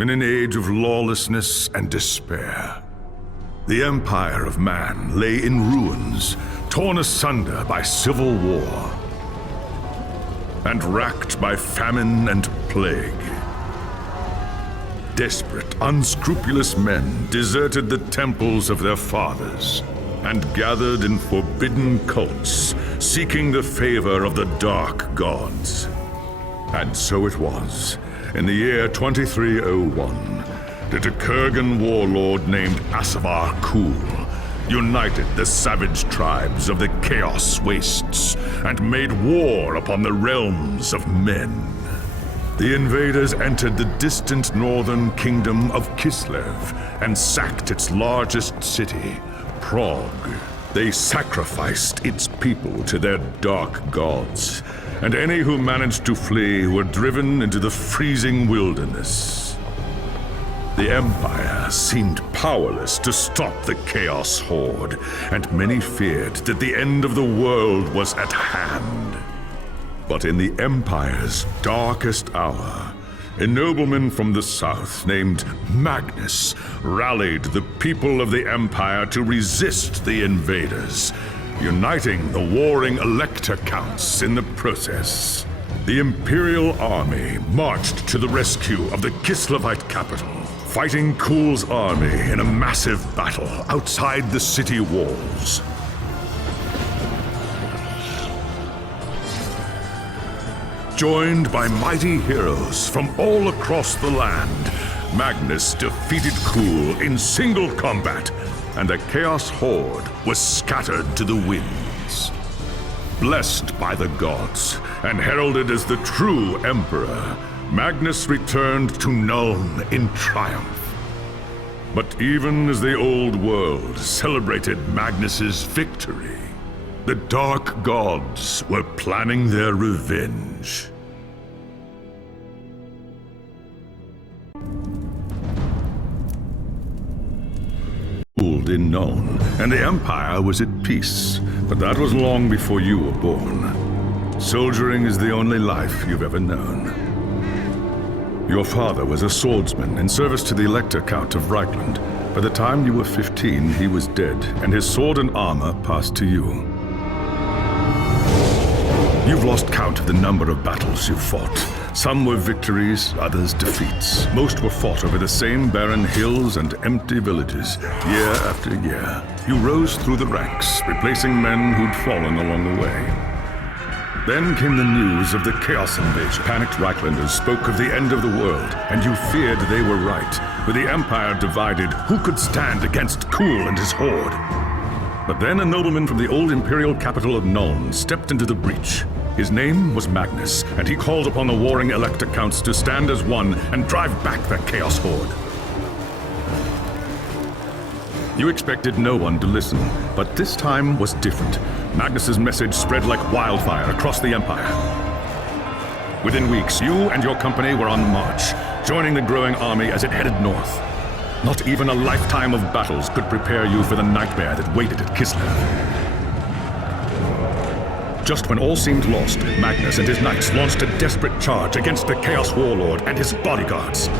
in an age of lawlessness and despair. The empire of man lay in ruins, torn asunder by civil war, and racked by famine and plague. Desperate, unscrupulous men deserted the temples of their fathers and gathered in forbidden cults, seeking the favor of the dark gods. And so it was, in the year 2301, that a Kurgan warlord named Asavar Kul united the savage tribes of the Chaos Wastes and made war upon the realms of men. The invaders entered the distant northern kingdom of Kislev and sacked its largest city, Praag. They sacrificed its people to their dark gods, and any who managed to flee were driven into the freezing wilderness. The Empire seemed powerless to stop the Chaos Horde, and many feared that the end of the world was at hand. But in the Empire's darkest hour, a nobleman from the south named Magnus rallied the people of the Empire to resist the invaders, uniting the warring Elector Counts in the process. The Imperial army marched to the rescue of the Kislevite capital, fighting Kul's army in a massive battle outside the city walls. Joined by mighty heroes from all across the land, Magnus defeated Kul in single combat, and the Chaos Horde was scattered to the winds. Blessed by the gods and heralded as the true Emperor, Magnus returned to Nuln in triumph. But even as the old world celebrated Magnus's victory, the dark gods were planning their revenge. Ruled in Nuln, and the Empire was at peace, but that was long before you were born. Soldiering is the only life you've ever known. Your father was a swordsman in service to the Elector Count of Reichland. By the time you were 15, he was dead, and his sword and armor passed to you. You've lost count of the number of battles you've fought. Some were victories, others defeats. Most were fought over the same barren hills and empty villages, year after year. You rose through the ranks, replacing men who'd fallen along the way. Then came the news of the Chaos invasion. Panicked Reichlanders spoke of the end of the world, and you feared they were right. With the Empire divided, who could stand against Kul and his horde? But then a nobleman from the old imperial capital of Nuln stepped into the breach. His name was Magnus, and he called upon the warring Elector Counts to stand as one and drive back the Chaos Horde. You expected no one to listen, but this time was different. Magnus's message spread like wildfire across the Empire. Within weeks, you and your company were on the march, joining the growing army as it headed north. Not even a lifetime of battles could prepare you for the nightmare that waited at Kislev. Just when all seemed lost, Magnus and his knights launched a desperate charge against the Chaos Warlord and his bodyguards.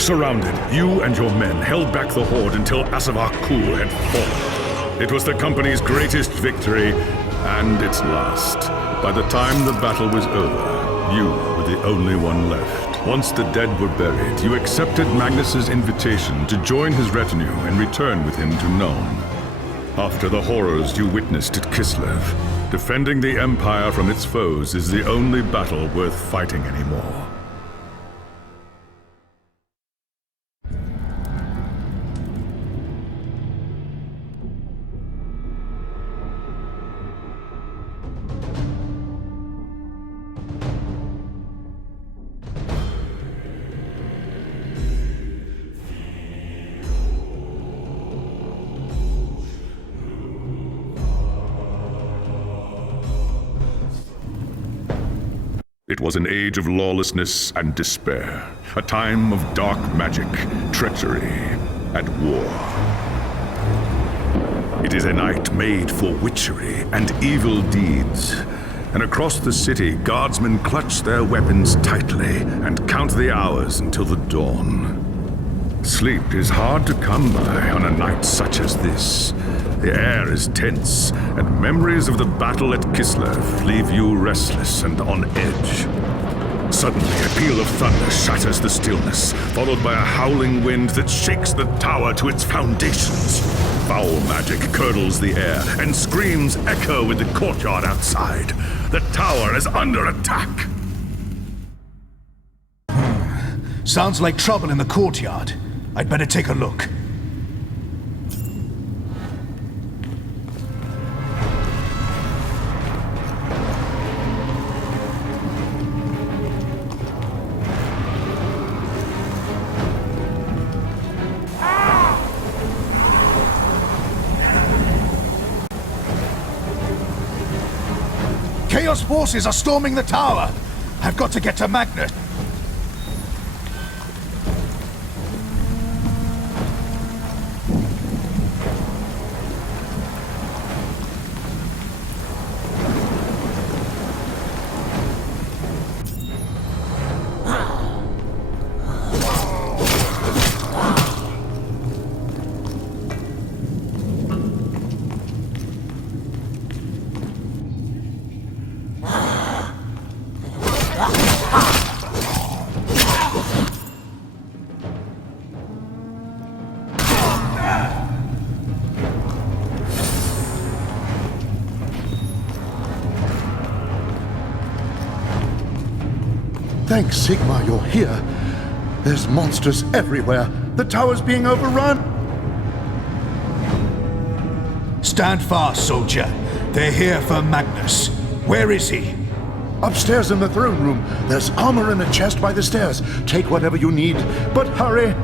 Surrounded, you and your men held back the Horde until Asavar Kul had fallen. It was the company's greatest victory, and its last. By the time the battle was over, you were the only one left. Once the dead were buried, you accepted Magnus's invitation to join his retinue and return with him to Nuln. After the horrors you witnessed at Kislev, defending the Empire from its foes is the only battle worth fighting anymore. It was an age of lawlessness and despair, a time of dark magic, treachery, and war. It is a night made for witchery and evil deeds, and across the city, guardsmen clutch their weapons tightly and count the hours until the dawn. Sleep is hard to come by on a night such as this. The air is tense, and memories of the battle at Kislev leave you restless and on edge. Suddenly, a peal of thunder shatters the stillness, followed by a howling wind that shakes the tower to its foundations. Foul magic curdles the air, and screams echo in the courtyard outside. The tower is under attack! Sounds like trouble in the courtyard. I'd better take a look. Chaos forces are storming the tower! I've got to get to Magnus. Thanks, Sigmar, you're here. There's monsters everywhere. The tower's being overrun. Stand fast, soldier. They're here for Magnus. Where is he? Upstairs in the throne room. There's armor in a chest by the stairs. Take whatever you need, but hurry.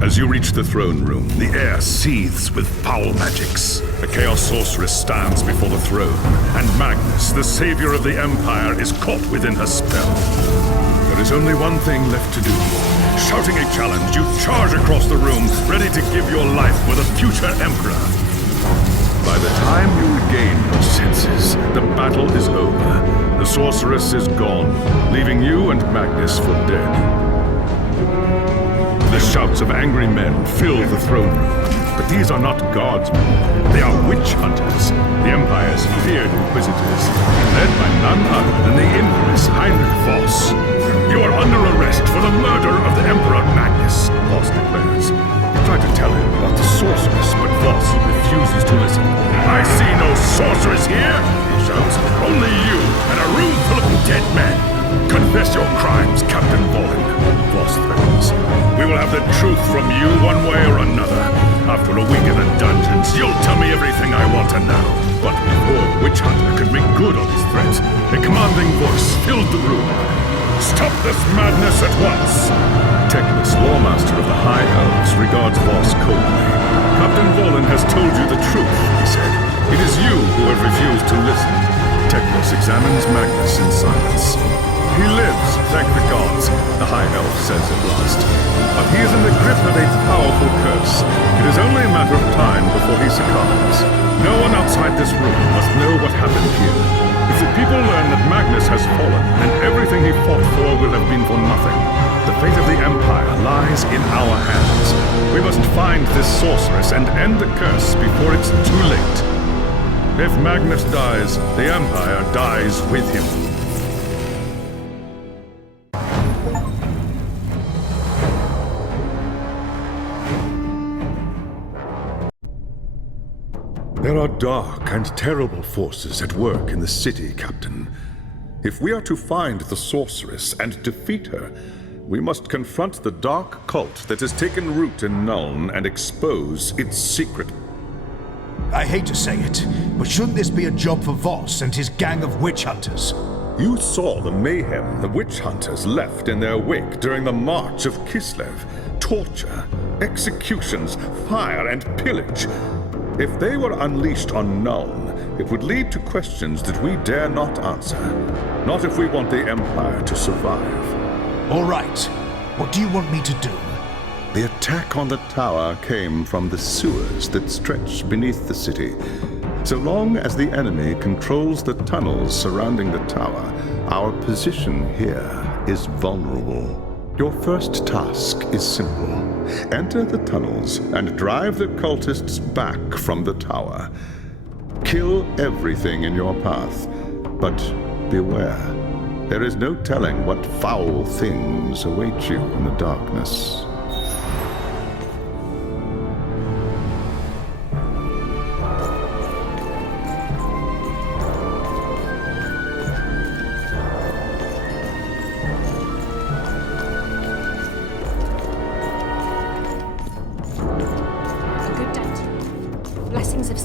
As you reach the throne room, the air seethes with foul magics. A Chaos Sorceress stands before the throne, and Magnus, the savior of the Empire, is caught within her spell. There is only one thing left to do. Shouting a challenge, you charge across the room, ready to give your life for the future Emperor. By the time you regain your senses, the battle is over. The Sorceress is gone, leaving you and Magnus for dead. The shouts of angry men fill the throne room, but these are not guardsmen. They are witch hunters, the Empire's feared inquisitors, led by none other than the infamous Heinrich Voss. You are under arrest for the murder of the Emperor Magnus, Voss declares. You try to tell him about the sorceress, but Voss refuses to listen. I see no sorceress here, he shouts. Only you and a room full of dead men. Confess your crimes, Captain Volin, Voss threatens. We will have the truth from you one way or another. After a week in the dungeons, you'll tell me everything I want to know. But before Witch Hunter could make good on his threats, a commanding voice filled the room. Stop this madness at once! Teclis, Lawmaster of the High Elves, regards Voss coldly. Captain Volin has told you the truth, he said. It is you who have refused to listen. Teklos examines Magnus in silence. He lives, thank the gods, the High Elf says at last. But he is in the grip of a powerful curse. It is only a matter of time before he succumbs. No one outside this room must know what happened here. If the people learn that Magnus has fallen, then everything he fought for will have been for nothing. The fate of the Empire lies in our hands. We must find this sorceress and end the curse before it's too late. If Magnus dies, the Empire dies with him. There are dark and terrible forces at work in the city, Captain. If we are to find the sorceress and defeat her, we must confront the dark cult that has taken root in Nuln and expose its secret. I hate to say it, but shouldn't this be a job for Voss and his gang of witch hunters? You saw the mayhem the witch hunters left in their wake during the March of Kislev. Torture, executions, fire, and pillage. If they were unleashed on Nuln, it would lead to questions that we dare not answer. Not if we want the Empire to survive. All right. What do you want me to do? The attack on the tower came from the sewers that stretch beneath the city. So long as the enemy controls the tunnels surrounding the tower, our position here is vulnerable. Your first task is simple. Enter the tunnels and drive the cultists back from the tower. Kill everything in your path, but beware. There is no telling what foul things await you in the darkness.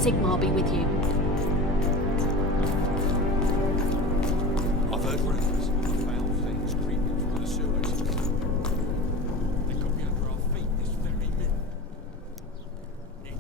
Sigmar be with you. I've heard rumors of foul things creeping through the sewers. They could be under our feet this very minute. Yeah.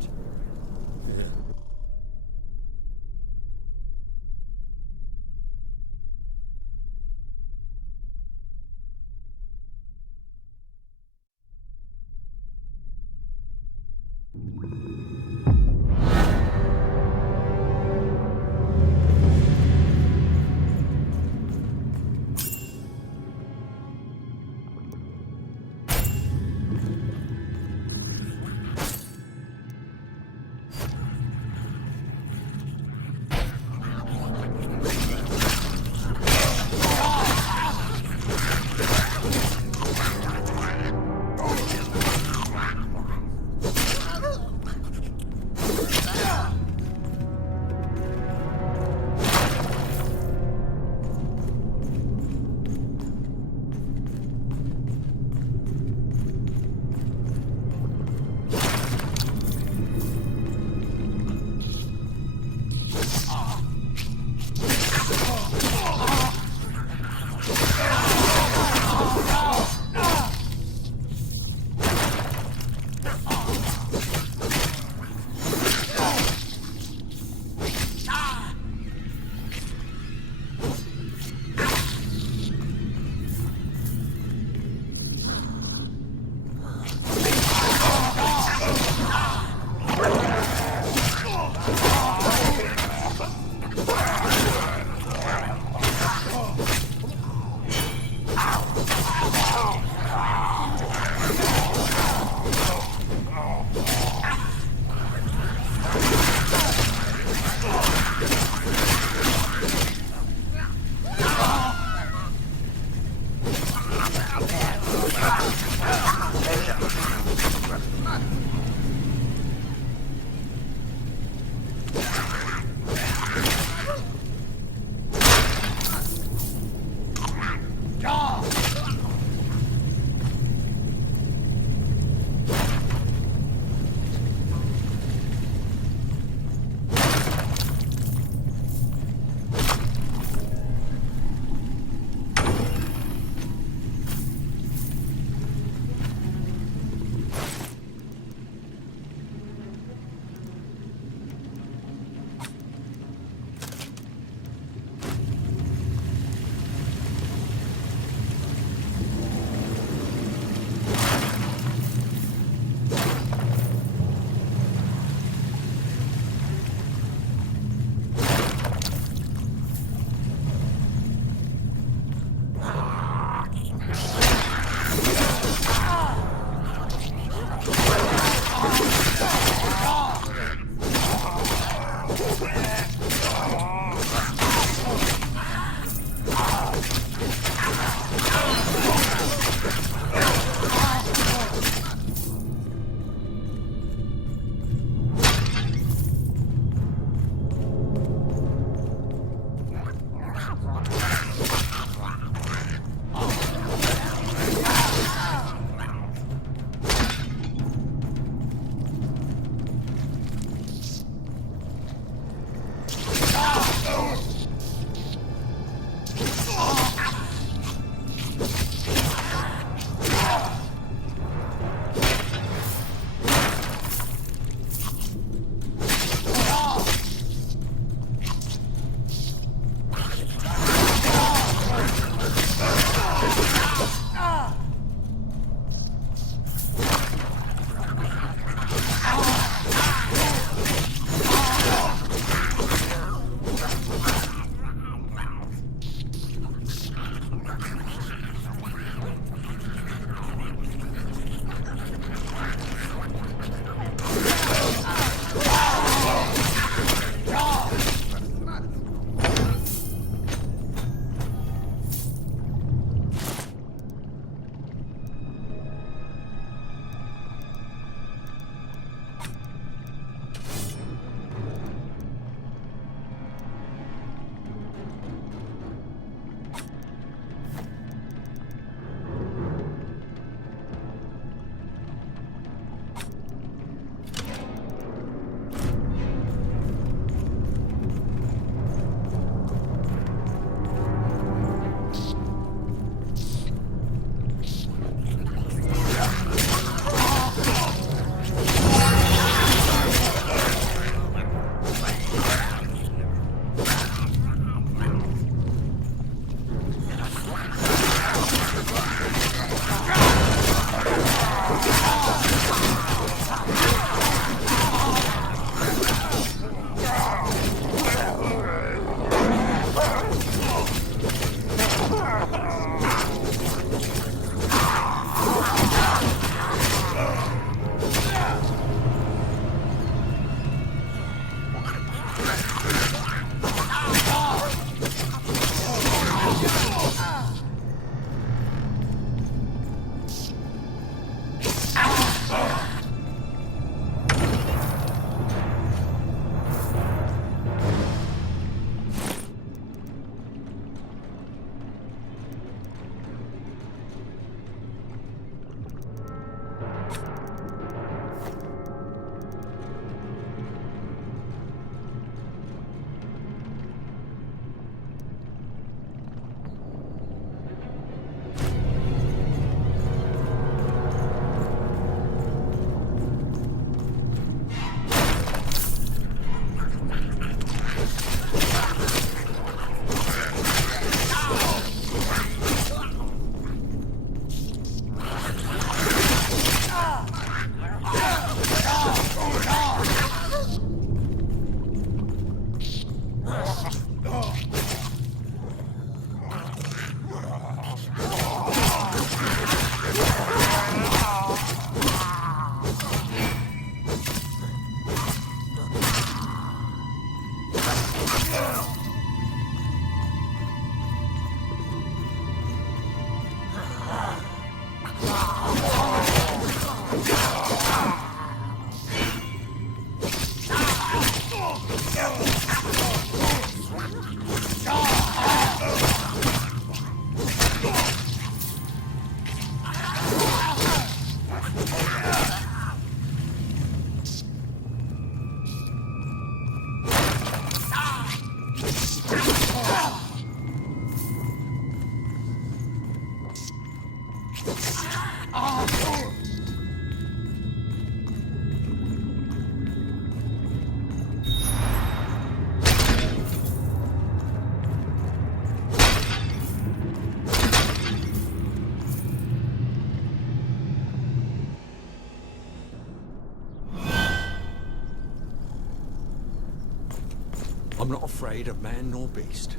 I'm not afraid of man nor beast.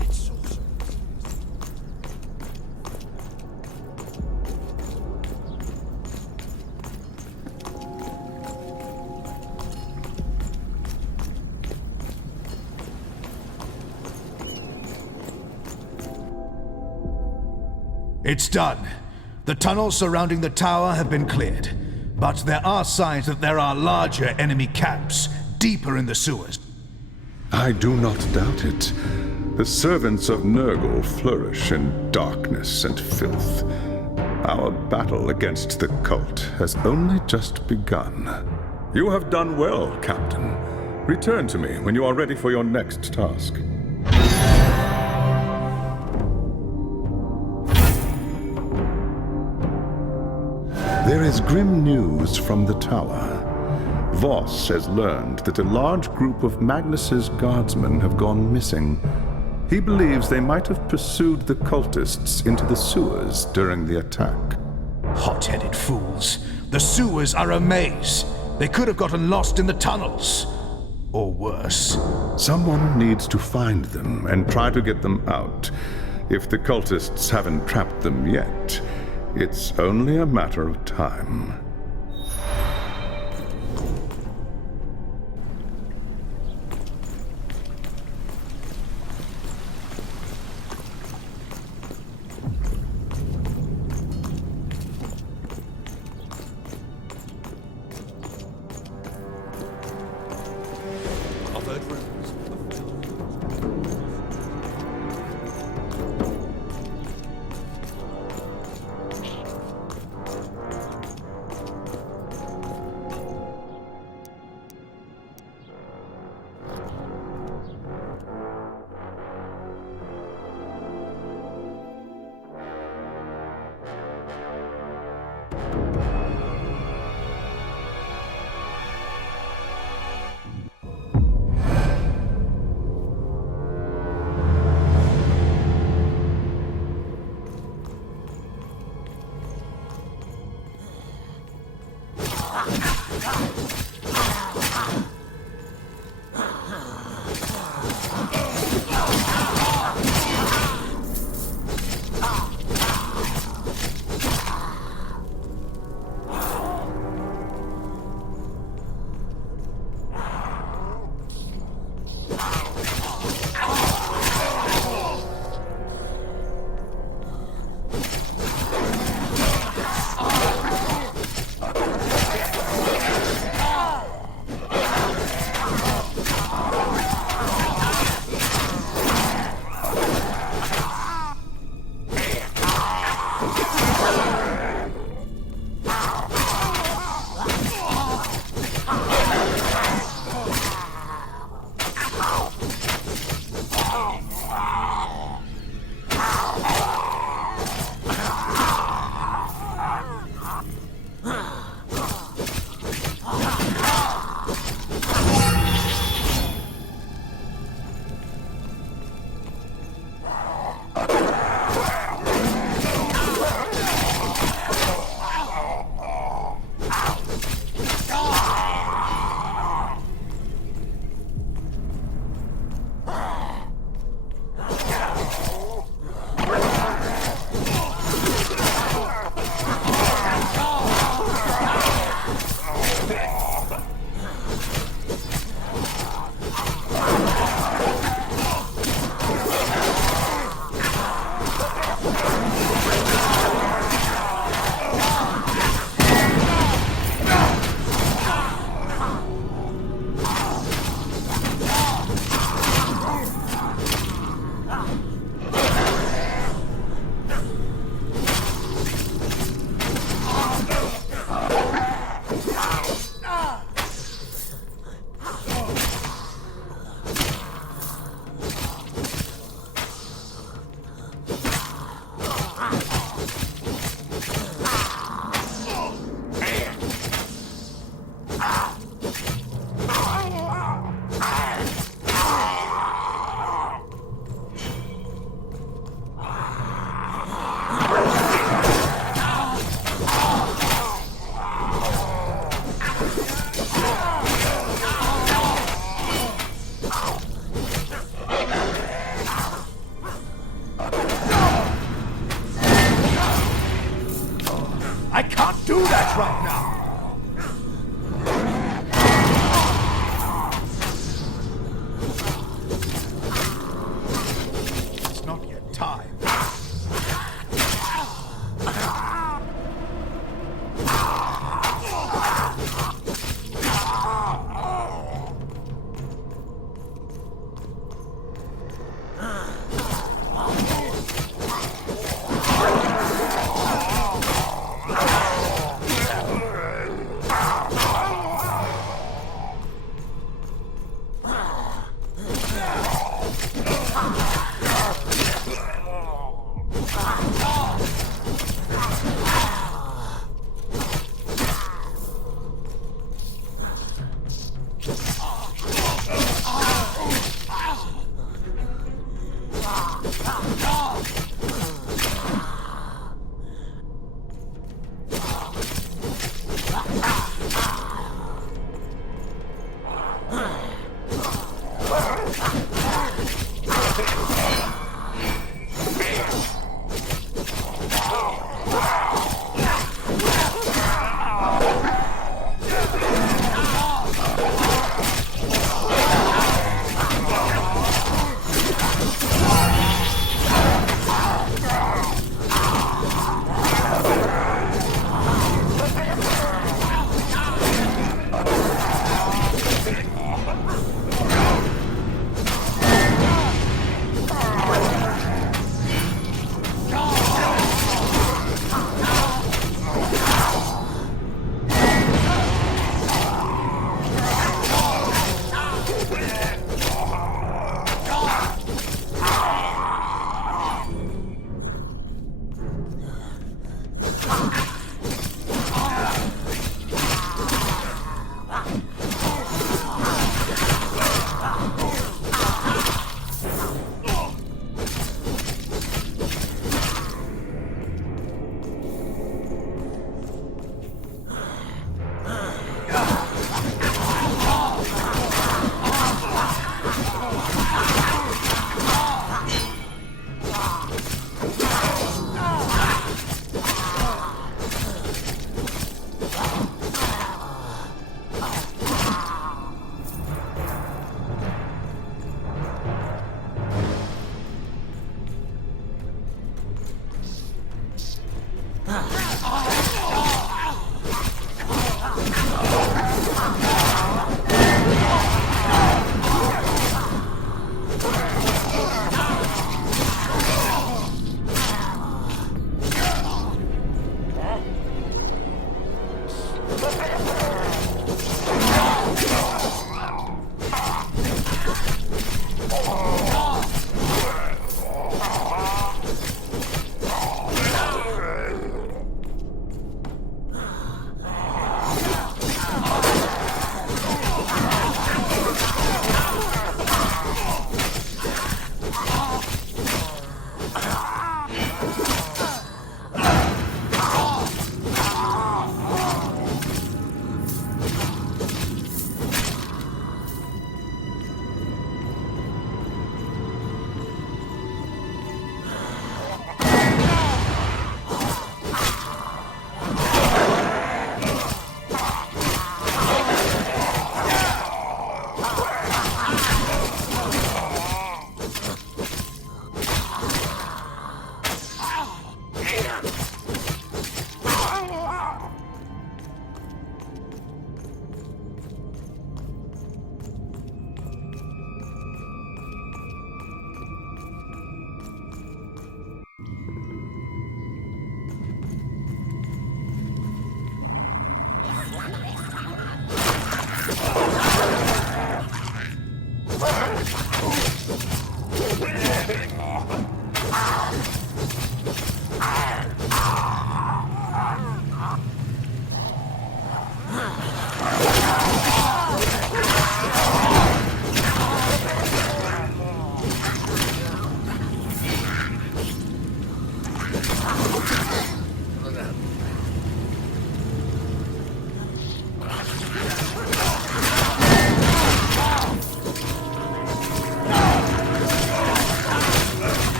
It's awesome. It's done. The tunnels surrounding the tower have been cleared, but there are signs that there are larger enemy camps deeper in the sewers. I do not doubt it. The servants of Nurgle flourish in darkness and filth. Our battle against the cult has only just begun. You have done well, Captain. Return to me when you are ready for your next task. There is grim news from the tower. Voss has learned that a large group of Magnus's guardsmen have gone missing. He believes they might have pursued the cultists into the sewers during the attack. Hot-headed fools. The sewers are a maze. They could have gotten lost in the tunnels. Or worse. Someone needs to find them and try to get them out. If the cultists haven't trapped them yet, it's only a matter of time. I've heard rumors. right now. It's not yet time.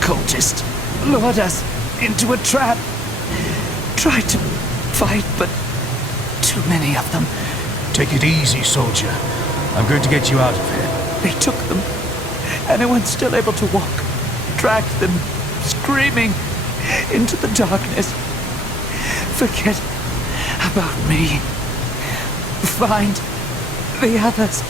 cultist lured us into a trap. Tried to fight, but too many of them. Take it easy, soldier. I'm going to get you out of here. They took them. Anyone still able to walk dragged them, screaming, into the darkness. Forget about me. Find the others.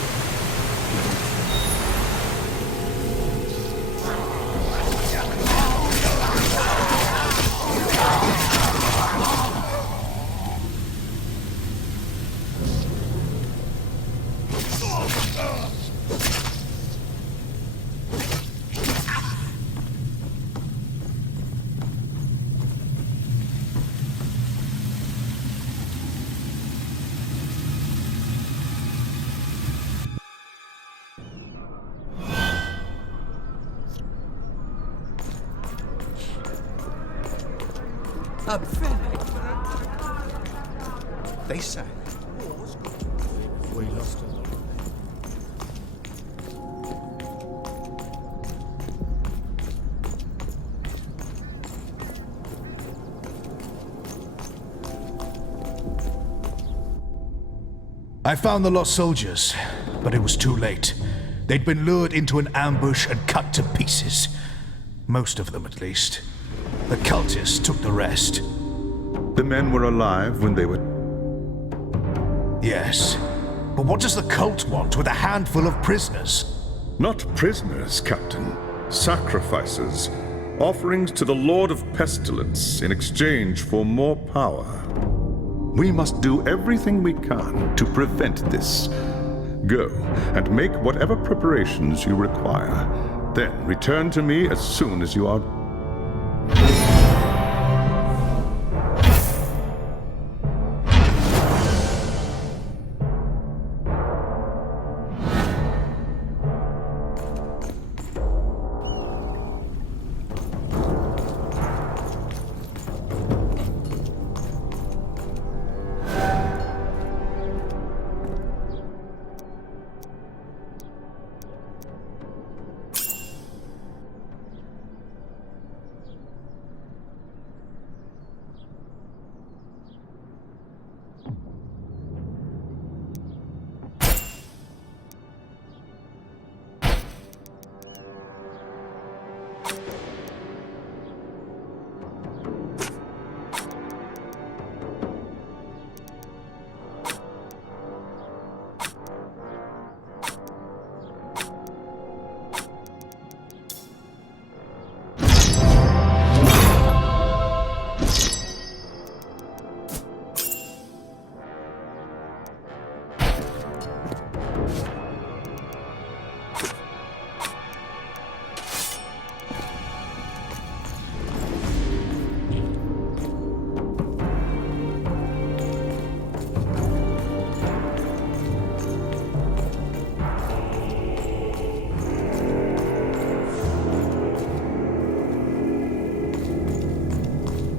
They say we lost a lot. I found the lost soldiers, but it was too late. They'd been lured into an ambush and cut to pieces. Most of them, at least. The cultists took the rest. The men were alive when they were... Yes. But what does the cult want with a handful of prisoners? Not prisoners, Captain. Sacrifices. Offerings to the Lord of Pestilence in exchange for more power. We must do everything we can to prevent this. Go and make whatever preparations you require. Then return to me as soon as you are...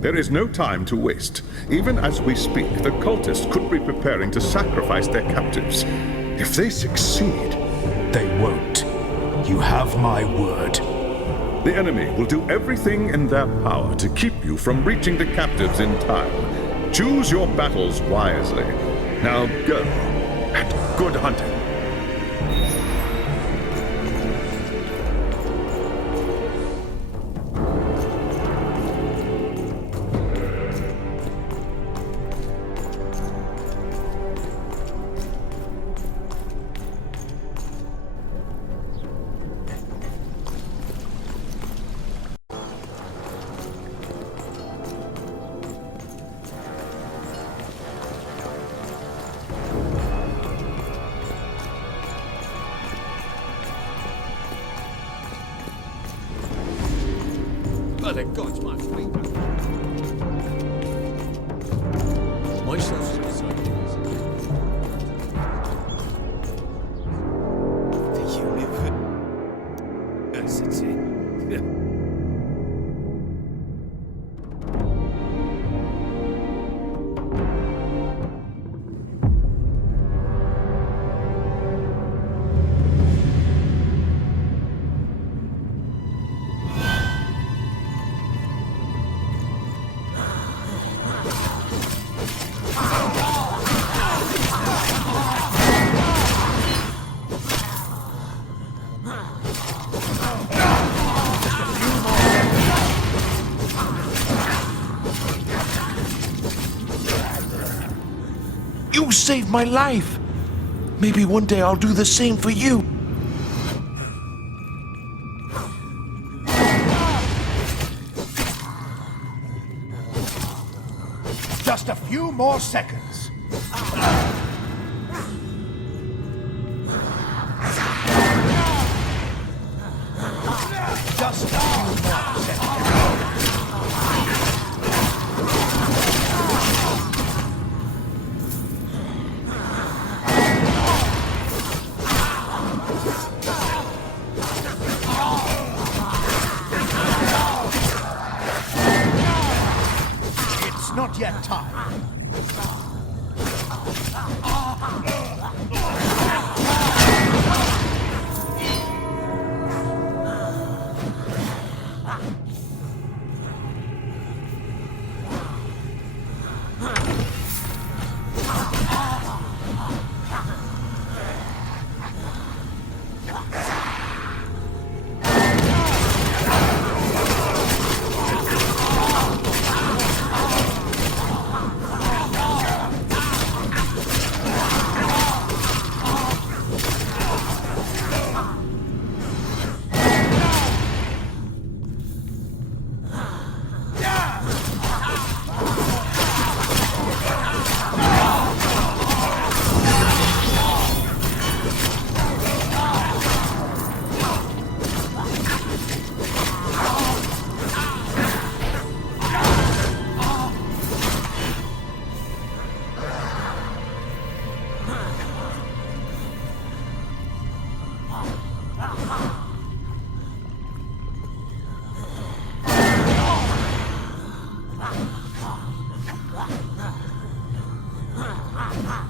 There is no time to waste. Even as we speak, the cultists could be preparing to sacrifice their captives. If they succeed... They won't. You have my word. The enemy will do everything in their power to keep you from reaching the captives in time. Choose your battles wisely. Now go, and good hunting. Well, the gods must be back. Myself to decide things. The university. saved my life. Maybe one day I'll do the same for you. Just a few more seconds. Just a few more seconds. It's not yet time.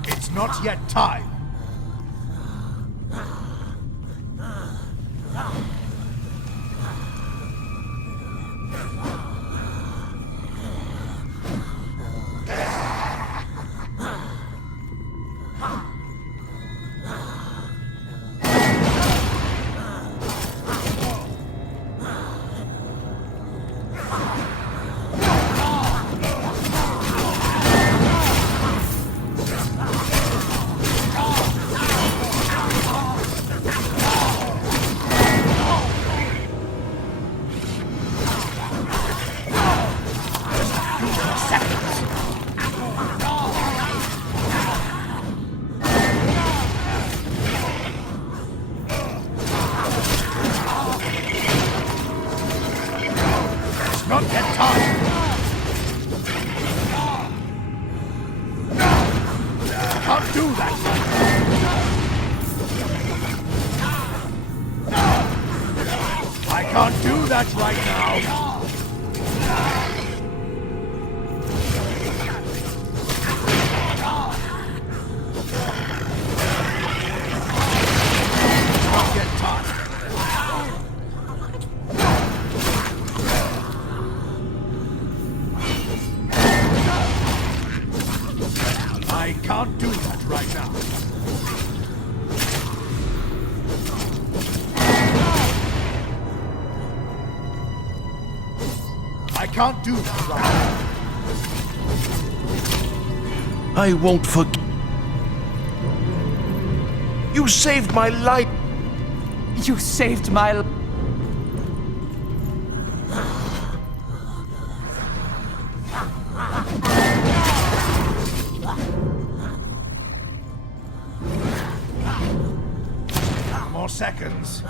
It's not yet time. Not yet time. I can't do that. I can't do that right now. Not yet time. I can't do that right now. I can't do that right now. I won't forget. You saved my life. You saved my life. More seconds.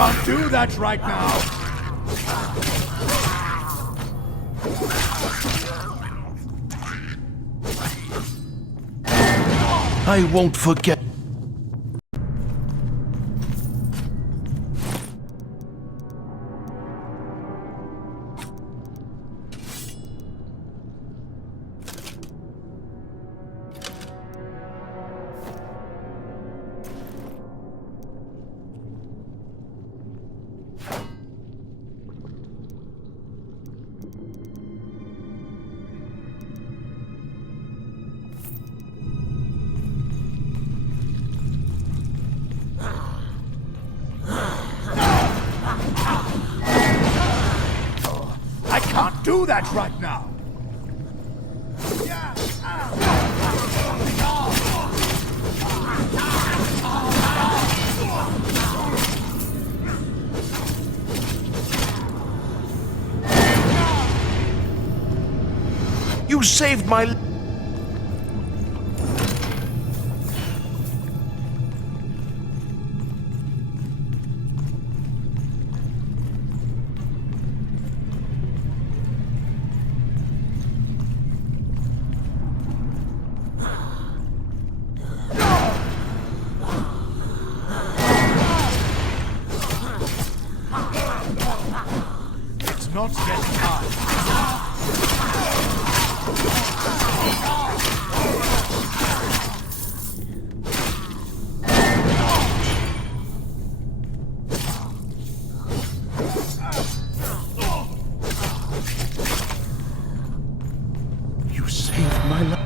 can't do that right now! I won't forget. I can't do that right now! You saved my... It's not yet time. You saved my life.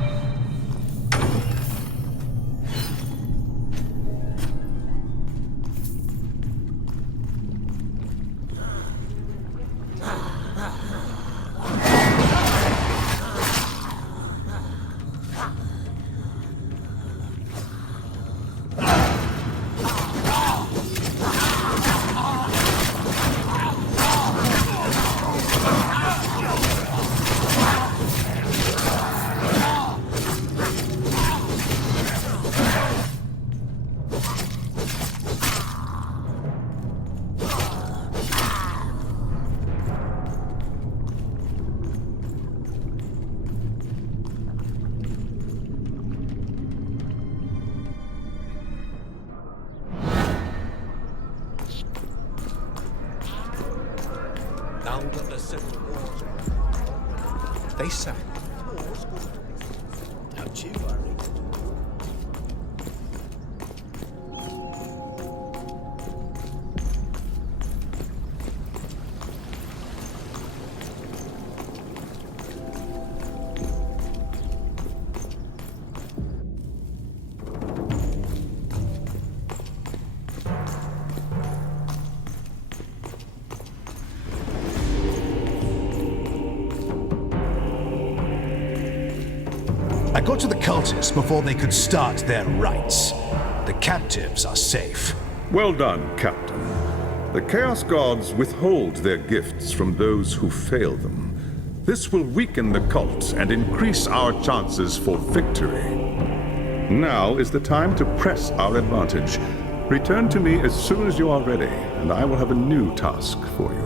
Now that the civil wars They sang. don't you worry. I got to the cultists before they could start their rites. The captives are safe. Well done, Captain. The Chaos Gods withhold their gifts from those who fail them. This will weaken the cult and increase our chances for victory. Now is the time to press our advantage. Return to me as soon as you are ready, and I will have a new task for you.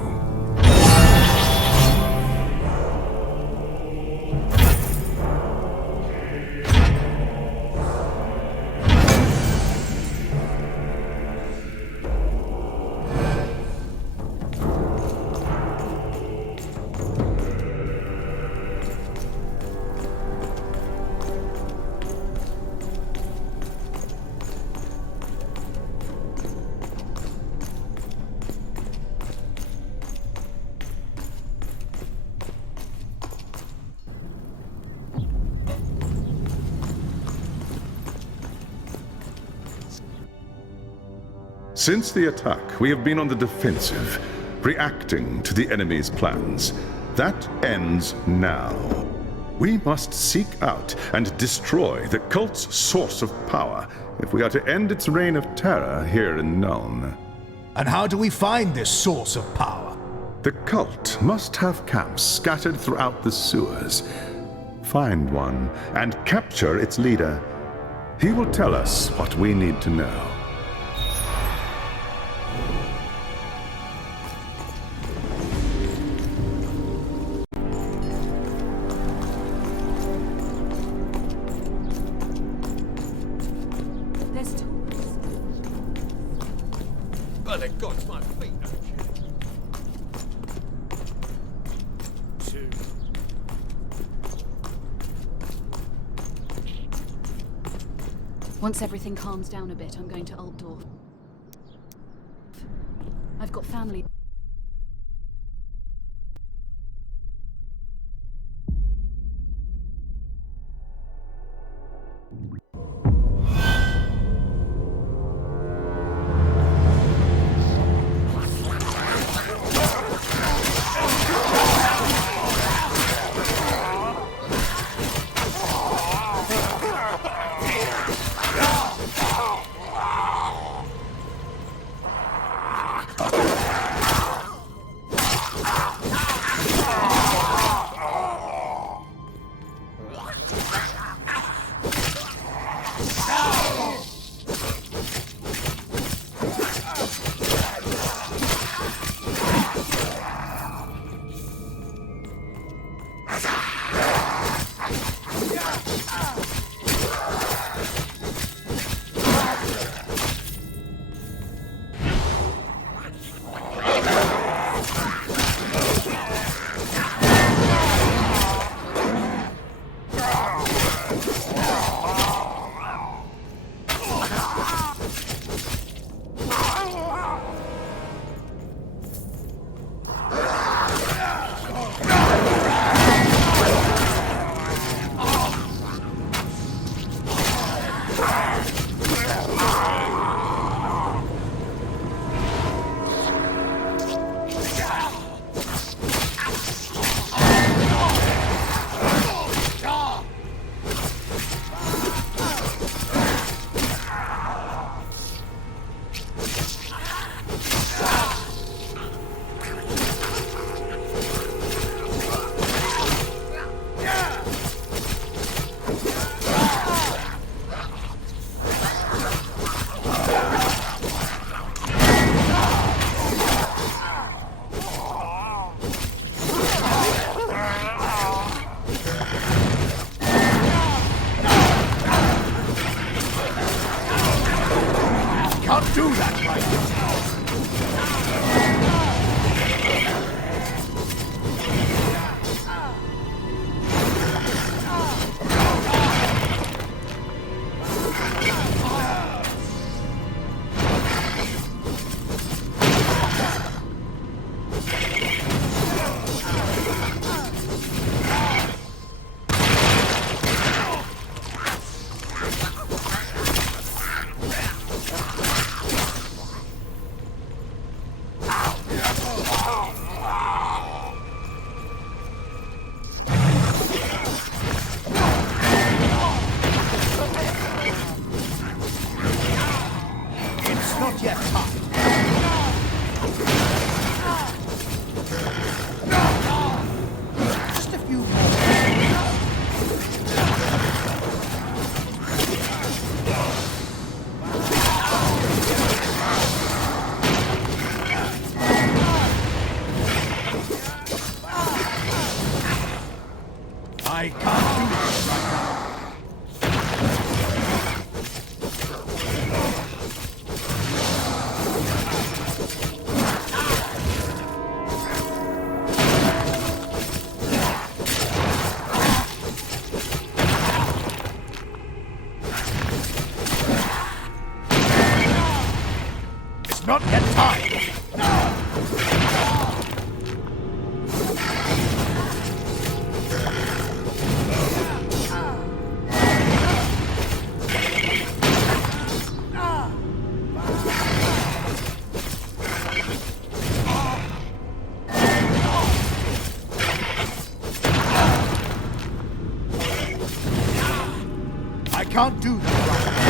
Since the attack, we have been on the defensive, reacting to the enemy's plans. That ends now. We must seek out and destroy the cult's source of power if we are to end its reign of terror here in Nuln. And how do we find this source of power? The cult must have camps scattered throughout the sewers. Find one and capture its leader. He will tell us what we need to know. By the gods, my feet are Once everything calms down a bit, I'm going to Altdorf. I've got family. Not yet time! I can't do that.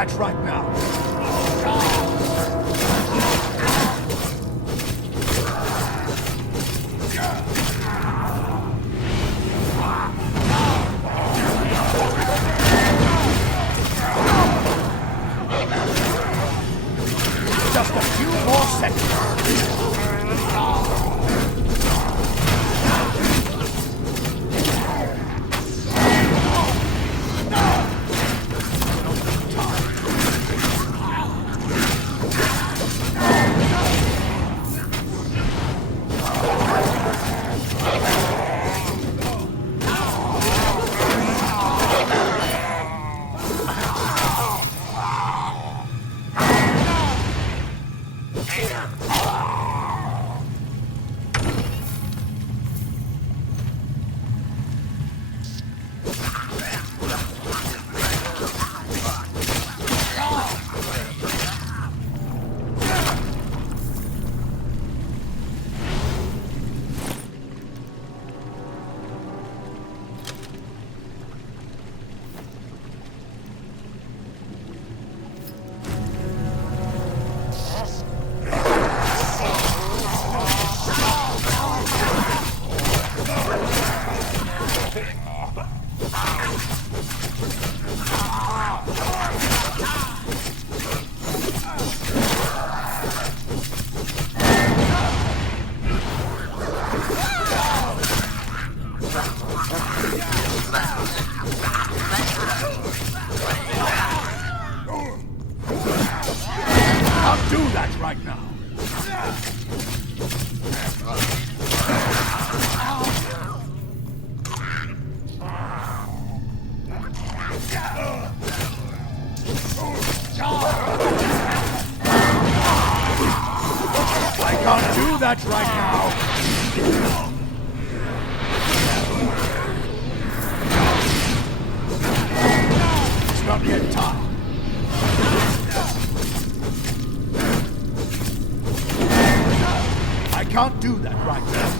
that right now! Just a few more seconds. I'll do that right now. I can't do that right now. It's not yet time. I can't do that right now.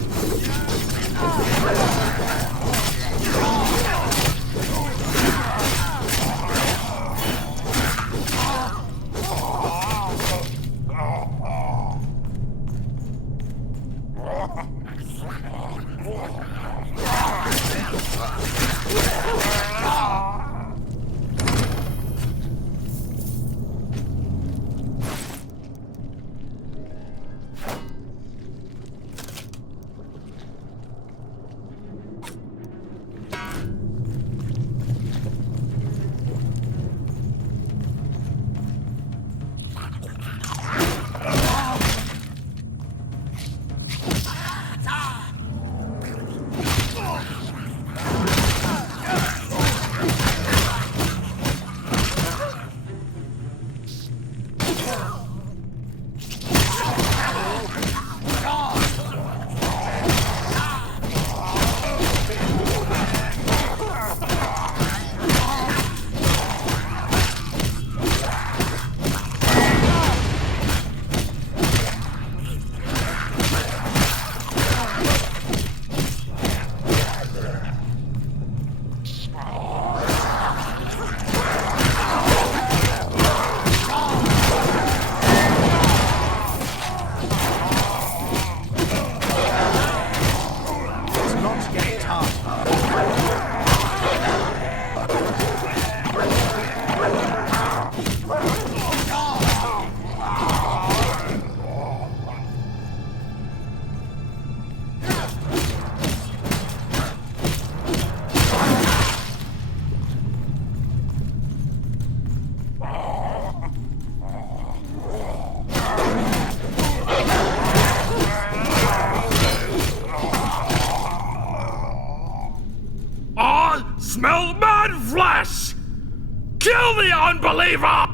Smell man flesh! Kill the unbeliever!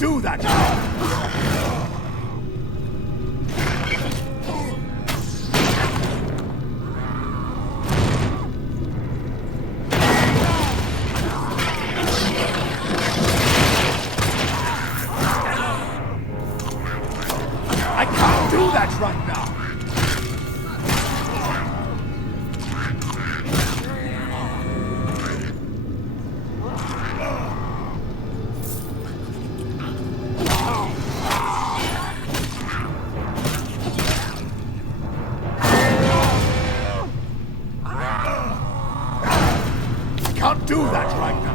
do that! I can't do that right now! Can't do that right now.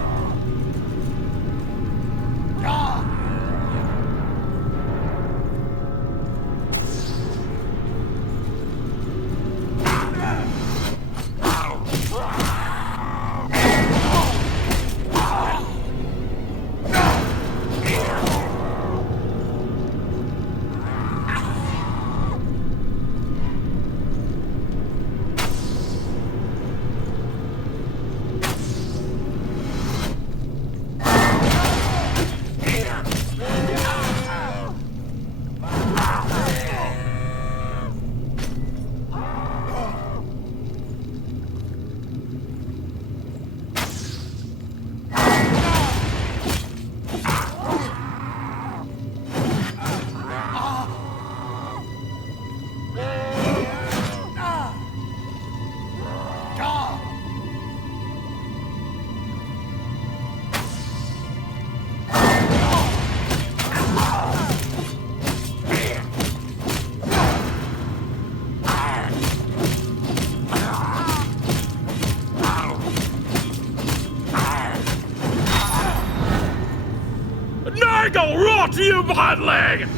Nigel, rot you badling!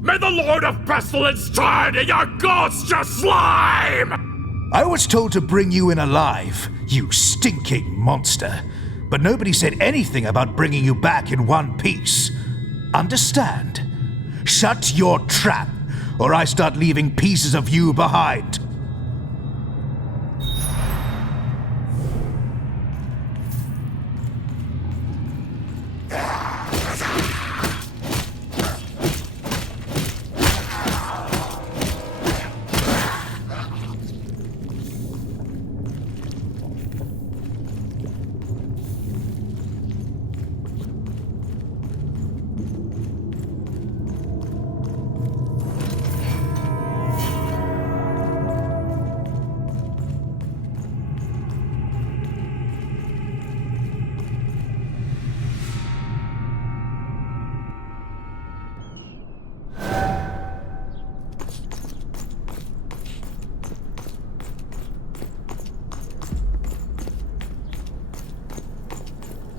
May the Lord of Pestilence turn in your ghost, you slime! I was told to bring you in alive, you stinking monster. But nobody said anything about bringing you back in one piece. Understand? Shut your trap, or I start leaving pieces of you behind.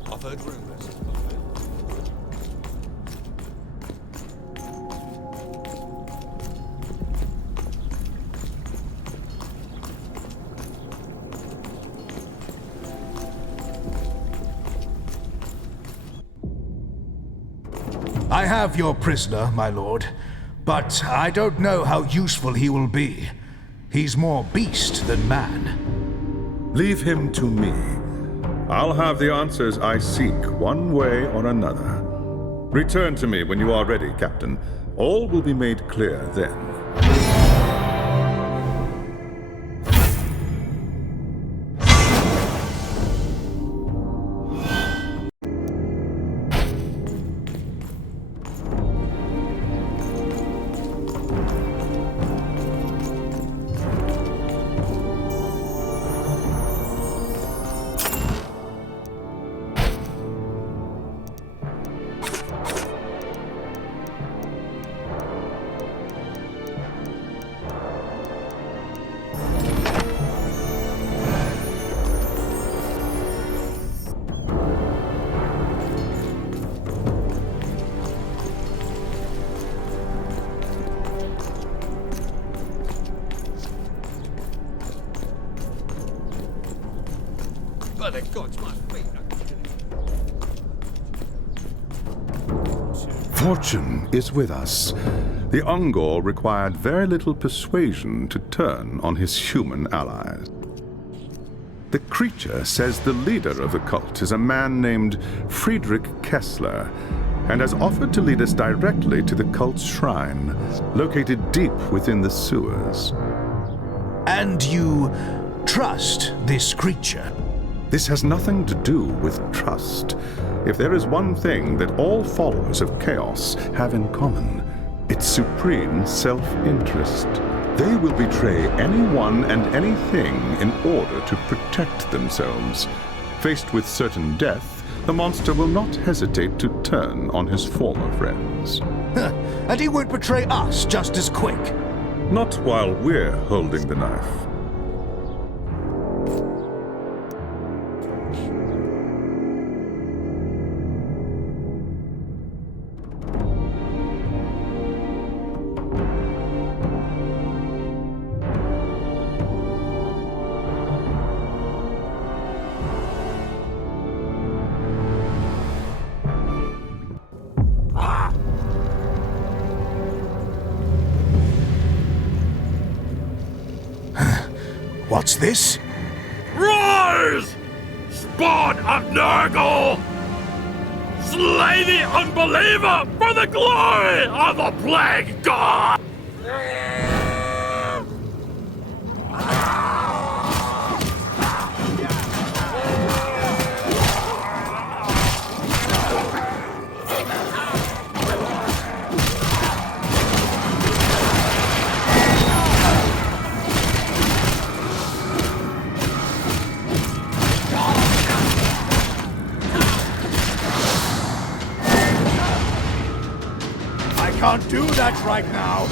I've heard rumours. I have your prisoner, my lord, but I don't know how useful he will be. He's more beast than man. Leave him to me. I'll have the answers I seek, one way or another. Return to me when you are ready, Captain. All will be made clear then. By the gods, my feet are... Fortune is with us. The Ungor required very little persuasion to turn on his human allies. The creature says the leader of the cult is a man named Friedrich Kessler. and has offered to lead us directly to the cult's shrine, located deep within the sewers. And you trust this creature? This has nothing to do with trust. If there is one thing that all followers of Chaos have in common, it's supreme self-interest. They will betray anyone and anything in order to protect themselves. Faced with certain death, the monster will not hesitate to turn on his former friends. And he won't betray us just as quick. Not while we're holding the knife. What's this? Rise! Spawn of Nurgle! Slay the unbeliever for the glory of the Plague God! Can't do that right now.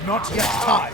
is not yet time.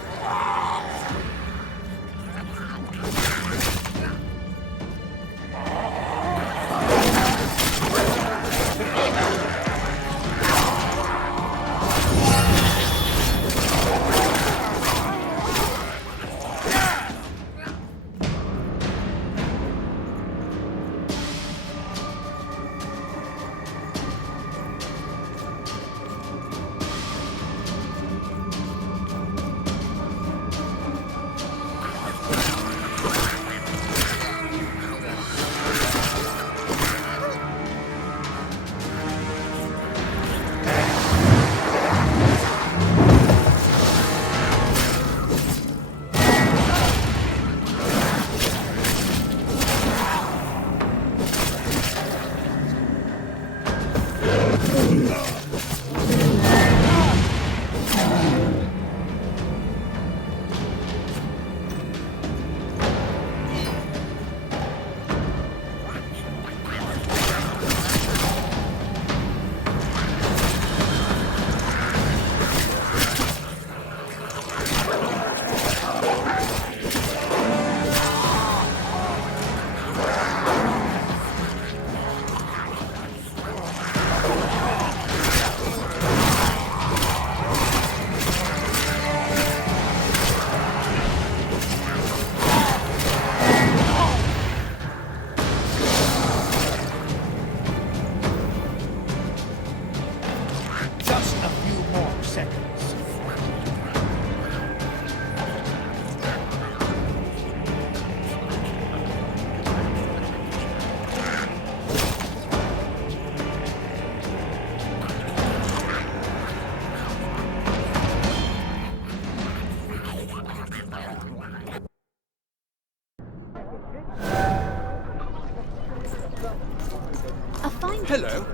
Hello.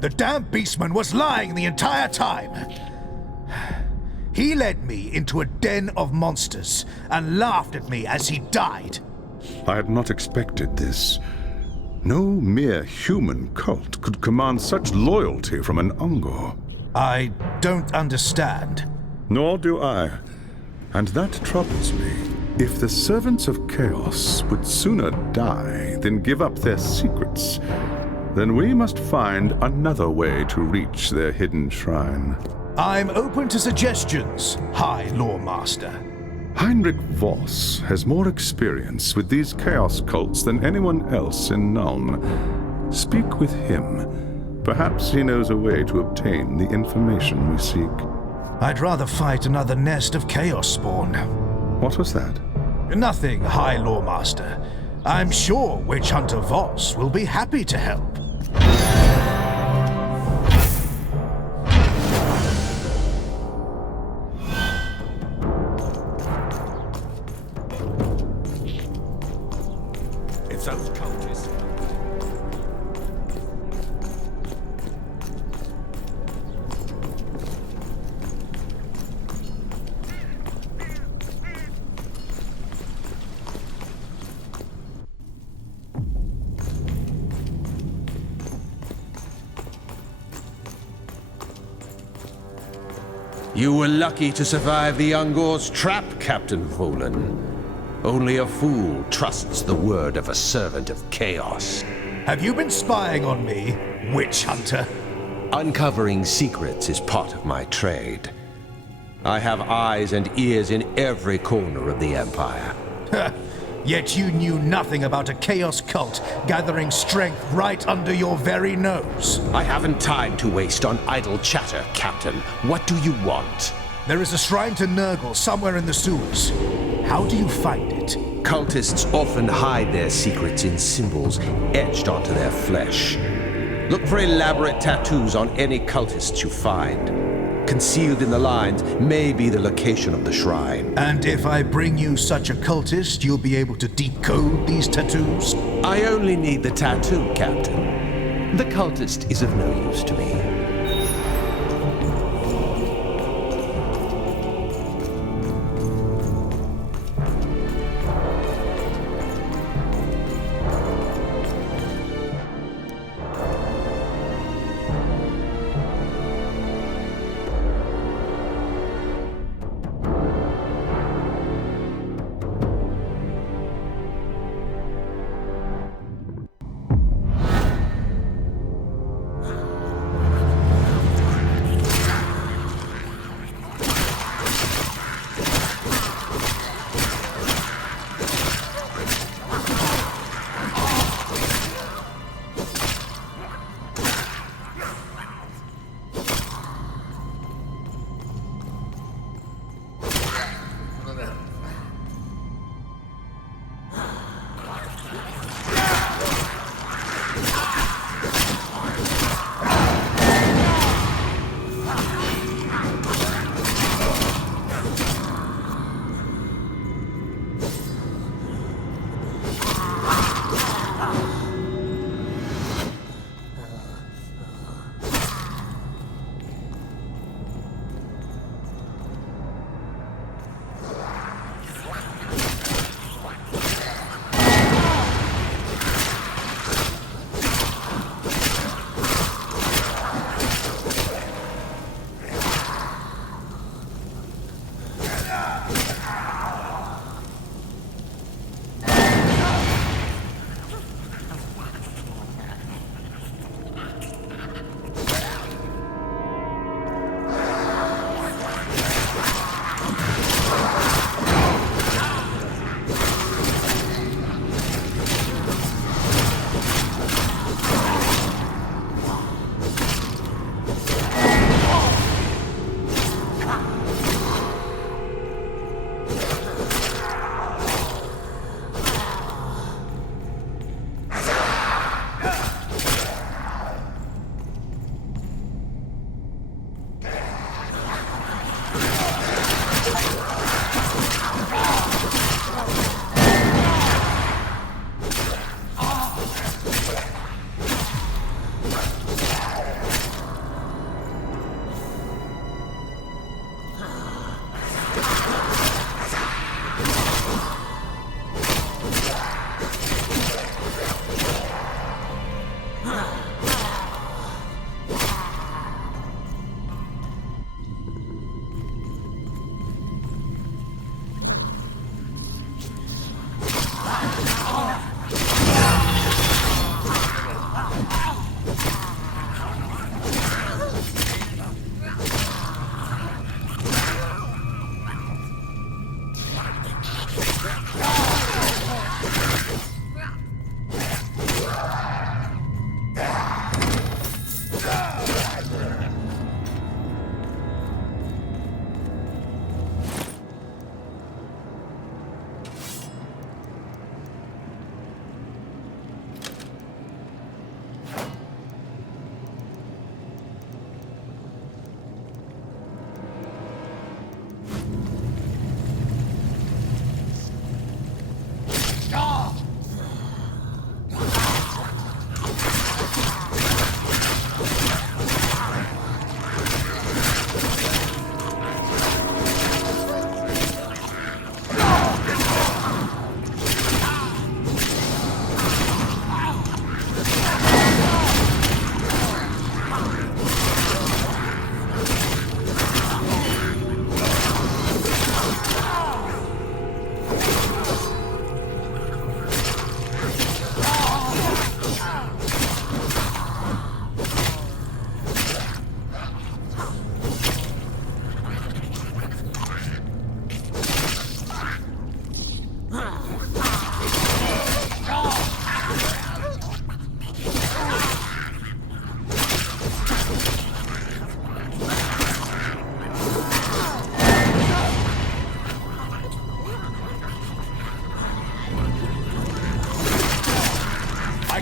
The damn beastman was lying the entire time. He led me into a den of monsters and laughed at me as he died. I had not expected this. No mere human cult could command such loyalty from an Ungor. I don't understand. Nor do I. And that troubles me. If the servants of chaos would sooner die than give up their secrets, then we must find another way to reach their hidden shrine. I'm open to suggestions, High Lawmaster. Heinrich Voss has more experience with these chaos cults than anyone else in Nuln. Speak with him. Perhaps he knows a way to obtain the information we seek. I'd rather fight another nest of Chaosbane. What was that? Nothing, High Lawmaster. I'm sure Witch Hunter Voss will be happy to help. It's those cultists. You were lucky to survive the Ungor's trap, Captain Volan. Only a fool trusts the word of a servant of chaos. Have you been spying on me, Witch Hunter? Uncovering secrets is part of my trade. I have eyes and ears in every corner of the Empire. Yet you knew nothing about a chaos cult gathering strength right under your very nose. I haven't time to waste on idle chatter, Captain. What do you want? There is a shrine to Nurgle somewhere in the sewers. How do you find it? Cultists often hide their secrets in symbols etched onto their flesh. Look for elaborate tattoos on any cultists you find. Concealed in the lines may be the location of the shrine. And if I bring you such a cultist, you'll be able to decode these tattoos? I only need the tattoo, Captain. The cultist is of no use to me.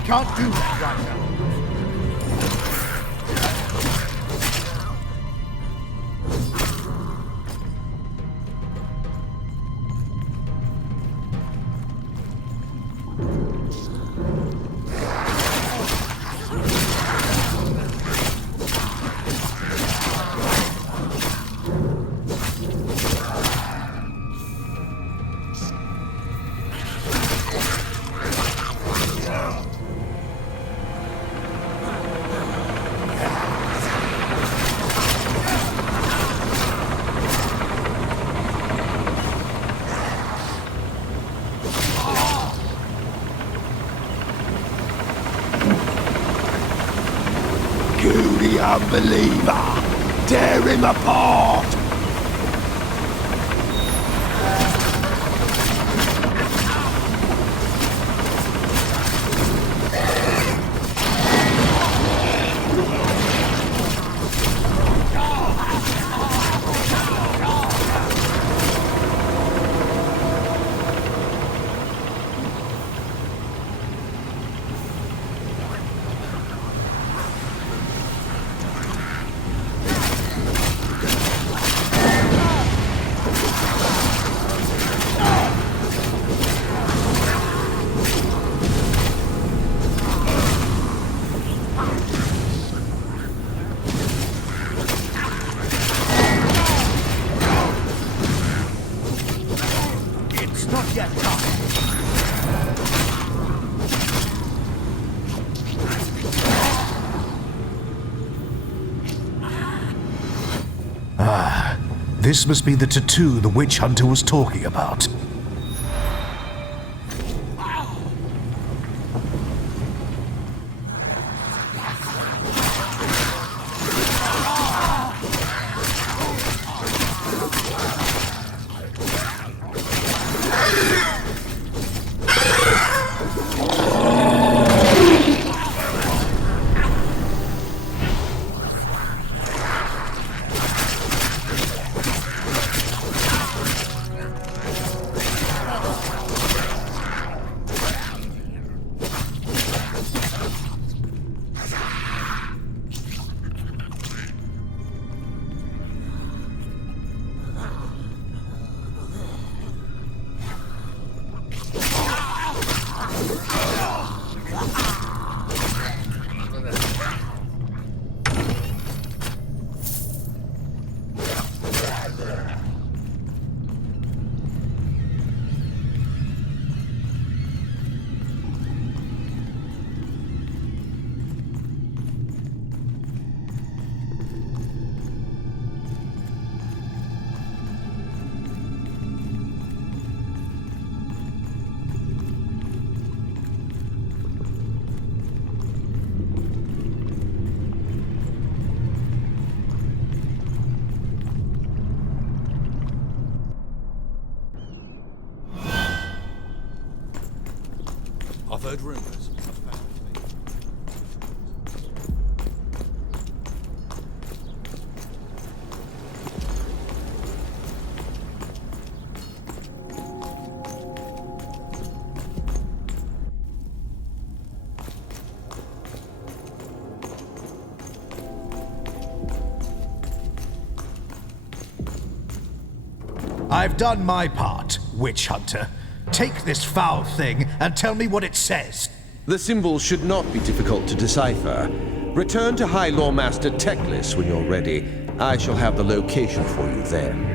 can't do that right now. You unbeliever! Tear him apart! This must be the tattoo the witch hunter was talking about. I've heard rumours. I've done my part, witch hunter. Take this foul thing and tell me what it says. The symbols should not be difficult to decipher. Return to High Lawmaster Teclis when you're ready. I shall have the location for you then.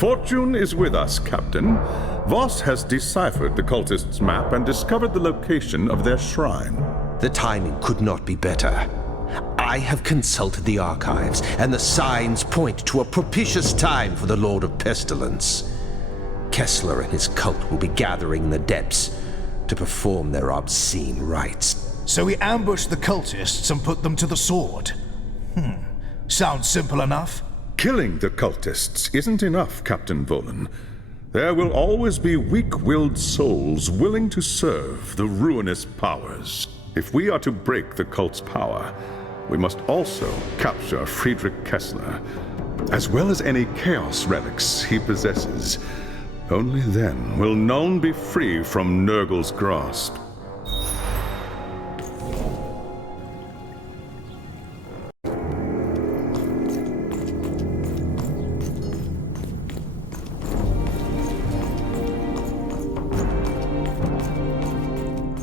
Fortune is with us, Captain. Voss has deciphered the cultists' map and discovered the location of their shrine. The timing could not be better. I have consulted the archives, and the signs point to a propitious time for the Lord of Pestilence. Kessler and his cult will be gathering in the depths to perform their obscene rites. So we ambushed the cultists and put them to the sword. Sounds simple enough. Killing the cultists isn't enough, Captain Volan. There will always be weak-willed souls willing to serve the ruinous powers. If we are to break the cult's power, we must also capture Friedrich Kessler, as well as any chaos relics he possesses. Only then will Nuln be free from Nurgle's grasp.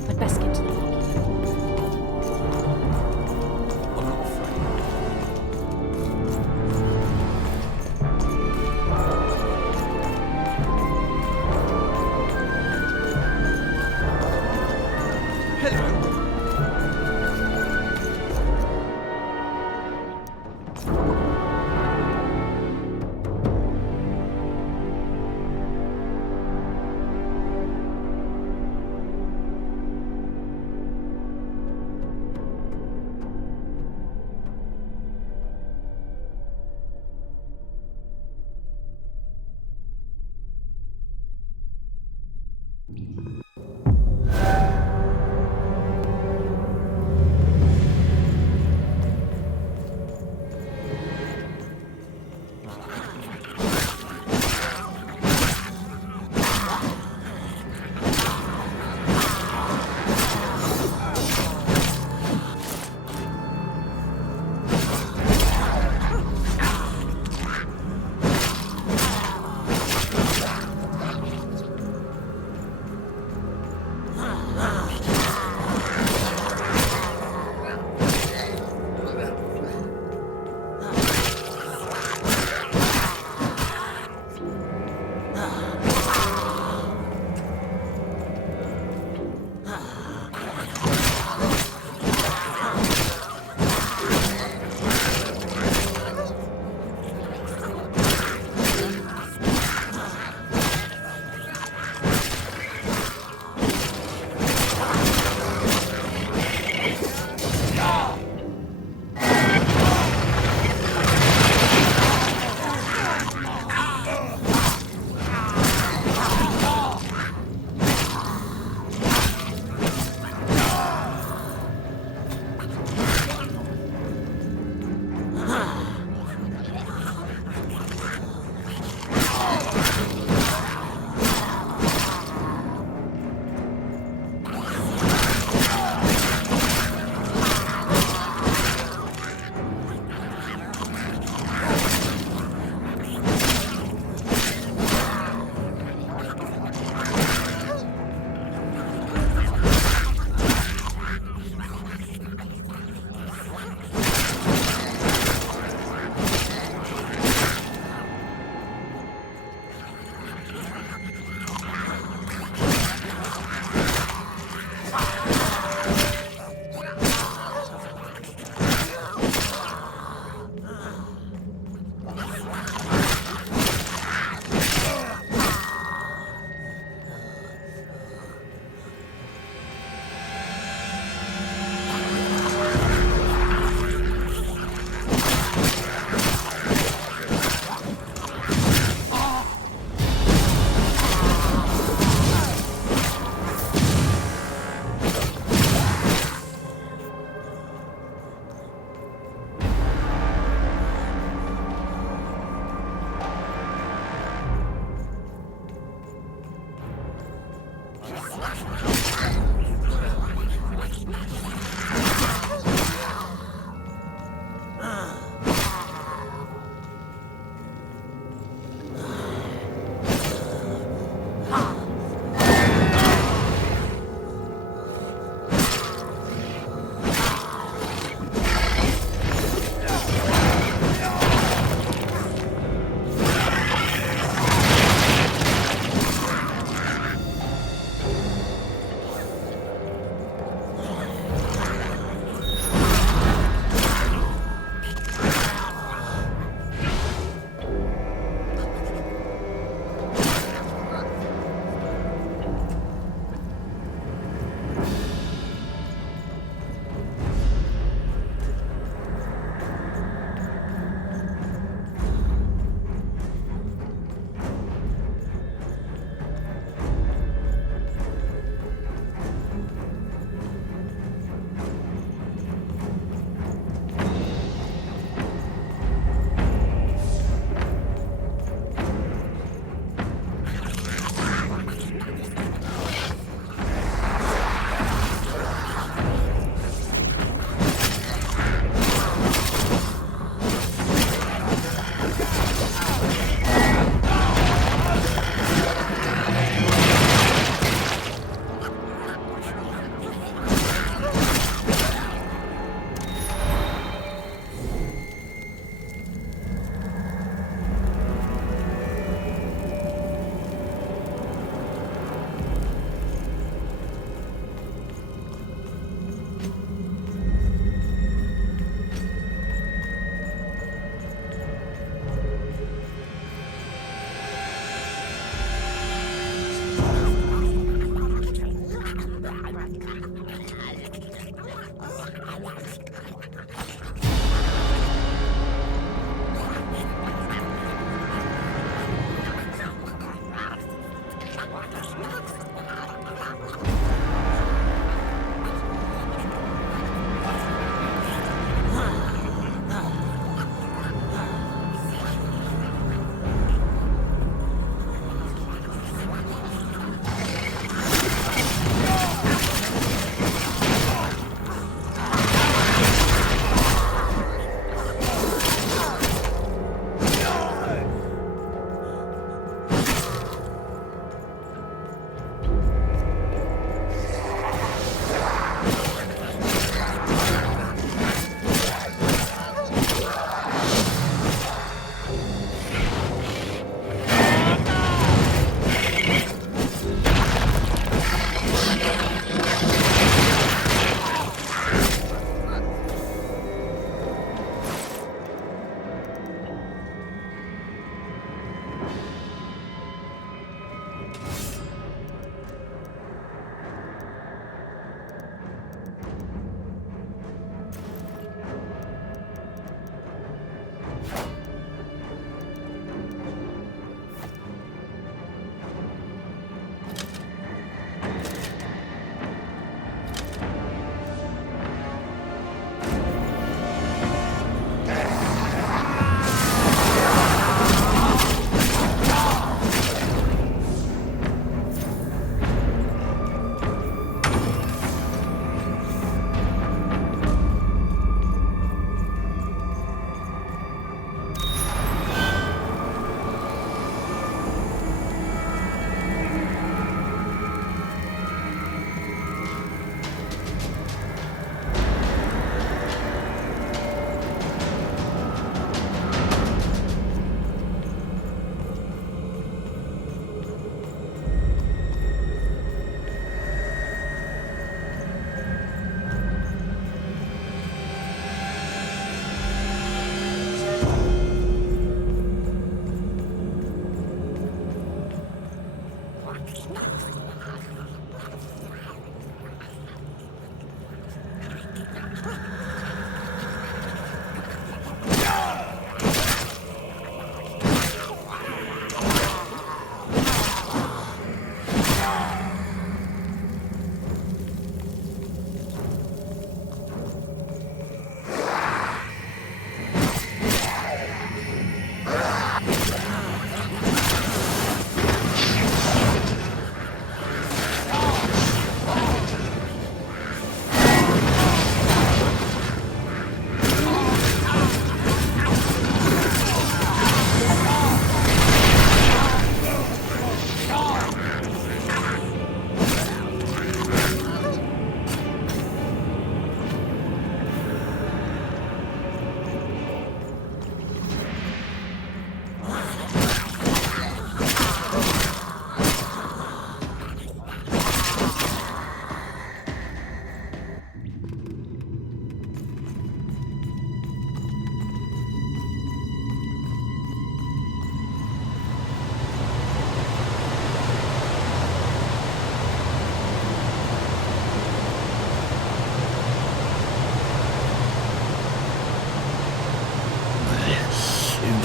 I'd best get to the lock. I'm not afraid.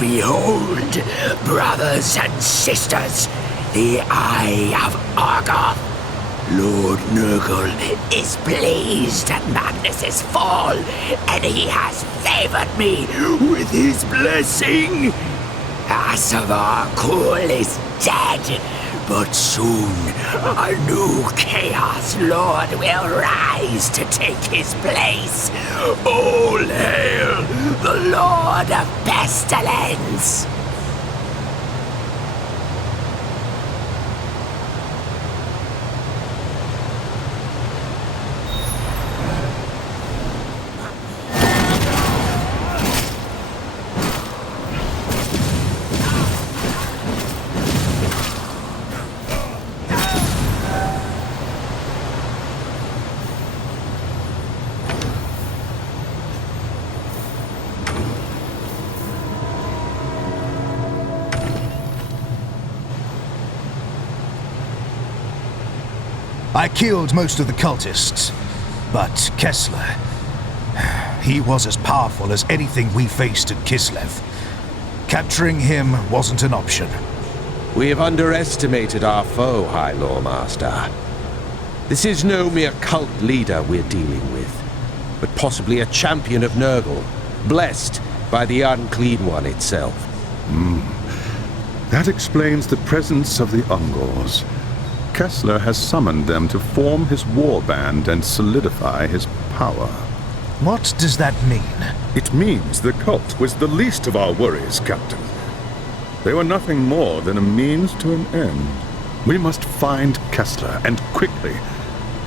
Behold, brothers and sisters, the Eye of Argoth. Lord Nurgle is pleased at Magnus's fall, and he has favored me with his blessing. Asavar Kul is dead, but soon a new Chaos Lord will rise to take his place. All hail the Lord of Pestilence! I killed most of the cultists, but Kessler, he was as powerful as anything we faced at Kislev. Capturing him wasn't an option. We have underestimated our foe, High Loremaster. This is no mere cult leader we're dealing with, but possibly a champion of Nurgle, blessed by the Unclean One itself. That explains the presence of the Ungors. Kessler has summoned them to form his warband and solidify his power. What does that mean? It means the cult was the least of our worries, Captain. They were nothing more than a means to an end. We must find Kessler, and quickly.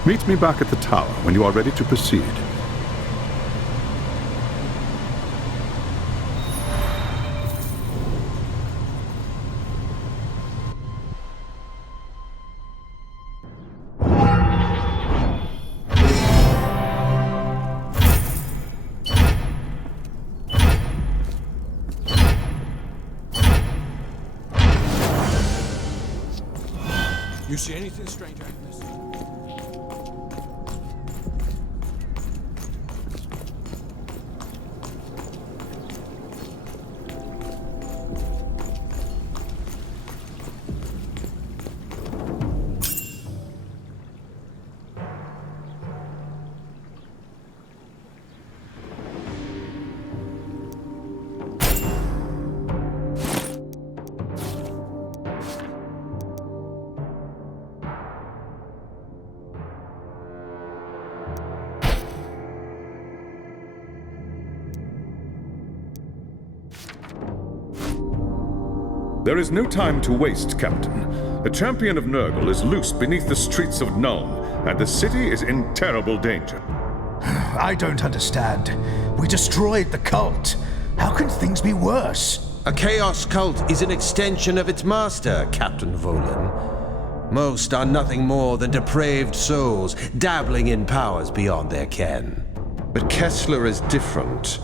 Meet me back at the tower when you are ready to proceed. You see anything strange, Agnes? There is no time to waste, Captain. The champion of Nurgle is loose beneath the streets of Nuln, and the city is in terrible danger. I don't understand. We destroyed the cult. How can things be worse? A chaos cult is an extension of its master, Captain Volan. Most are nothing more than depraved souls, dabbling in powers beyond their ken. But Kessler is different.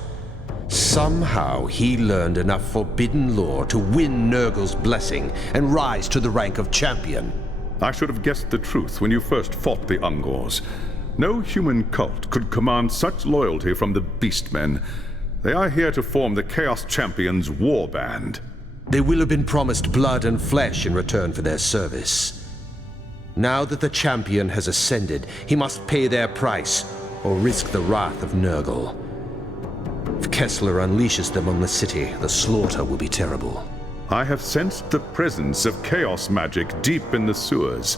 Somehow he learned enough forbidden lore to win Nurgle's blessing and rise to the rank of champion. I should have guessed the truth when you first fought the Ungors. No human cult could command such loyalty from the Beastmen. They are here to form the Chaos Champions' warband. They will have been promised blood and flesh in return for their service. Now that the champion has ascended, he must pay their price or risk the wrath of Nurgle. If Kessler unleashes them on the city, the slaughter will be terrible. I have sensed the presence of chaos magic deep in the sewers.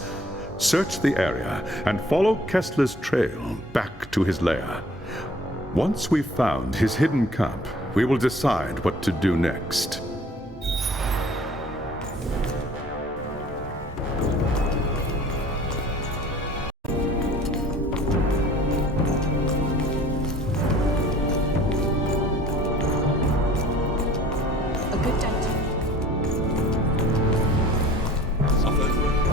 Search the area and follow Kessler's trail back to his lair. Once we've found his hidden camp, we will decide what to do next. A good day to you. I've heard rumors.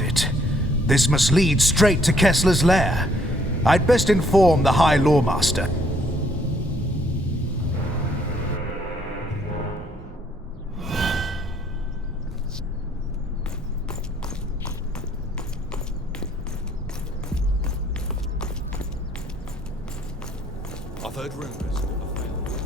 found it. This must lead straight to Kessler's lair. I'd best inform the High Lawmaster. I've heard rumors of failed.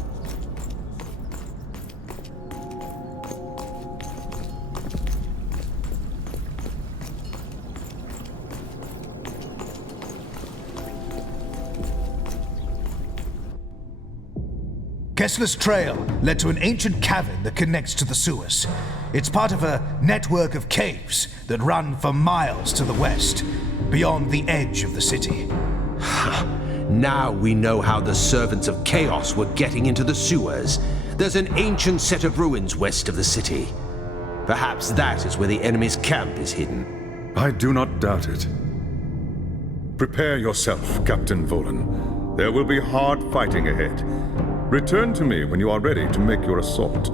Kessler's trail led to an ancient cavern that connects to the sewers. It's part of a network of caves that run for miles to the west, beyond the edge of the city. Now we know how the servants of Chaos were getting into the sewers. There's an ancient set of ruins west of the city. Perhaps that is where the enemy's camp is hidden. I do not doubt it. Prepare yourself, Captain Volan. There will be hard fighting ahead. Return to me when you are ready to make your assault.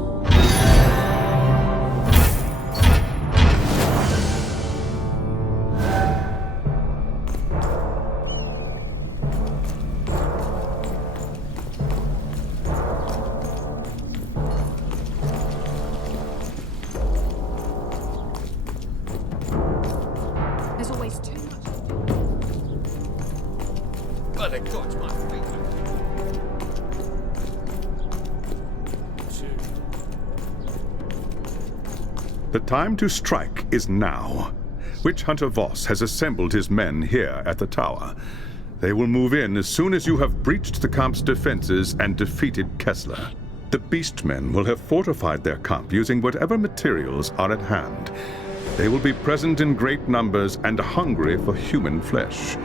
There's always too much. But it got my feet. The time to strike is now. Witch Hunter Voss has assembled his men here at the tower. They will move in as soon as you have breached the camp's defenses and defeated Kessler. The Beastmen will have fortified their camp using whatever materials are at hand. They will be present in great numbers and hungry for human flesh.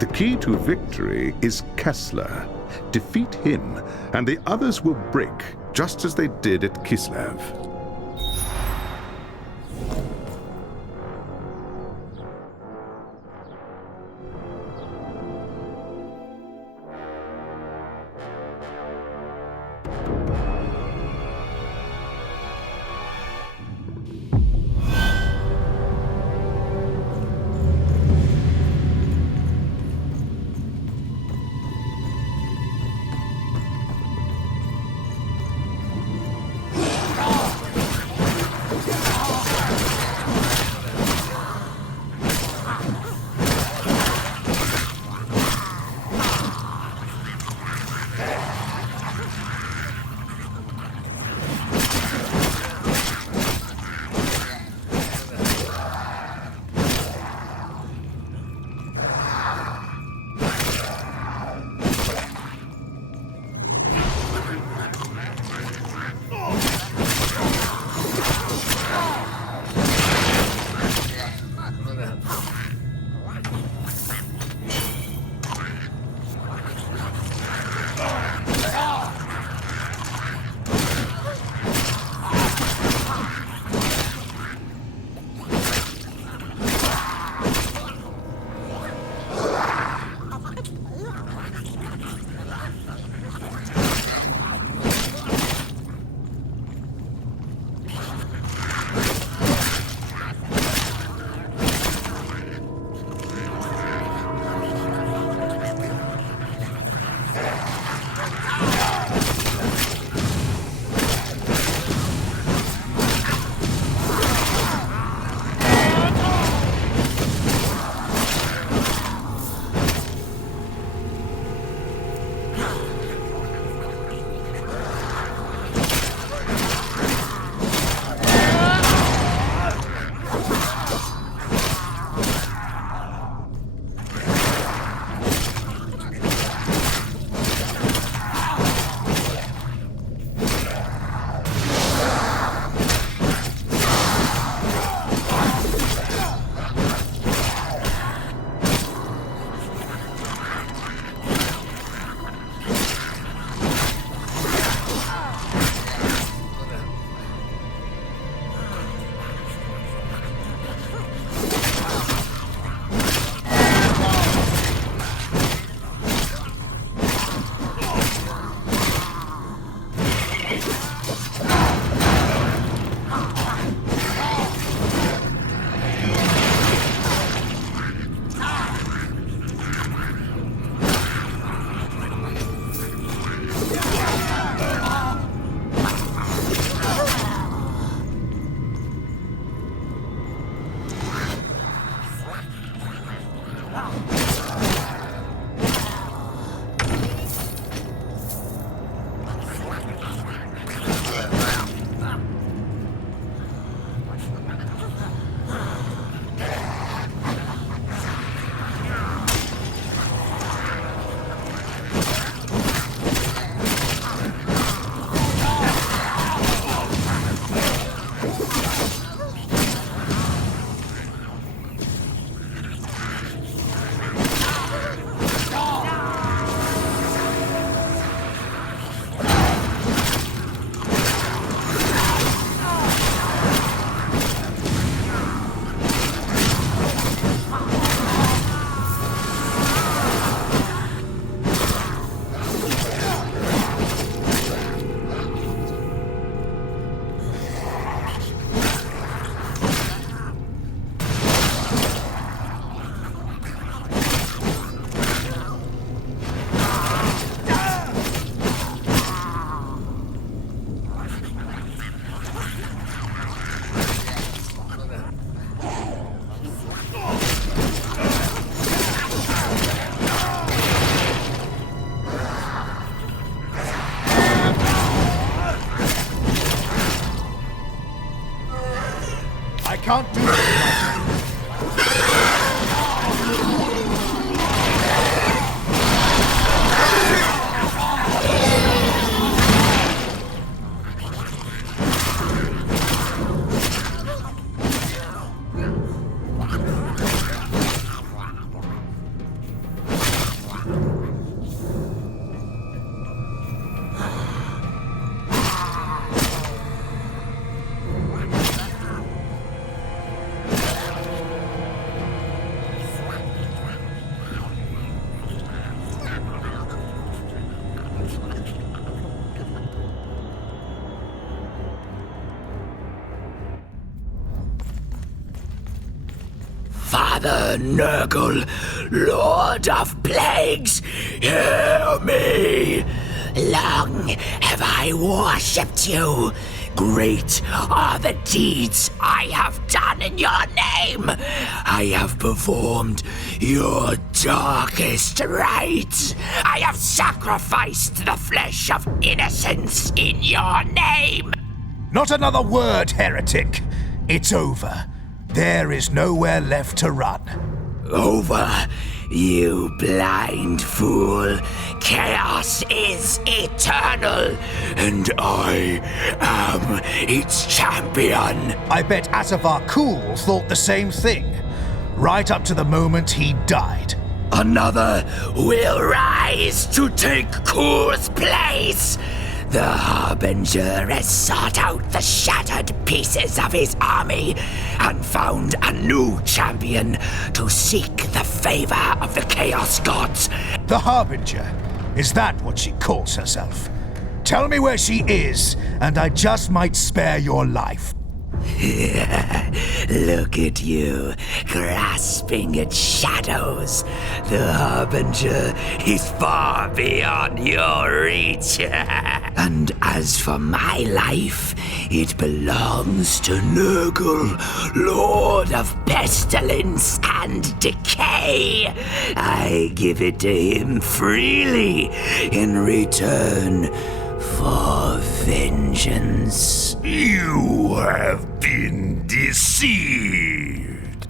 The key to victory is Kessler. Defeat him, and the others will break, just as they did at Kislev. Father Nurgle, Lord of Plagues, hear me! Long have I worshipped you. Great are the deeds I have done in your name. I have performed your darkest rites. I have sacrificed the flesh of innocents in your name. Not another word, heretic. It's over. There is nowhere left to run. Over, you blind fool. Chaos is eternal, and I am its champion. I bet Asavar Kul thought the same thing, right up to the moment he died. Another will rise to take Kul's place. The Harbinger has sought out the shattered pieces of his army and found a new champion to seek the favor of the Chaos Gods. The Harbinger? Is that what she calls herself? Tell me where she is, and I just might spare your life. Look at you, grasping at shadows. The Harbinger is far beyond your reach. And as for my life, it belongs to Nurgle, Lord of Pestilence and Decay. I give it to him freely in return for vengeance. You have been deceived.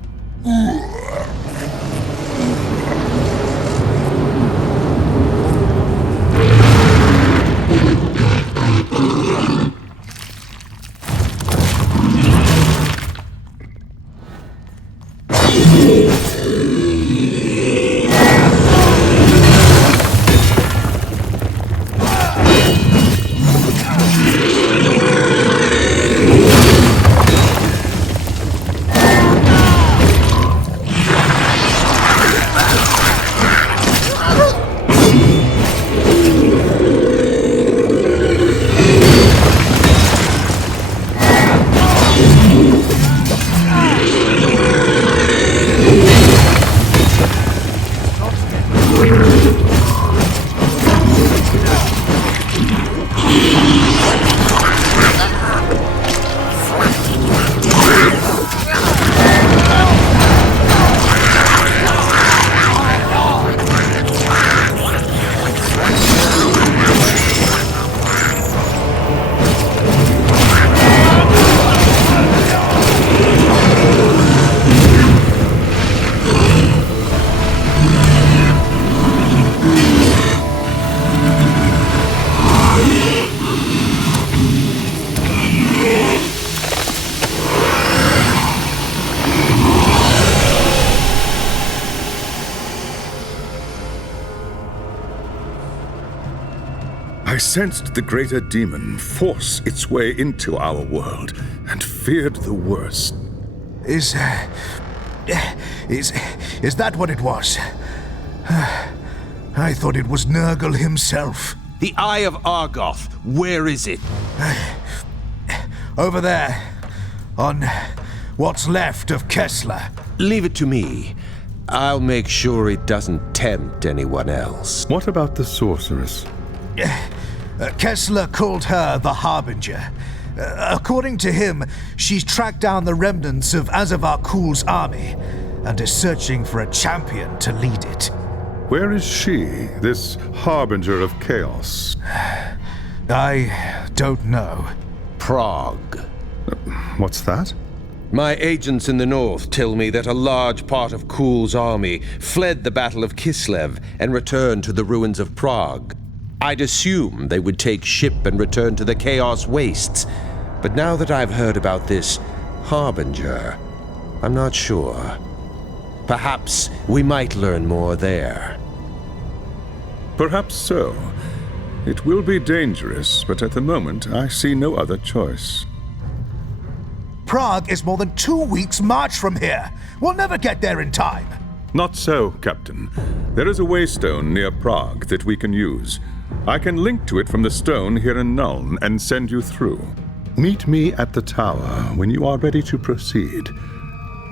I sensed the greater demon force its way into our world and feared the worst. Is that what it was? I thought it was Nurgle himself. The Eye of Argoth, where is it? Over there, on what's left of Kessler. Leave it to me. I'll make sure it doesn't tempt anyone else. What about the sorceress? Kessler called her the Harbinger. According to him, she's tracked down the remnants of Asavar Kul's army and is searching for a champion to lead it. Where is she, this harbinger of chaos? I don't know. Praag. What's that? My agents in the north tell me that a large part of Kul's army fled the Battle of Kislev and returned to the ruins of Prague. I'd assume they would take ship and return to the Chaos Wastes, but now that I've heard about this Harbinger, I'm not sure. Perhaps we might learn more there. Perhaps so. It will be dangerous, but at the moment I see no other choice. Prague is more than 2 weeks' march from here. We'll never get there in time. Not so, Captain. There is a waystone near Prague that we can use. I can link to it from the stone here in Nuln and send you through. Meet me at the tower when you are ready to proceed.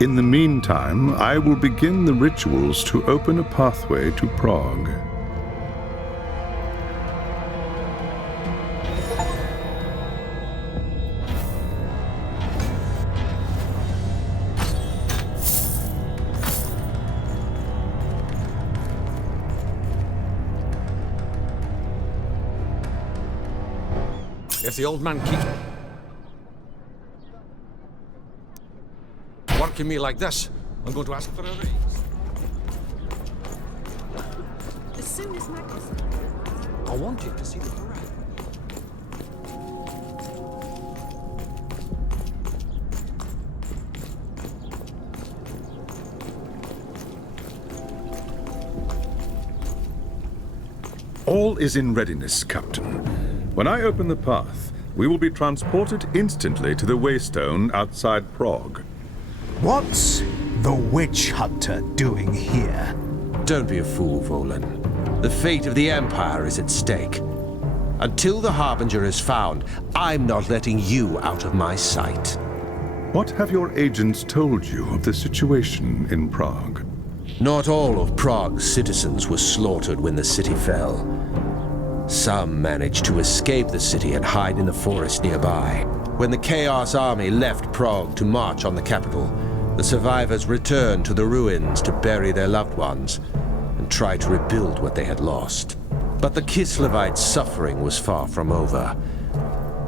In the meantime, I will begin the rituals to open a pathway to Prague. If the old man keeps working me like this, I'm going to ask for a raise. As soon as Magnus... I want you to see the parade. All is in readiness, Captain. When I open the path, we will be transported instantly to the Waystone outside Prague. What's the witch hunter doing here? Don't be a fool, Volan. The fate of the Empire is at stake. Until the Harbinger is found, I'm not letting you out of my sight. What have your agents told you of the situation in Prague? Not all of Prague's citizens were slaughtered when the city fell. Some managed to escape the city and hide in the forest nearby. When the Chaos Army left Prague to march on the capital, the survivors returned to the ruins to bury their loved ones and try to rebuild what they had lost. But the Kislevites' suffering was far from over.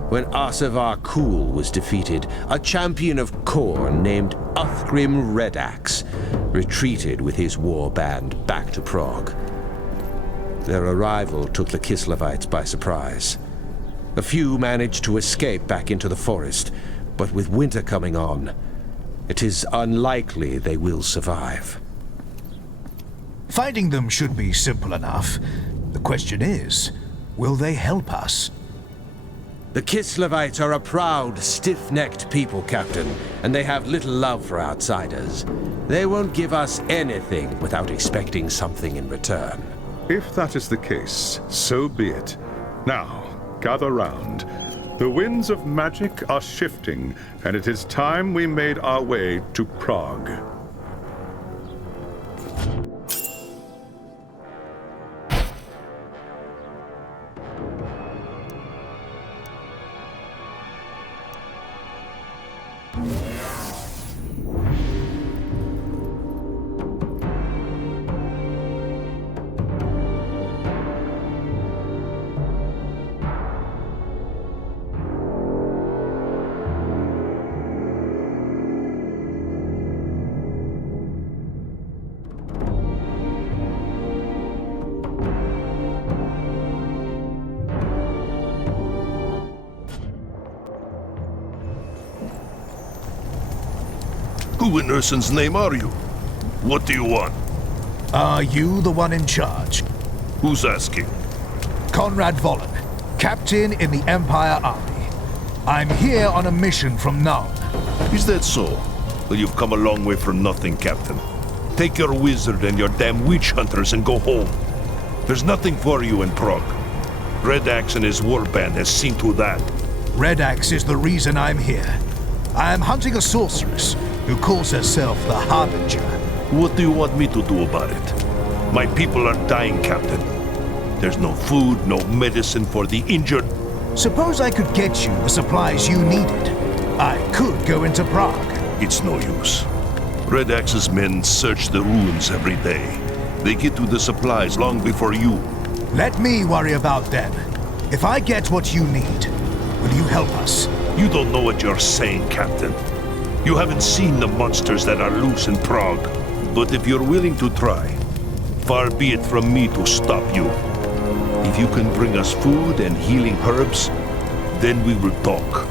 When Arsavar Kul was defeated, a champion of Khorne named Uthgrim Redax retreated with his war band back to Prague. Their arrival took the Kislevites by surprise. A few managed to escape back into the forest, but with winter coming on, it is unlikely they will survive. Finding them should be simple enough. The question is, will they help us? The Kislevites are a proud, stiff-necked people, Captain, and they have little love for outsiders. They won't give us anything without expecting something in return. If that is the case, so be it. Now, gather round. The winds of magic are shifting, and it is time we made our way to Prague. Who in Ursun's name are you? What do you want? Are you the one in charge? Who's asking? Conrad Vollen, captain in the Empire Army. I'm here on a mission from Nuln. Is that so? Well, you've come a long way for nothing, Captain. Take your wizard and your damn witch hunters and go home. There's nothing for you in Prague. Redax and his warband has seen to that. Redax is the reason I'm here. I am hunting a sorceress who calls herself the Harbinger. What do you want me to do about it? My people are dying, Captain. There's no food, no medicine for the injured. Suppose I could get you the supplies you needed. I could go into Prague. It's no use. Redax's men search the ruins every day. They get to the supplies long before you. Let me worry about them. If I get what you need, will you help us? You don't know what you're saying, Captain. You haven't seen the monsters that are loose in Prague. But if you're willing to try, far be it from me to stop you. If you can bring us food and healing herbs, then we will talk.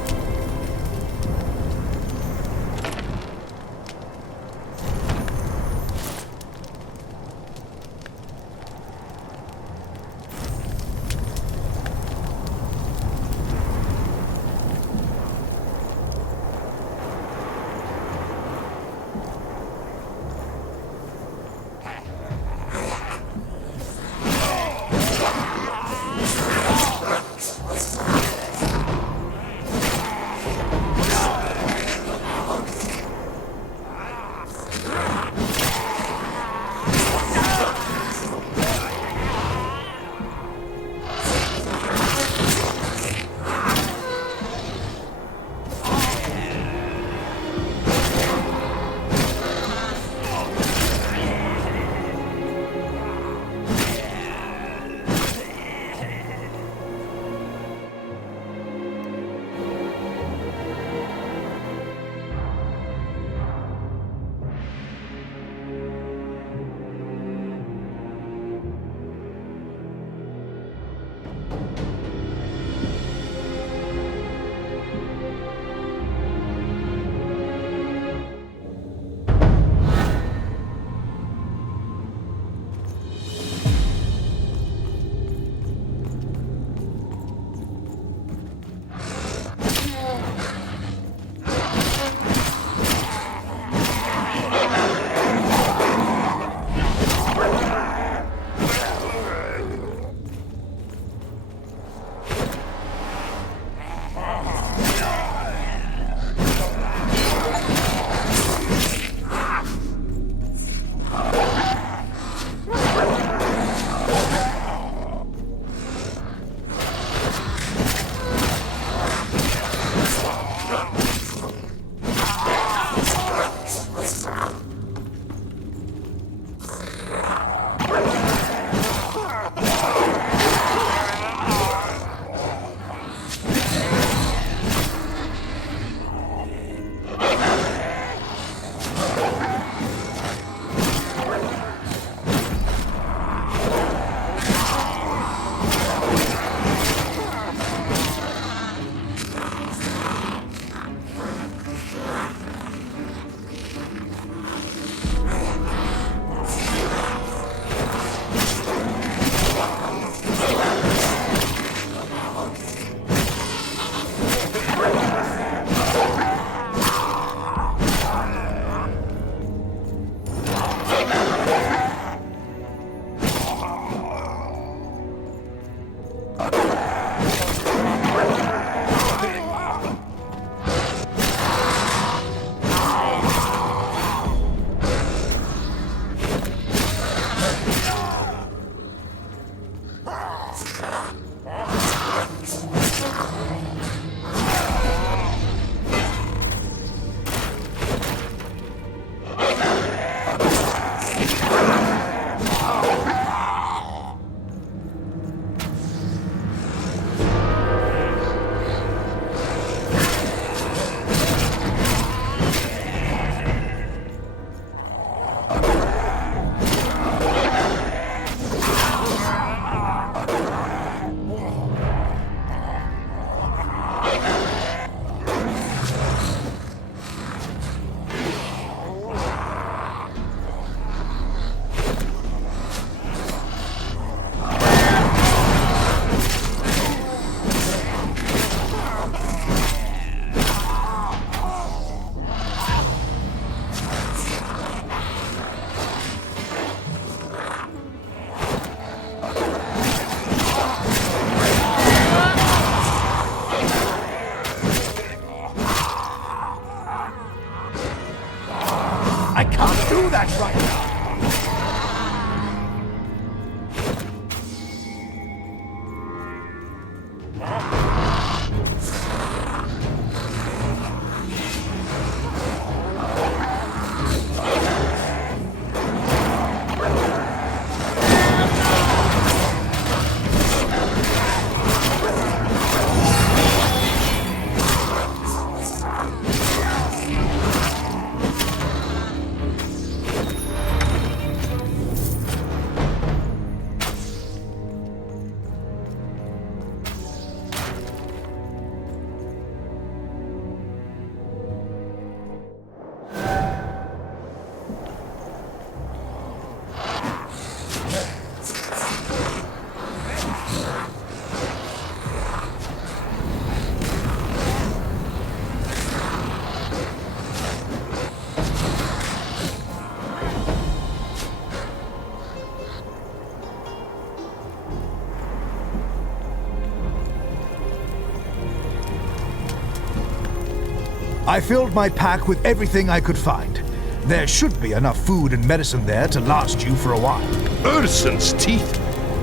I filled my pack with everything I could find. There should be enough food and medicine there to last you for a while. Urson's teeth!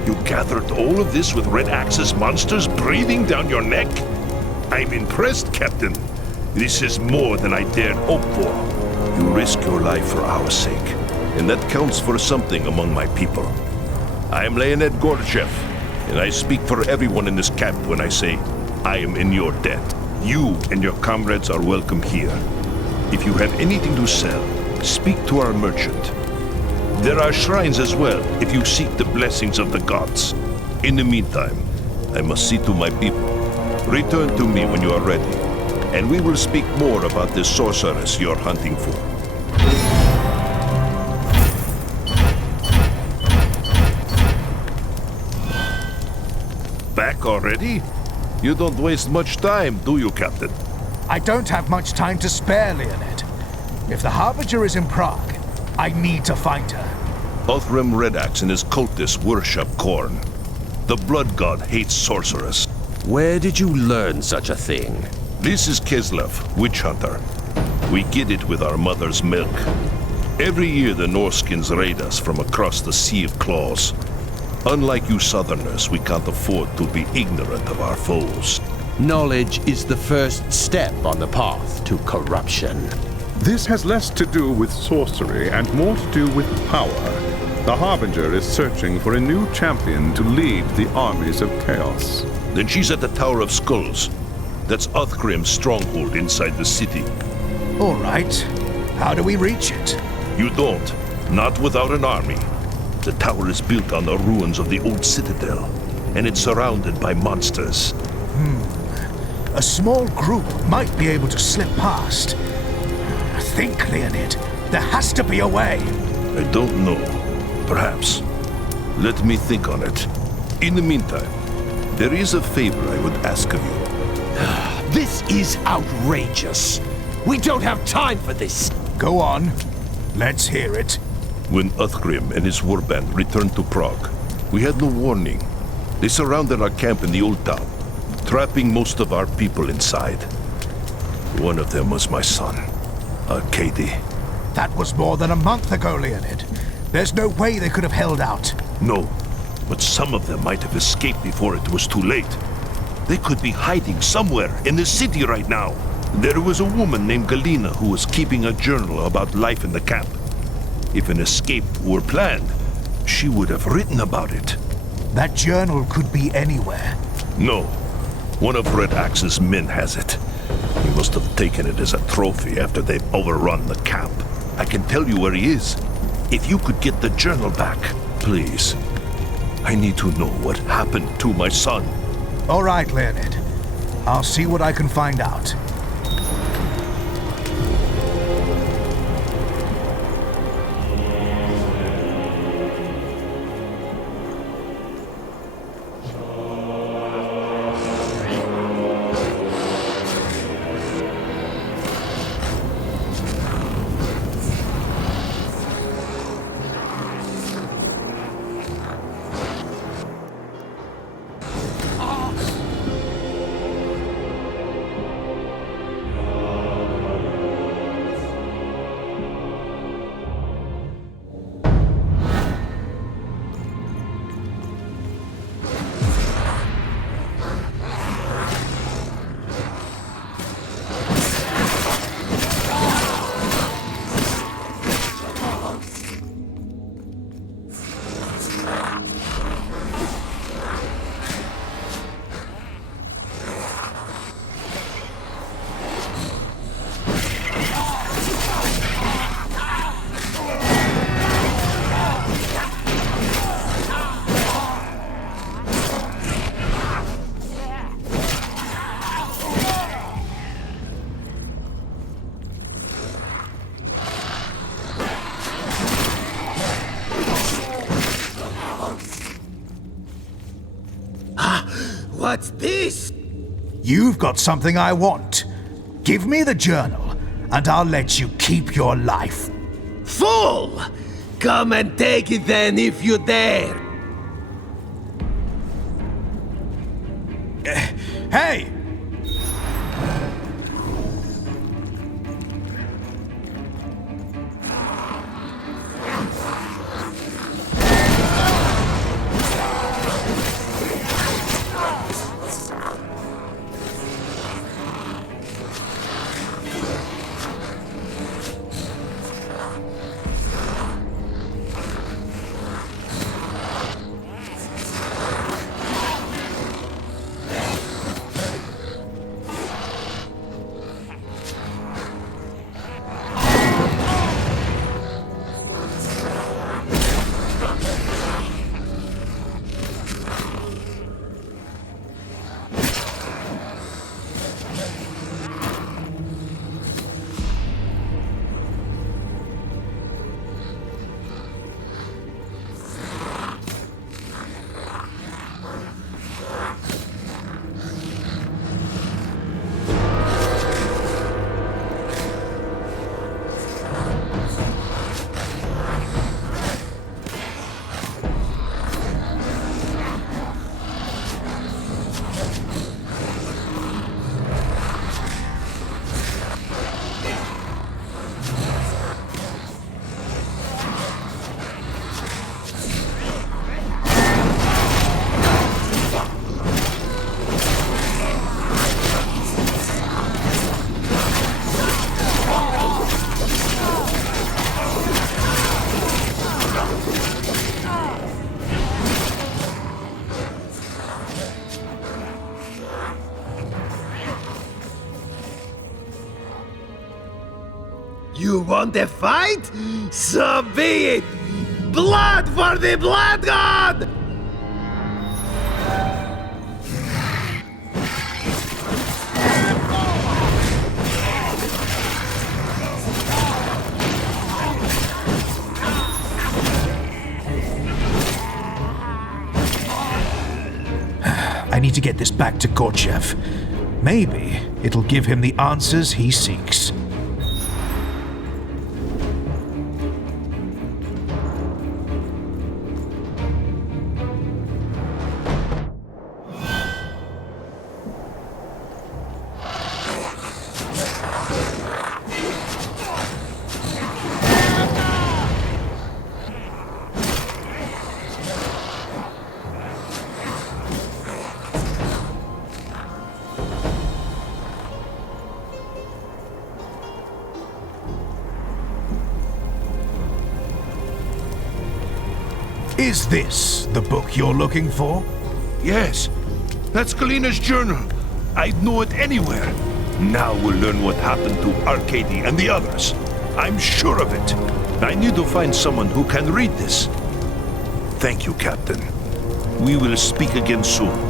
You gathered all of this with Red Axe's monsters breathing down your neck? I'm impressed, Captain. This is more than I dared hope for. You risk your life for our sake, and that counts for something among my people. I am Leonid Gorbachev, and I speak for everyone in this camp when I say I am in your debt. You and your comrades are welcome here. If you have anything to sell, speak to our merchant. There are shrines as well, if you seek the blessings of the gods. In the meantime, I must see to my people. Return to me when you are ready, and we will speak more about this sorceress you're hunting for. Back already? You don't waste much time, do you, Captain? I don't have much time to spare, Leonid. If the Harbinger is in Prague, I need to find her. Othram Redax and his cultists worship Khorne. The blood god hates sorcerers. Where did you learn such a thing? This is Kislev, witch hunter. We get it with our mother's milk. Every year the Norskins raid us from across the Sea of Claws. Unlike you Southerners, we can't afford to be ignorant of our foes. Knowledge is the first step on the path to corruption. This has less to do with sorcery and more to do with power. The Harbinger is searching for a new champion to lead the armies of chaos. Then she's at the Tower of Skulls. That's Othgrim's stronghold inside the city. All right. How do we reach it? You don't. Not without an army. The tower is built on the ruins of the old citadel, and it's surrounded by monsters. A small group might be able to slip past. Think, Leonid. There has to be a way. I don't know. Perhaps. Let me think on it. In the meantime, there is a favor I would ask of you. This is outrageous. We don't have time for this. Go on. Let's hear it. When Othgrim and his warband returned to Prague, we had no warning. They surrounded our camp in the old town, trapping most of our people inside. One of them was my son, Arkady. That was more than a month ago, Leonid. There's no way they could have held out. No, but some of them might have escaped before it was too late. They could be hiding somewhere in the city right now. There was a woman named Galina who was keeping a journal about life in the camp. If an escape were planned, she would have written about it. That journal could be anywhere. No. One of Red Axe's men has it. He must have taken it as a trophy after they've overrun the camp. I can tell you where he is. If you could get the journal back, please. I need to know what happened to my son. All right, Leonid. I'll see what I can find out. What's this? You've got something I want. Give me the journal, and I'll let you keep your life. Fool! Come and take it then if you dare. Hey! You want a fight? So be it! Blood for the Blood God! I need to get this back to Gorchev. Maybe it'll give him the answers he seeks. Is this the book you're looking for? Yes, that's Galina's journal. I'd know it anywhere. Now we'll learn what happened to Arcady and the others. I'm sure of it. I need to find someone who can read this. Thank you, Captain. We will speak again soon.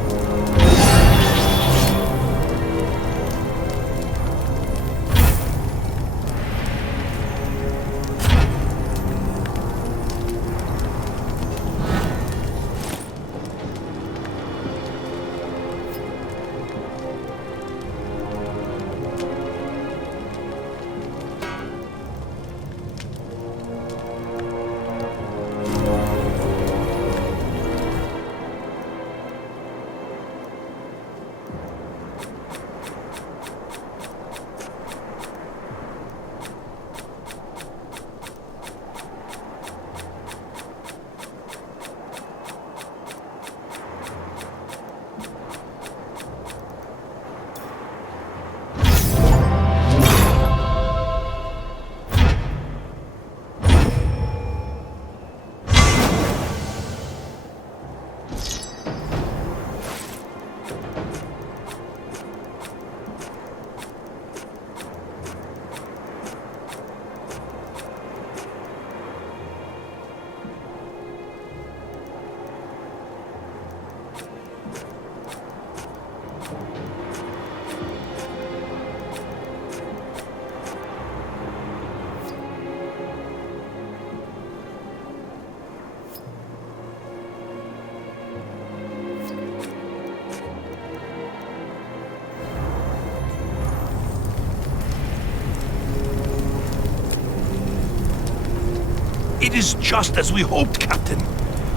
It is just as we hoped, Captain.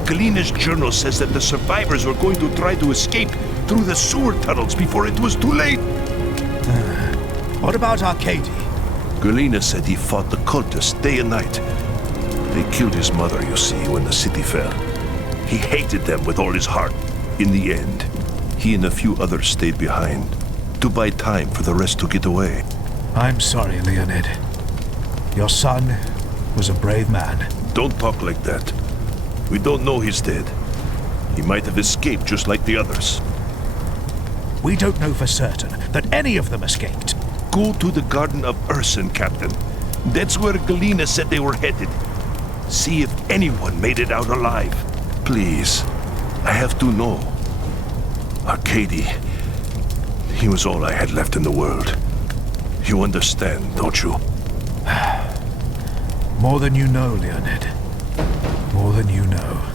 Galina's journal says that the survivors were going to try to escape through the sewer tunnels before it was too late. What about Arcady? Galina said he fought the cultists day and night. They killed his mother, you see, when the city fell. He hated them with all his heart. In the end, he and a few others stayed behind to buy time for the rest to get away. I'm sorry, Leonid. Your son was a brave man. Don't talk like that. We don't know he's dead. He might have escaped just like the others. We don't know for certain that any of them escaped. Go to the Garden of Urson, Captain. That's where Galina said they were headed. See if anyone made it out alive. Please, I have to know. Arcady, he was all I had left in the world. You understand, don't you? More than you know, Leonid. More than you know.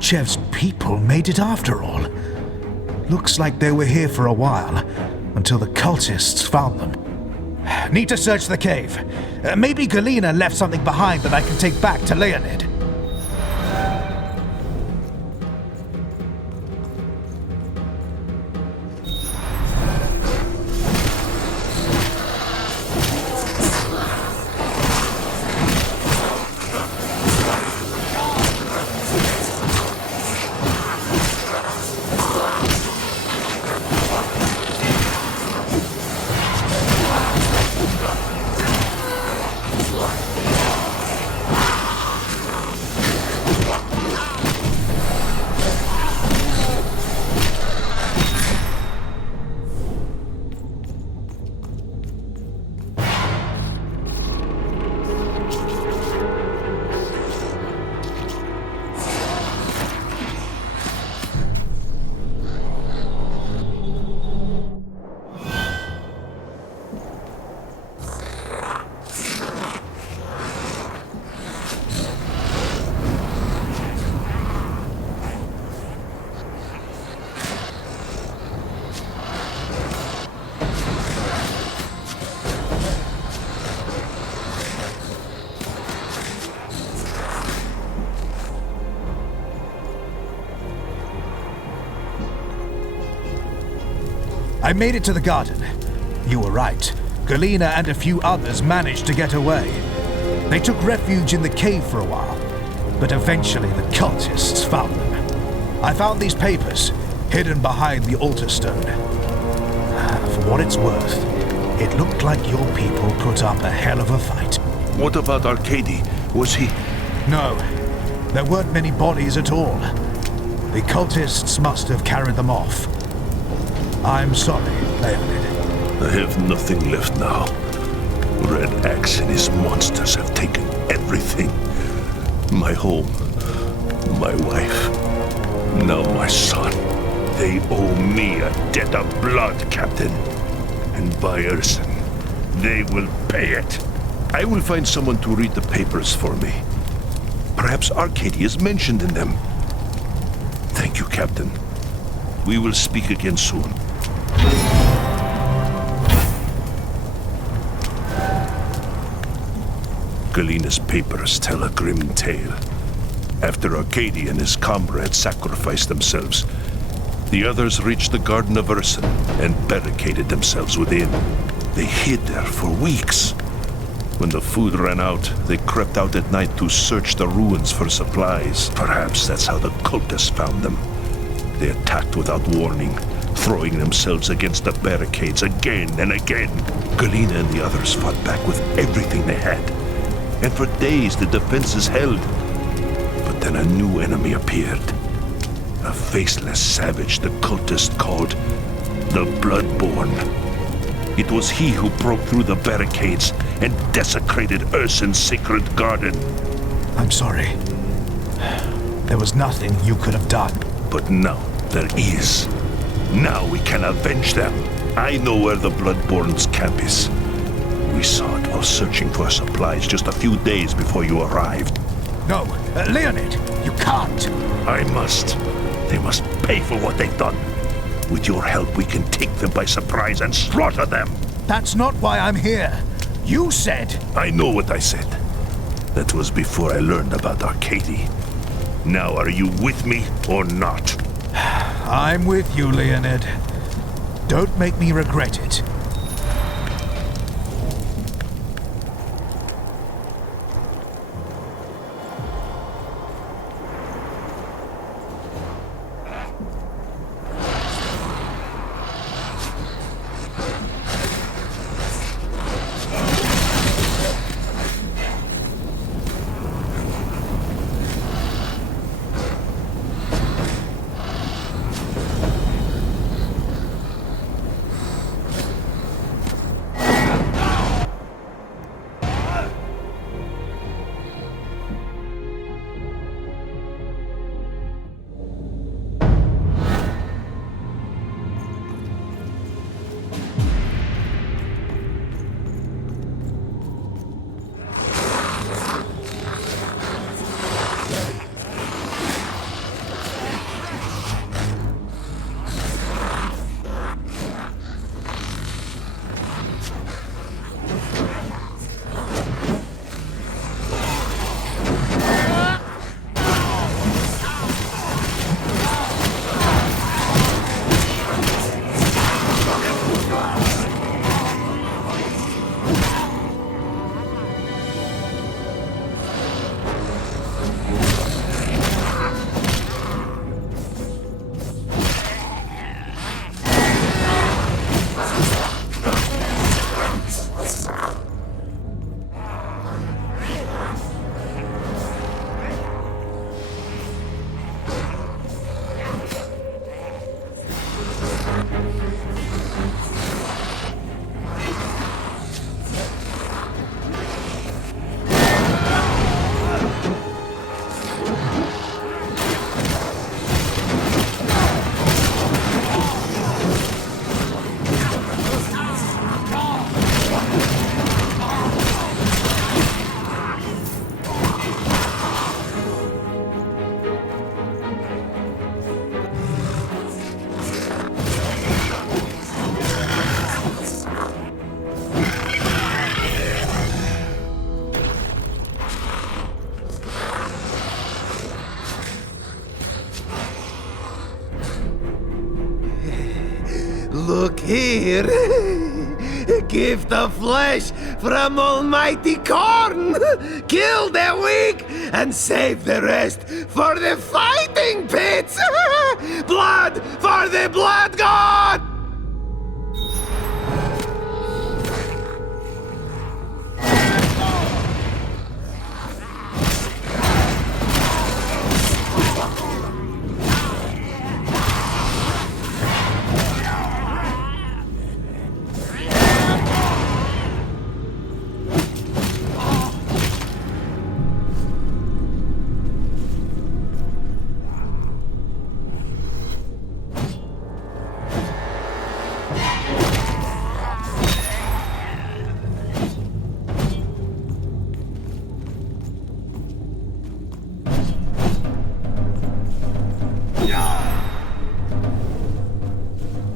Korchev's people made it after all. Looks like they were here for a while, until the cultists found them. Need to search the cave. Maybe Galena left something behind that I can take back to Leonid. I made it to the garden. You were right. Galena and a few others managed to get away. They took refuge in the cave for a while, but eventually the cultists found them. I found these papers, hidden behind the altar stone. For what it's worth, it looked like your people put up a hell of a fight. What about Arcady? Was he... No, there weren't many bodies at all. The cultists must have carried them off. I'm sorry, Leonid. I have nothing left now. Red Axe and his monsters have taken everything. My home, my wife, now my son. They owe me a debt of blood, Captain. And by Urson, they will pay it. I will find someone to read the papers for me. Perhaps Arcady is mentioned in them. Thank you, Captain. We will speak again soon. Galena's papers tell a grim tale. After Arcady and his comrades sacrificed themselves, the others reached the Garden of Urson and barricaded themselves within. They hid there for weeks. When the food ran out, they crept out at night to search the ruins for supplies. Perhaps that's how the cultists found them. They attacked without warning, throwing themselves against the barricades again and again. Galena and the others fought back with everything they had. And for days the defenses held. But then a new enemy appeared. A faceless savage the cultists called the Bloodborne. It was he who broke through the barricades and desecrated Urson's sacred garden. I'm sorry. There was nothing you could have done. But now there is. Now we can avenge them. I know where the Bloodborne's camp is. We saw it while searching for supplies just a few days before you arrived. No, Leonid, you can't. I must. They must pay for what they've done. With your help, we can take them by surprise and slaughter them. That's not why I'm here. You said... I know what I said. That was before I learned about Arcady. Now, are you with me or not? I'm with you, Leonid. Don't make me regret it. here. A gift of flesh from Almighty Korn. Kill the weak and save the rest for the fighting pits. Blood for the blood god!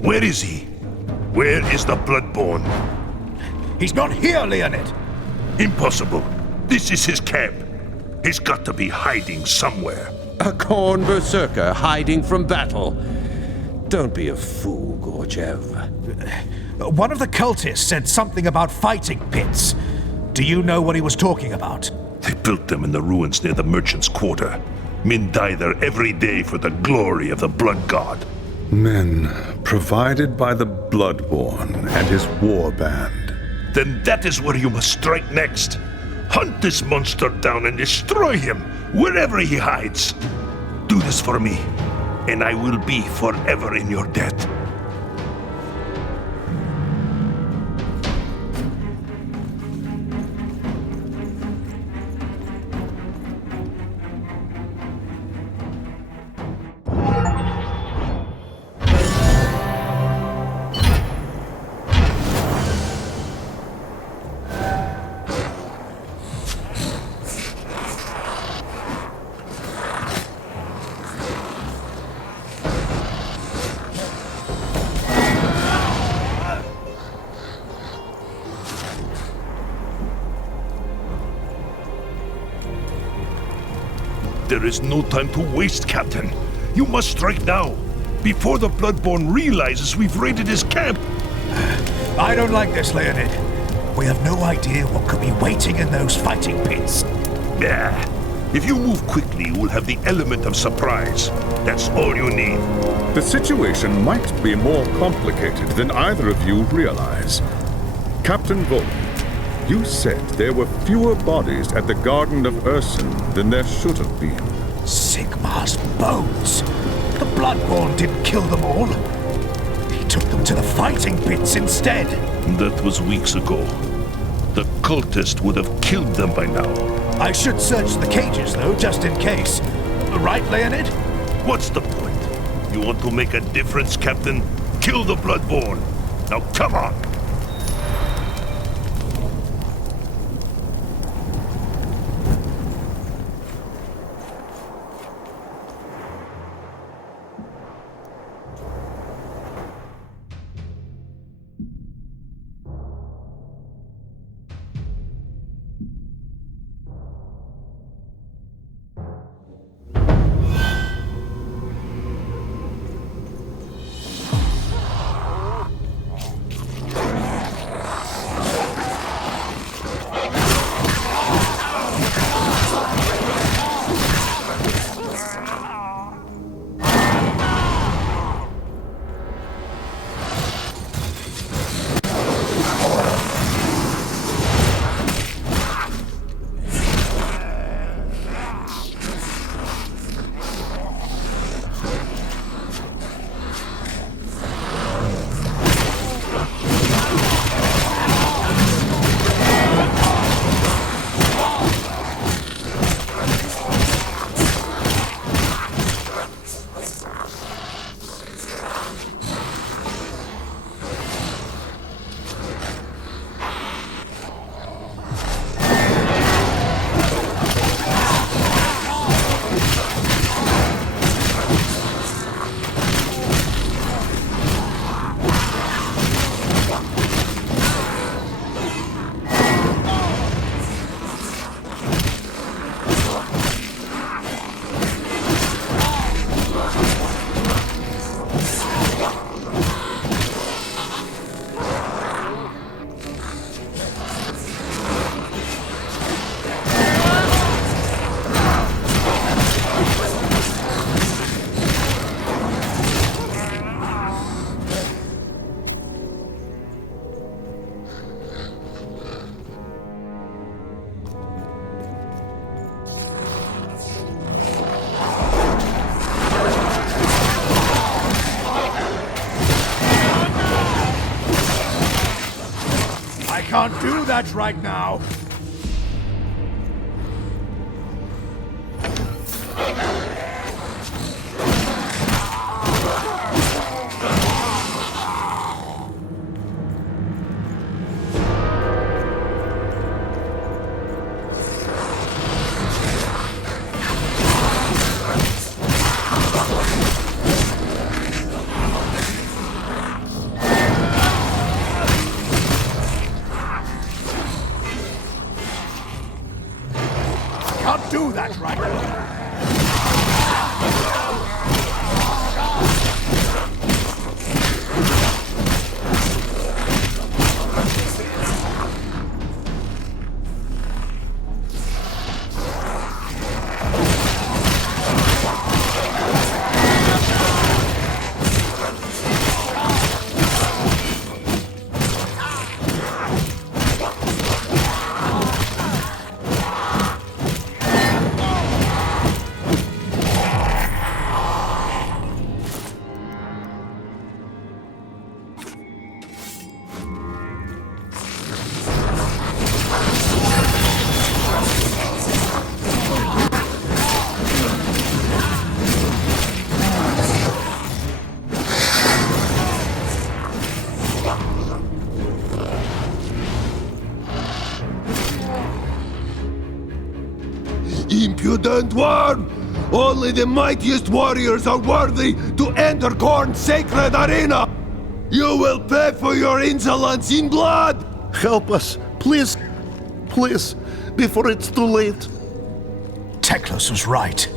Where is he? Where is the Bloodborne? He's not here, Leonid! Impossible. This is his camp. He's got to be hiding somewhere. A Korn berserker hiding from battle. Don't be a fool, Gorgev. One of the cultists said something about fighting pits. Do you know what he was talking about? They built them in the ruins near the merchant's quarter. Men die there every day for the glory of the blood god. Men provided by the Bloodborne and his war band. Then that is where you must strike next. Hunt this monster down and destroy him, wherever he hides. Do this for me, and I will be forever in your debt. There is no time to waste, Captain. You must strike now, before the Bloodborne realizes we've raided his camp. I don't like this, Leonid. We have no idea what could be waiting in those fighting pits. Yeah. If you move quickly, you will have the element of surprise. That's all you need. The situation might be more complicated than either of you realize. Captain Volk, you said there were fewer bodies at the Garden of Ursen than there should have been. Sigmar's bones! The Bloodborne didn't kill them all. He took them to the fighting pits instead. That was weeks ago. The cultist would have killed them by now. I should search the cages, though, just in case. Right, Leonid? What's the point? You want to make a difference, Captain? Kill the Bloodborne. Now come on! can't do that right now. Can't do that right now. Impudent worm! Only the mightiest warriors are worthy to enter Khorne's sacred arena! You will pay for your insolence in blood! Help us, please. Please, before it's too late. Teklos was right.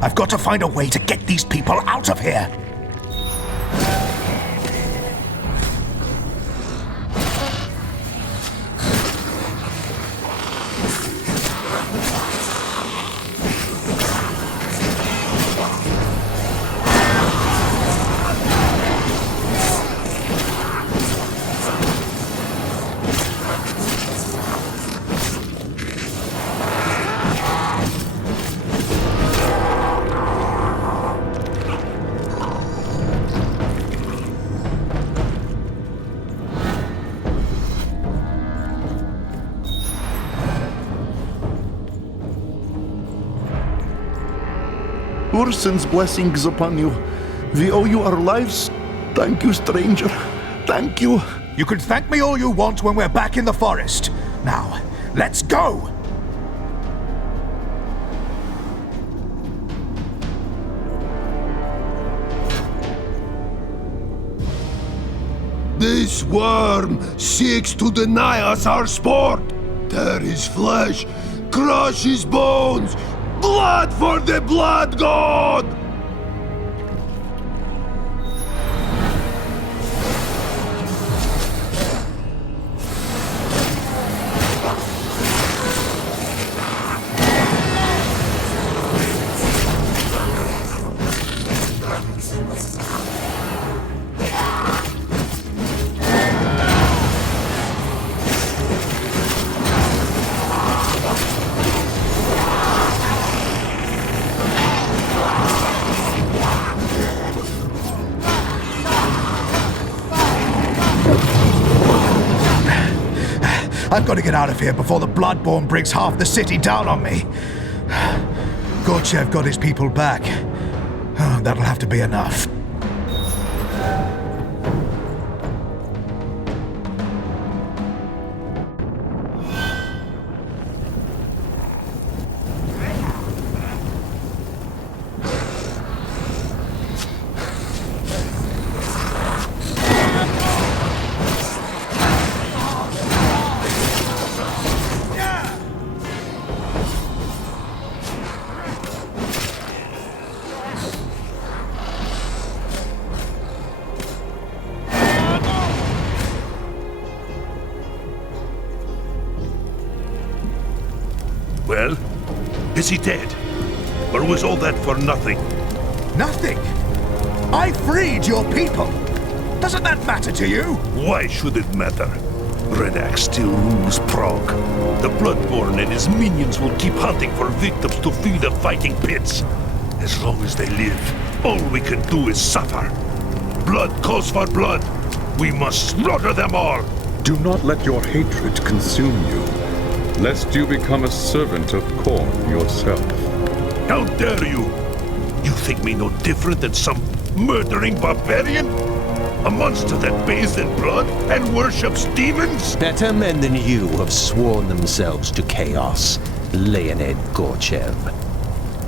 I've got to find a way to get these people out of here. Ursun's blessings upon you. We owe you our lives. Thank you, stranger. Thank you. You can thank me all you want when we're back in the forest. Now, let's go! This worm seeks to deny us our sport. Tear his flesh, crush his bones. Blood for the blood god! I've got to get out of here before the Bloodborne brings half the city down on me. Gorchev got his people back. Oh, that'll have to be enough. Well, is he dead? Or was all that for nothing? Nothing? I freed your people. Doesn't that matter to you? Why should it matter? Redak still rules Praag. The Bloodborne and his minions will keep hunting for victims to feed the fighting pits. As long as they live, all we can do is suffer. Blood calls for blood. We must slaughter them all. Do not let your hatred consume you, lest you become a servant of Khorne yourself. How dare you? You think me no different than some murdering barbarian? A monster that bathes in blood and worships demons? Better men than you have sworn themselves to chaos, Leonid Gorchev.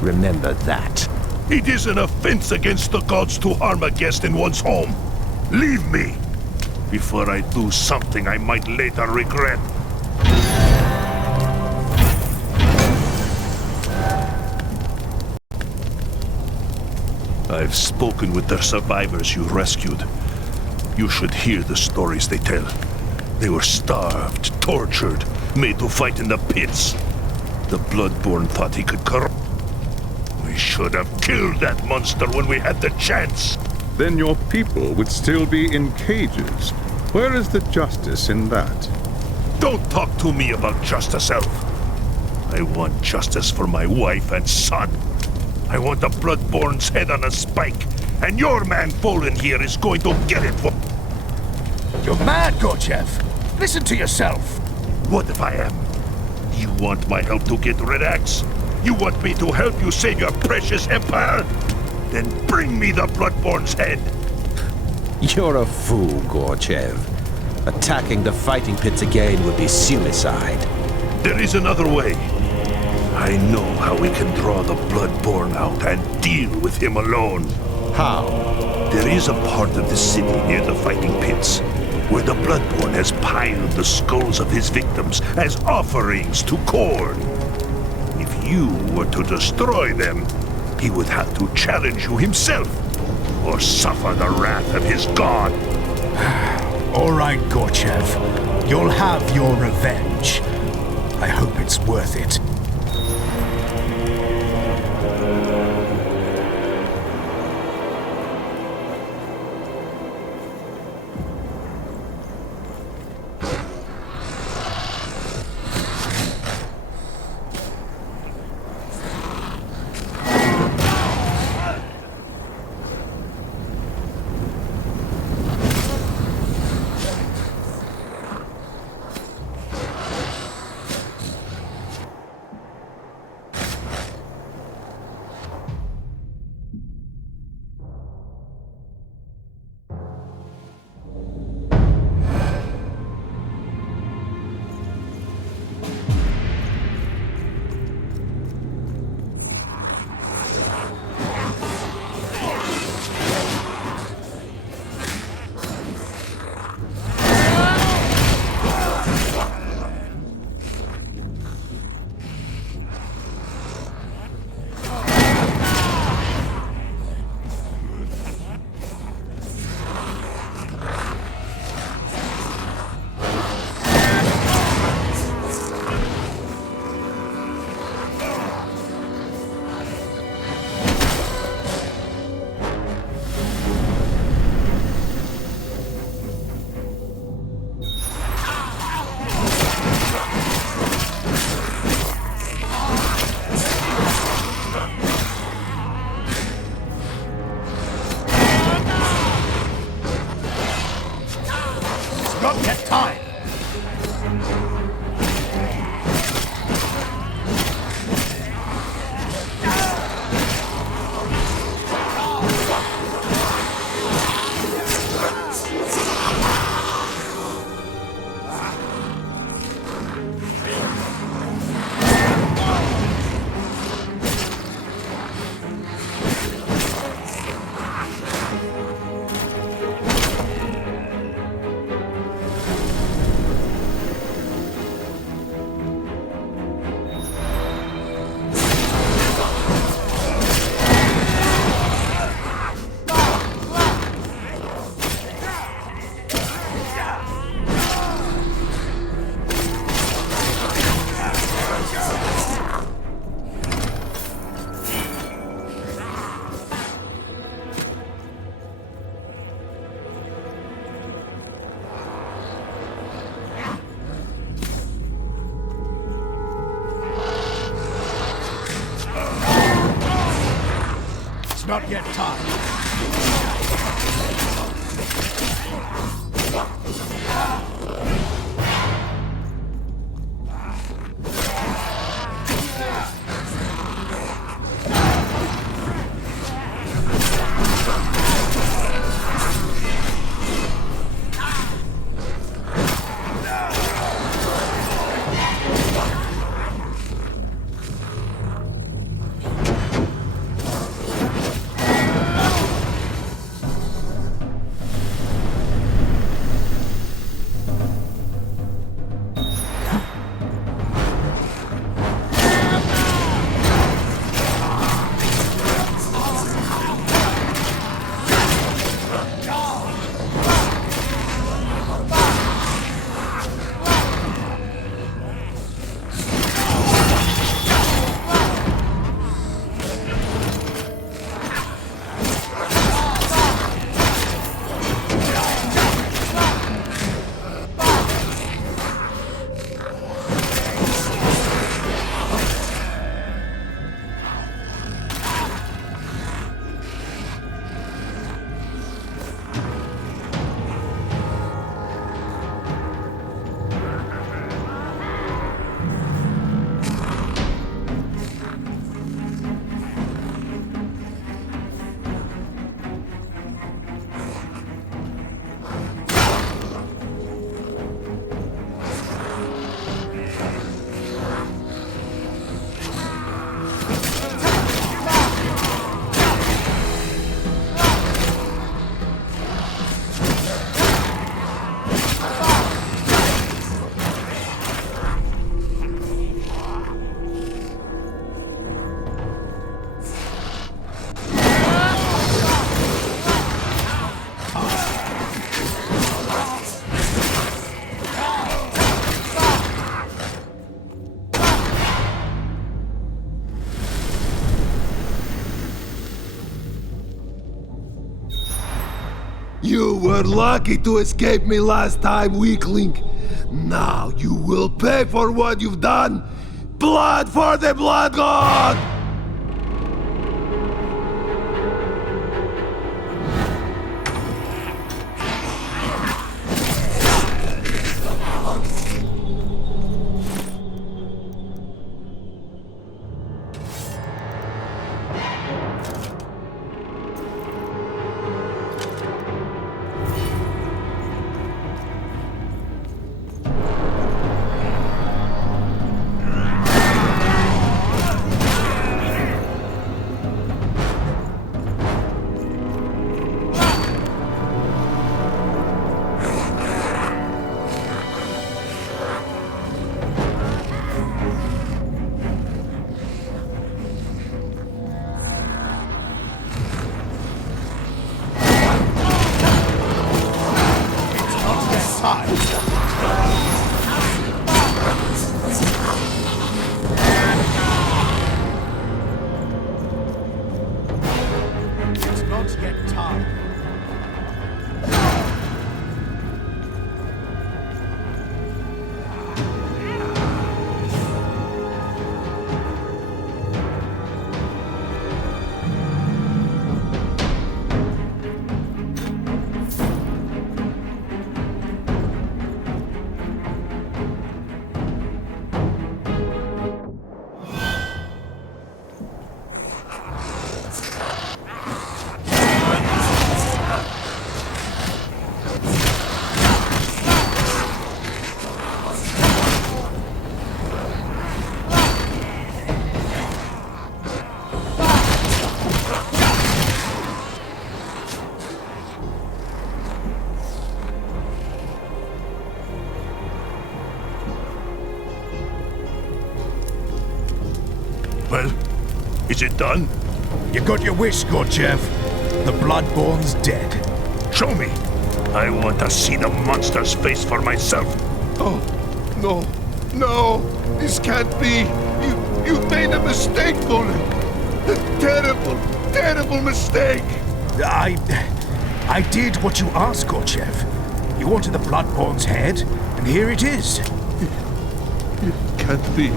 Remember that. It is an offense against the gods to harm a guest in one's home. Leave me, before I do something I might later regret. I've spoken with the survivors you rescued. You should hear the stories they tell. They were starved, tortured, made to fight in the pits. The Bloodborne thought he could corrupt. We should have killed that monster when we had the chance. Then your people would still be in cages. Where is the justice in that? Don't talk to me about justice, Elf. I want justice for my wife and son. I want the Bloodborne's head on a spike, and your man Bolin here is going to get it for... You're mad, Gorchev! Listen to yourself! What if I am? You want my help to get rid of Axe? You want me to help you save your precious empire? Then bring me the Bloodborne's head! You're a fool, Gorchev. Attacking the fighting pits again would be suicide. There is another way. I know how we can draw the Bloodborne out and deal with him alone. How? There is a part of the city near the fighting pits where the Bloodborne has piled the skulls of his victims as offerings to Khorne. If you were to destroy them, he would have to challenge you himself, or suffer the wrath of his god. All right, Gorchev. You'll have your revenge. I hope it's worth it. Not yet time. were lucky to escape me last time, weakling. Now you will pay for what you've done. Blood for the Blood God! It's not yet time. Well, is it done? You got your wish, Gorchev. The Bloodborne's dead. Show me. I want to see the monster's face for myself. Oh, no. No! This can't be! You made a mistake, Nolan! A terrible, terrible mistake! I did what you asked, Gorchev. You wanted the Bloodborne's head, and here it is. It can't be.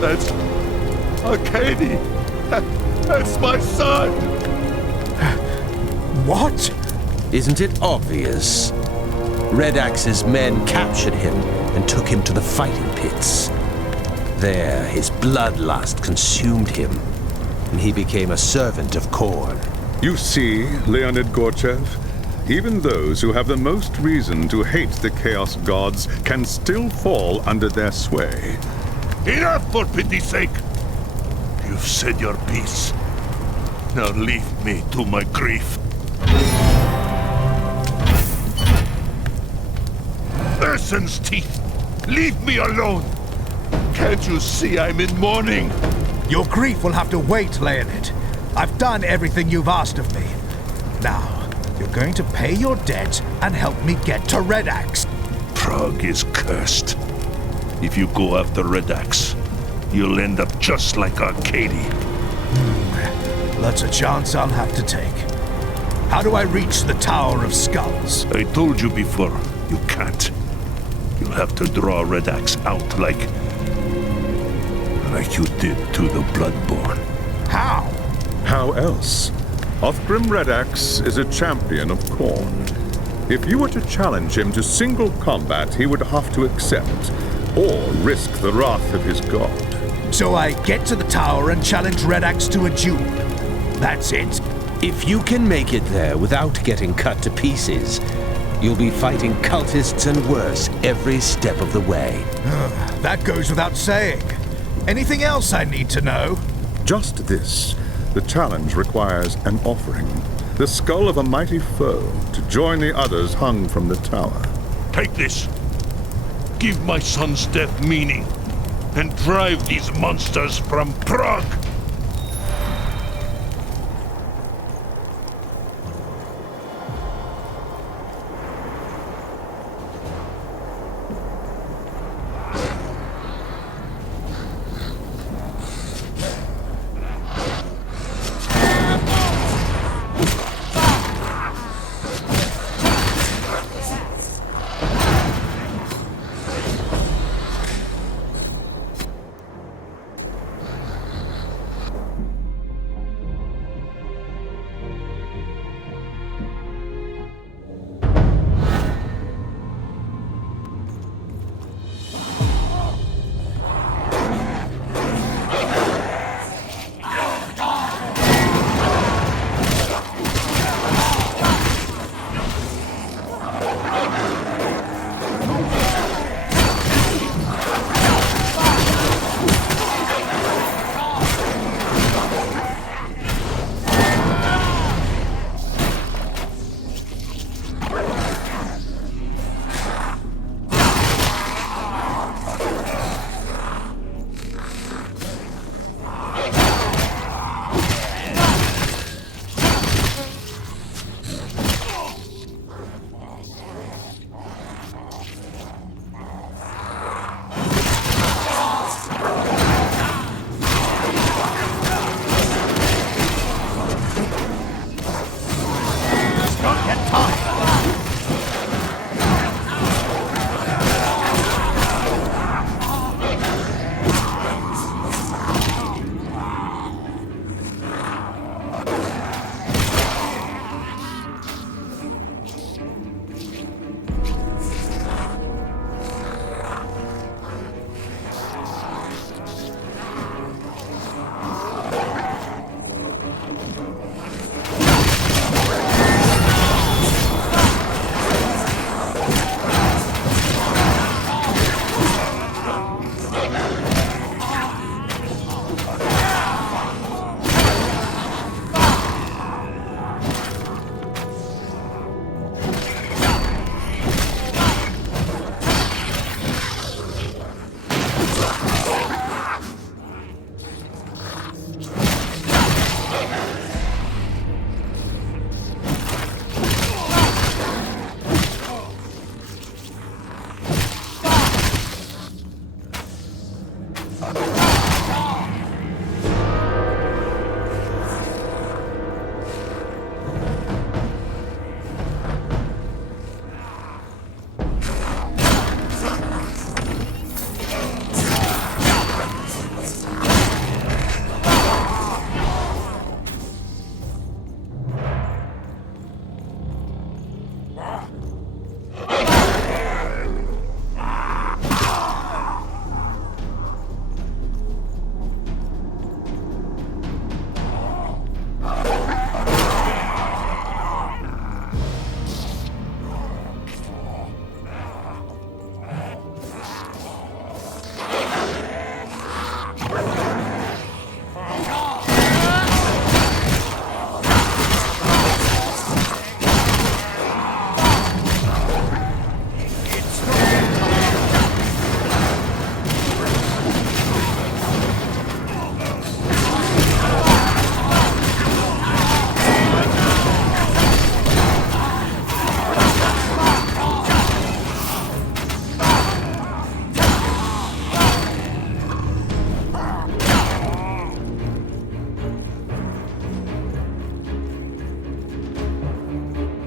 That's Arcady. That's my son! What? Isn't it obvious? Red Axe's men captured him and took him to the fighting pits. There, his bloodlust consumed him, and he became a servant of Khorne. You see, Leonid Gorchev, even those who have the most reason to hate the Chaos Gods can still fall under their sway. Enough, for pity's sake! You've said your piece. Now leave me to my grief. Ursen's teeth! Leave me alone! Can't you see I'm in mourning? Your grief will have to wait, Leonid. I've done everything you've asked of me. Now, you're going to pay your debt and help me get to Red Axe. Praag is cursed. If you go after Red Axe, you'll end up just like Arcady. That's a chance I'll have to take. How do I reach the Tower of Skulls? I told you before, you can't. You'll have to draw Red Axe out like you did to the Bloodborne. How? How else? Othgrim Red Axe is a champion of Khorne. If you were to challenge him to single combat, he would have to accept, or risk the wrath of his god. So I get to the tower and challenge Red Axe to a duel. That's it. If you can make it there without getting cut to pieces, you'll be fighting cultists and worse every step of the way. That goes without saying. Anything else I need to know? Just this. The challenge requires an offering. The skull of a mighty foe to join the others hung from the tower. Take this. Give my son's death meaning, and drive these monsters from Praag.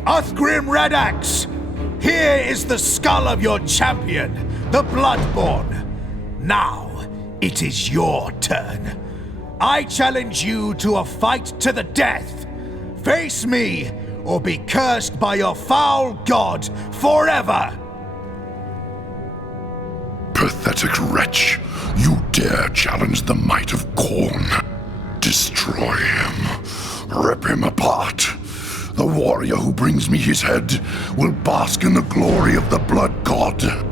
Uthgrim Red Axe! Here is the skull of your champion, the Bloodborne. Now, it is your turn. I challenge you to a fight to the death. Face me, or be cursed by your foul god forever! Pathetic wretch, you dare challenge the might of Khorne. Destroy him. Rip him apart. The warrior who brings me his head will bask in the glory of the blood god.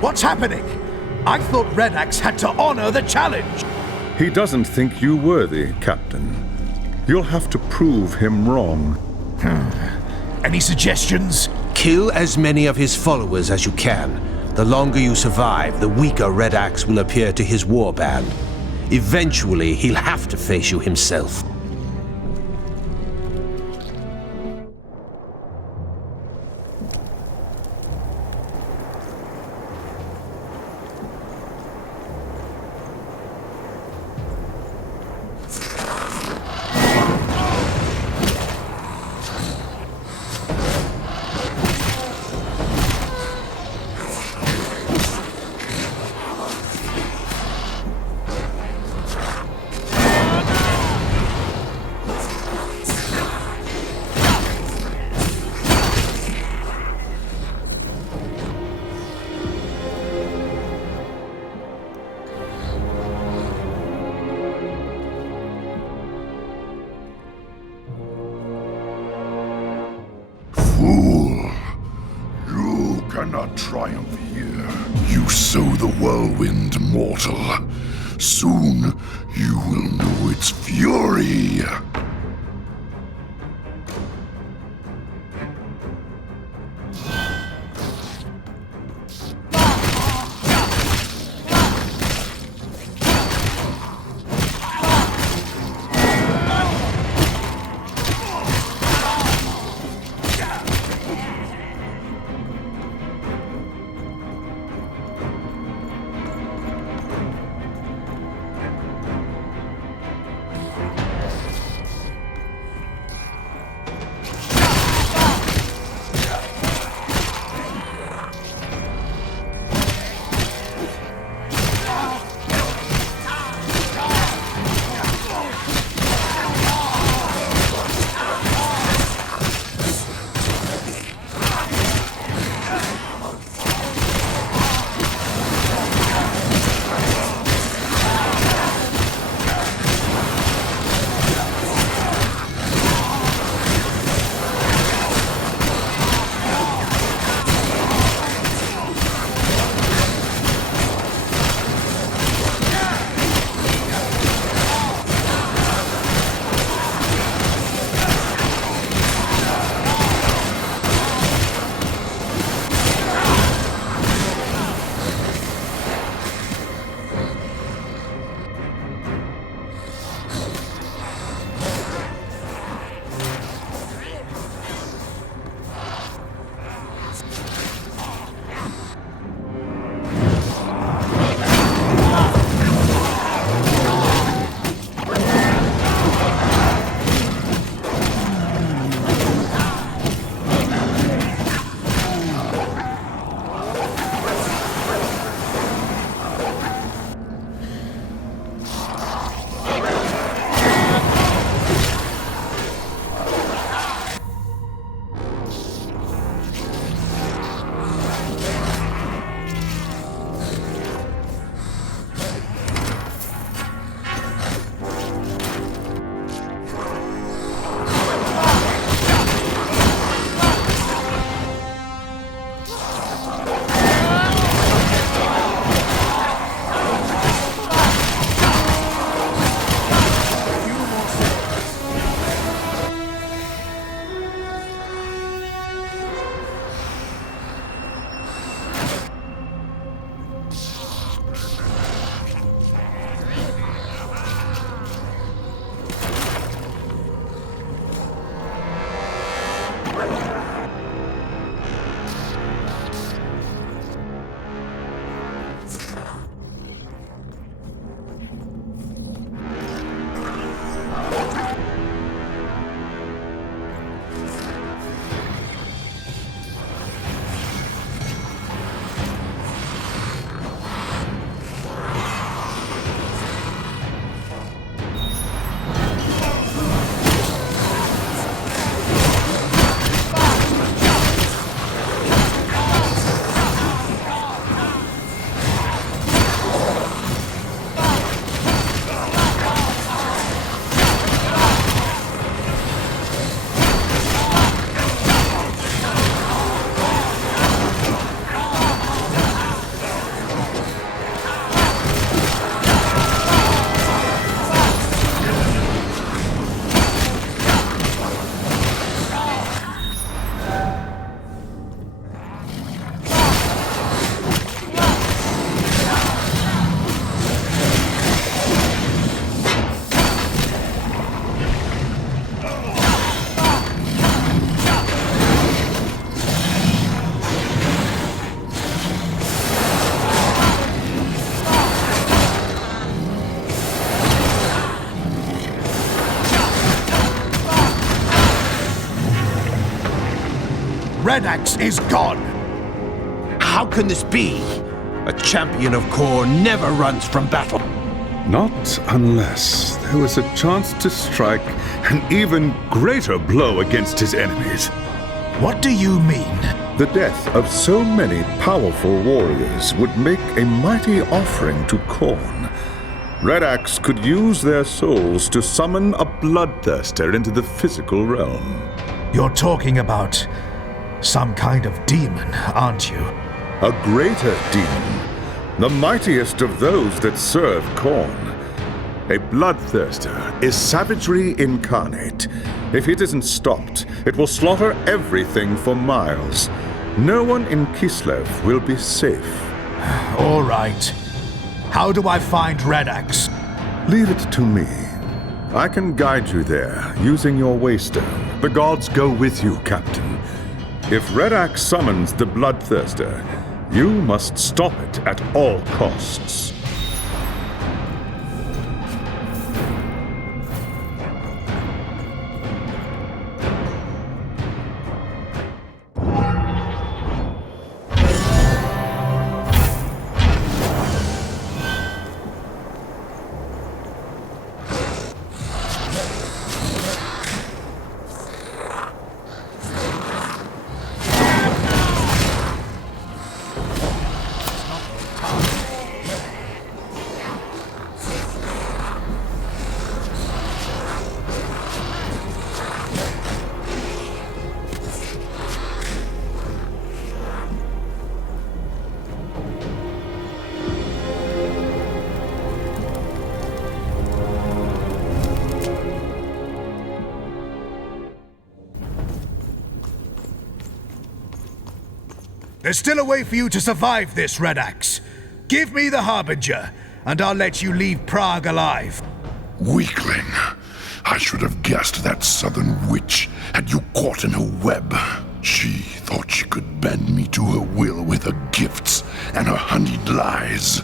What's happening? I thought Red Axe had to honor the challenge. He doesn't think you worthy, Captain. You'll have to prove him wrong. Any suggestions? Kill as many of his followers as you can. The longer you survive, the weaker Red Axe will appear to his warband. Eventually, he'll have to face you himself. Fool! You cannot triumph here. You sow the whirlwind, mortal. Soon you will know its fury. Red Axe is gone! How can this be? A champion of Khorne never runs from battle. Not unless there was a chance to strike an even greater blow against his enemies. What do you mean? The death of so many powerful warriors would make a mighty offering to Khorne. Red Axe could use their souls to summon a bloodthirster into the physical realm. You're talking about some kind of demon, aren't you? A greater demon, the mightiest of those that serve Khorne. A bloodthirster is savagery incarnate. If it isn't stopped, it will slaughter everything for miles. No one in Kislev will be safe. All right. How do I find Red Axe? Leave it to me. I can guide you there, using your waystone. The gods go with you, Captain. If Red Axe summons the Bloodthirster, you must stop it at all costs. There's still a way for you to survive this, Red Axe. Give me the Harbinger, and I'll let you leave Prague alive. Weakling. I should have guessed that southern witch had you caught in her web. She thought she could bend me to her will with her gifts and her honeyed lies.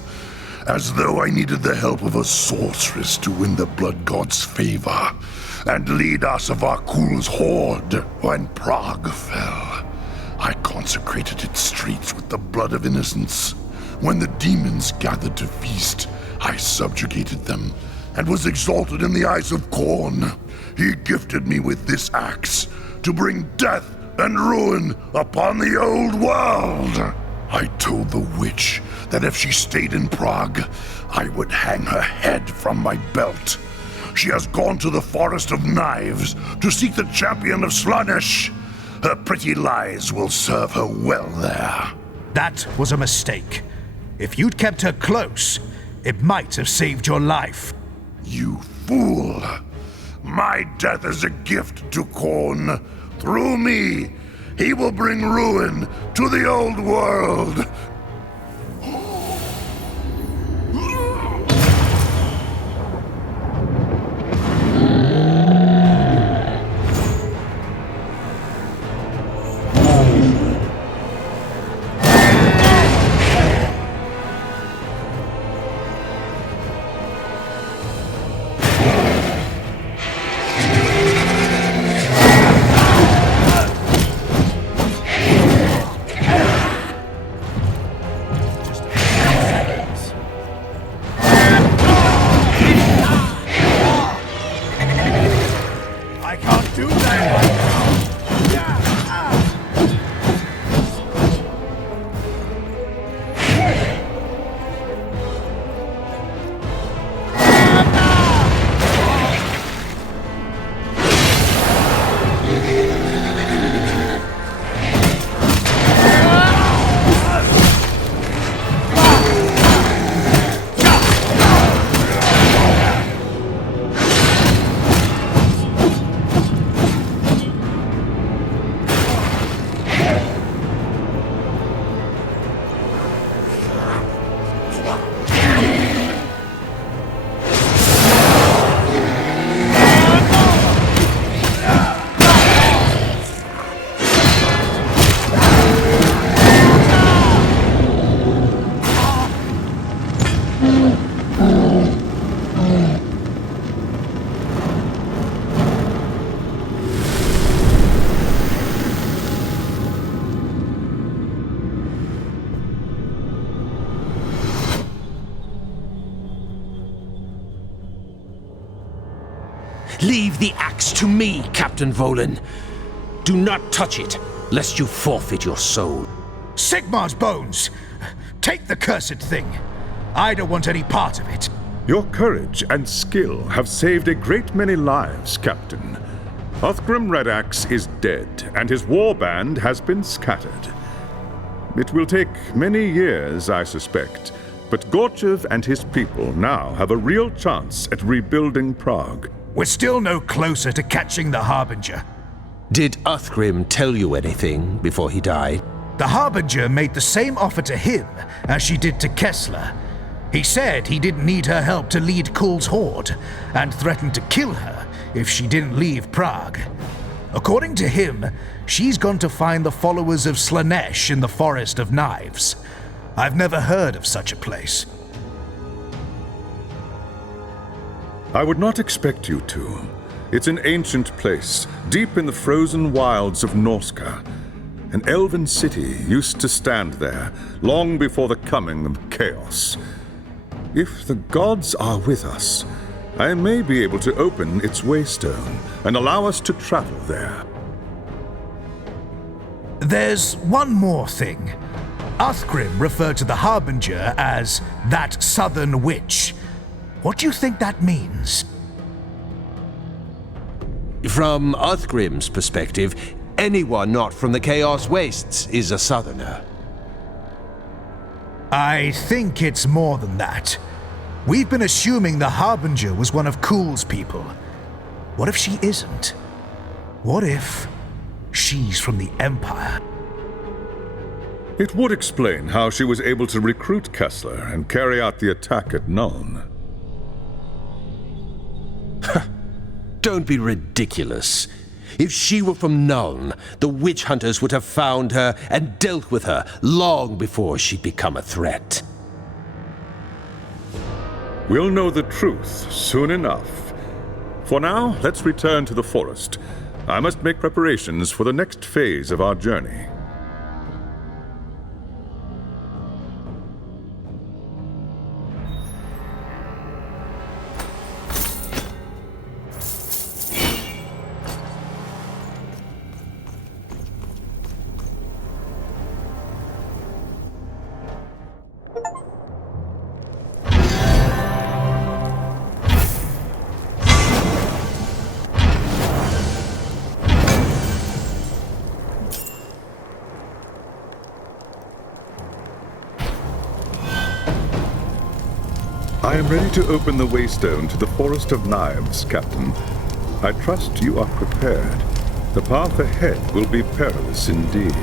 As though I needed the help of a sorceress to win the blood god's favor and lead Asavakul's horde when Prague fell. I consecrated its streets with the blood of innocents. When the demons gathered to feast, I subjugated them and was exalted in the eyes of Khorne. He gifted me with this axe to bring death and ruin upon the old world. I told the witch that if she stayed in Prague, I would hang her head from my belt. She has gone to the Forest of Knives to seek the champion of Slaanesh. Her pretty lies will serve her well there. That was a mistake. If you'd kept her close, it might have saved your life. You fool! My death is a gift to Khorne. Through me, he will bring ruin to the old world. Leave the axe to me, Captain Volan. Do not touch it, lest you forfeit your soul. Sigmar's bones! Take the cursed thing. I don't want any part of it. Your courage and skill have saved a great many lives, Captain. Othgrim Redax is dead, and his warband has been scattered. It will take many years, I suspect, but Gorchev and his people now have a real chance at rebuilding Prague. We're still no closer to catching the Harbinger. Did Othgrim tell you anything before he died? The Harbinger made the same offer to him as she did to Kessler. He said he didn't need her help to lead Kuhl's horde, and threatened to kill her if she didn't leave Prague. According to him, she's gone to find the followers of Slanesh in the Forest of Knives. I've never heard of such a place. I would not expect you to. It's an ancient place, deep in the frozen wilds of Norska. An elven city used to stand there, long before the coming of chaos. If the gods are with us, I may be able to open its waystone and allow us to travel there. There's one more thing. Othgrim referred to the Harbinger as that southern witch. What do you think that means? From Othgrim's perspective, anyone not from the Chaos Wastes is a southerner. I think it's more than that. We've been assuming the Harbinger was one of Kuhl's people. What if she isn't? What if she's from the Empire? It would explain how she was able to recruit Kessler and carry out the attack at Nuln. Don't be ridiculous. If she were from Nuln, the witch hunters would have found her and dealt with her long before she'd become a threat. We'll know the truth soon enough. For now, let's return to the forest. I must make preparations for the next phase of our journey. I am ready to open the waystone to the Forest of Knives, Captain. I trust you are prepared. The path ahead will be perilous indeed.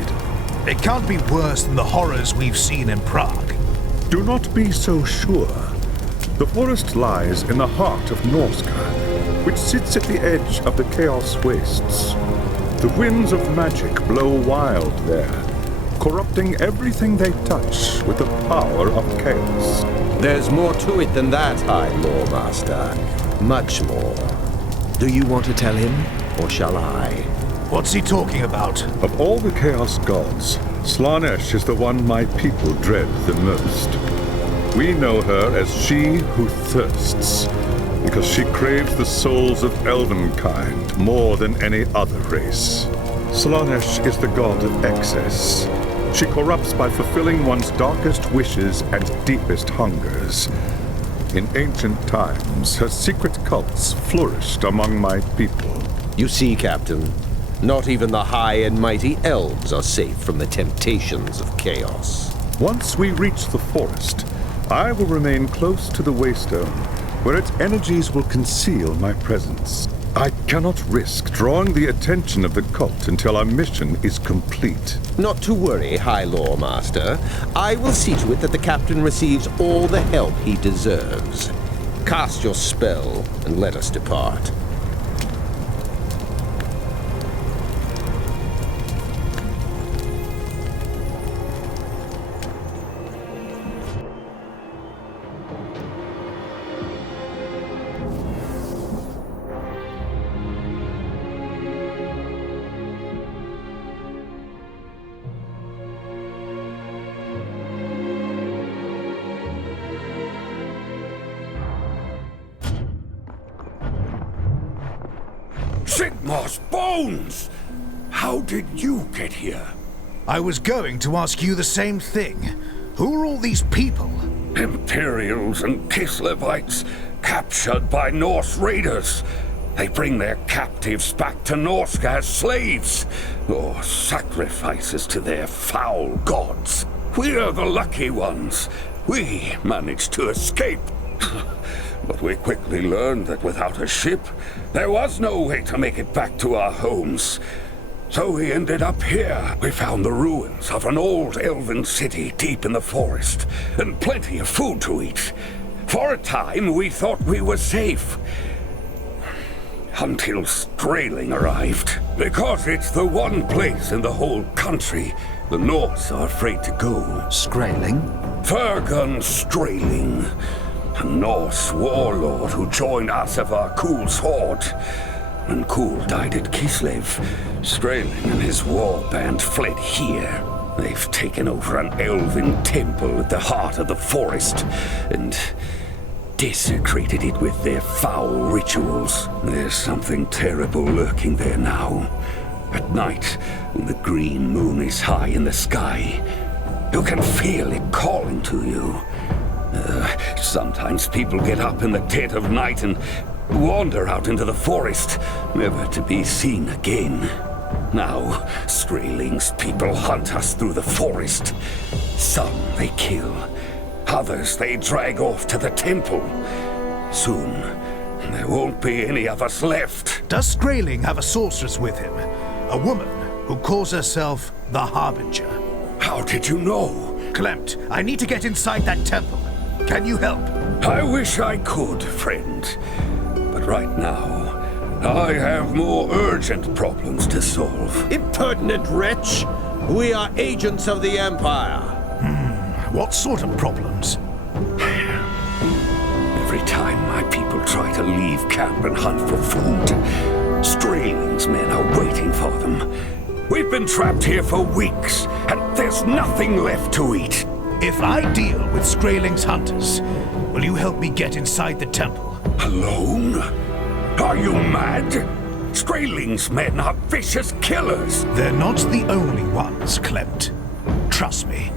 It can't be worse than the horrors we've seen in Prague. Do not be so sure. The forest lies in the heart of Norska, which sits at the edge of the Chaos Wastes. The winds of magic blow wild there, corrupting everything they touch with the power of chaos. There's more to it than that, High Loremaster. Much more. Do you want to tell him, or shall I? What's he talking about? Of all the Chaos gods, Slanesh is the one my people dread the most. We know her as she who thirsts, because she craves the souls of elvenkind more than any other race. Slanesh is the god of excess. She corrupts by fulfilling one's darkest wishes and deepest hungers. In ancient times, her secret cults flourished among my people. You see, Captain, not even the high and mighty elves are safe from the temptations of chaos. Once we reach the forest, I will remain close to the waystone, where its energies will conceal my presence. I cannot risk drawing the attention of the cult until our mission is complete. Not to worry, High Loremaster. I will see to it that the captain receives all the help he deserves. Cast your spell and let us depart. Sigmar's bones! How did you get here? I was going to ask you the same thing. Who are all these people? Imperials and Kislevites, captured by Norse raiders. They bring their captives back to Norsk as slaves, or sacrifices to their foul gods. We're the lucky ones. We managed to escape. But we quickly learned that without a ship, there was no way to make it back to our homes. So we ended up here. We found the ruins of an old elven city deep in the forest, and plenty of food to eat. For a time, we thought we were safe. Until Strailing arrived. Because it's the one place in the whole country the Norse are afraid to go. Skraeling? Fergun Strailing, a Norse warlord who joined Asavar Kul's horde. When Kul died at Kislev, Strailing and his war band fled here. They've taken over an elven temple at the heart of the forest, and desecrated it with their foul rituals. There's something terrible lurking there now. At night, when the green moon is high in the sky, you can feel it calling to you. Sometimes people get up in the dead of night and wander out into the forest, never to be seen again. Now, Strailing's people hunt us through the forest. Some they kill, others they drag off to the temple. Soon, there won't be any of us left. Does Skraeling have a sorceress with him? A woman who calls herself the Harbinger? How did you know? Clemt, I need to get inside that temple. Can you help? I wish I could, friend. But right now, I have more urgent problems to solve. Impertinent wretch! We are agents of the Empire. What sort of problems? Every time my people try to leave camp and hunt for food, Strailing's men are waiting for them. We've been trapped here for weeks, and there's nothing left to eat. If I deal with Skraeling's hunters, will you help me get inside the temple? Alone? Are you mad? Strailing's men are vicious killers. They're not the only ones, Clemt. Trust me.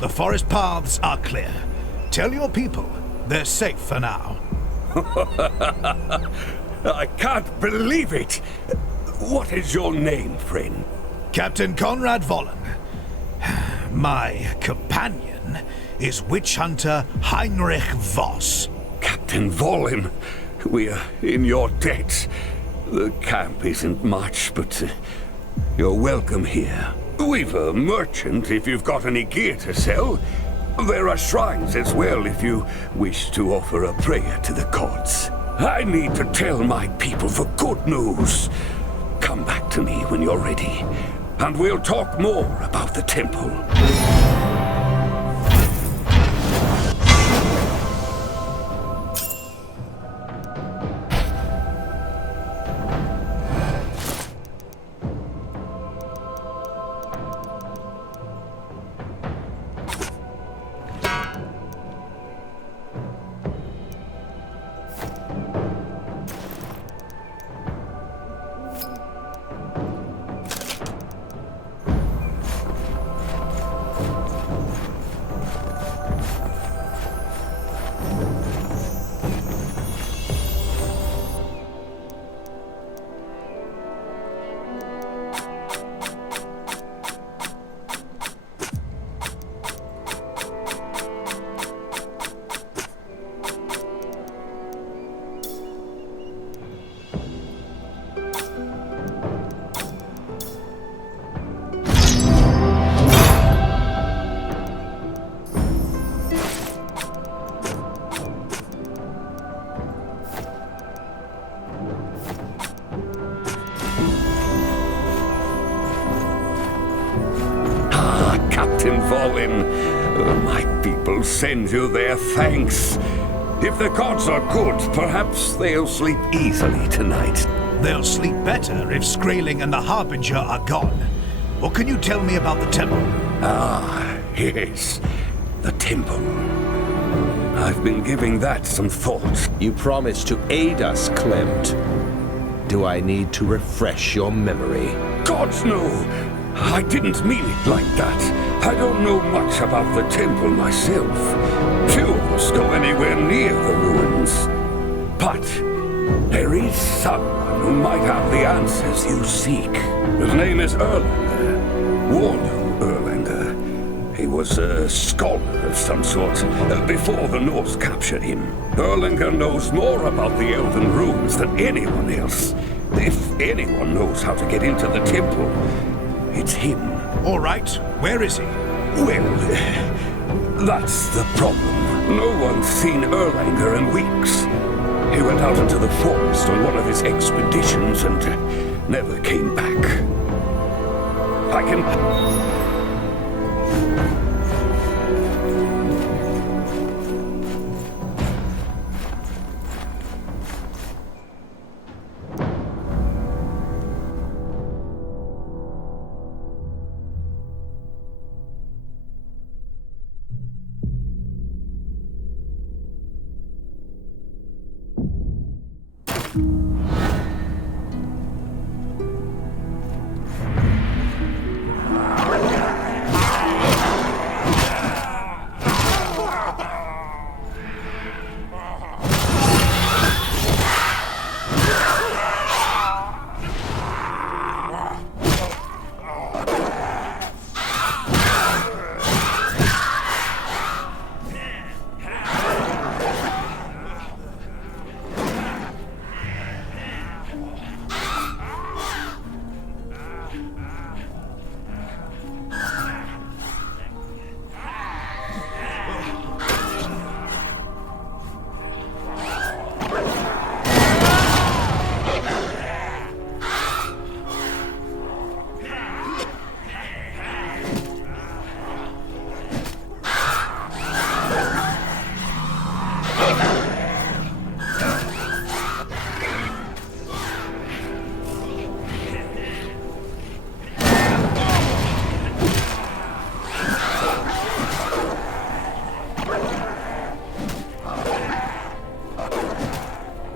The forest paths are clear. Tell your people they're safe for now. I can't believe it! What is your name, friend? Captain Conrad Vollen. My companion is witch hunter Heinrich Voss. Captain Vollen, we are in your debt. The camp isn't much, but you're welcome here. We've a merchant if you've got any gear to sell. There are shrines as well if you wish to offer a prayer to the gods. I need to tell my people the good news. Come back to me when you're ready, and we'll talk more about the temple. Captain Vollen, my people send you their thanks. If the gods are good, perhaps they'll sleep easily tonight. They'll sleep better if Skraeling and the Harbinger are gone. What can you tell me about the temple? Ah, yes, the temple. I've been giving that some thought. You promised to aid us, Clemt. Do I need to refresh your memory? Gods, no! I didn't mean it like that. I don't know much about the temple myself. Few of us go anywhere near the ruins. But there is someone who might have the answers you seek. His name is Erlanger. Wardo Erlanger. He was a scholar of some sort before the Norse captured him. Erlanger knows more about the Elven runes than anyone else. If anyone knows how to get into the temple, it's him. All right, where is he? Well, that's the problem. No one's seen Erlanger in weeks. He went out into the forest on one of his expeditions and never came back. I can...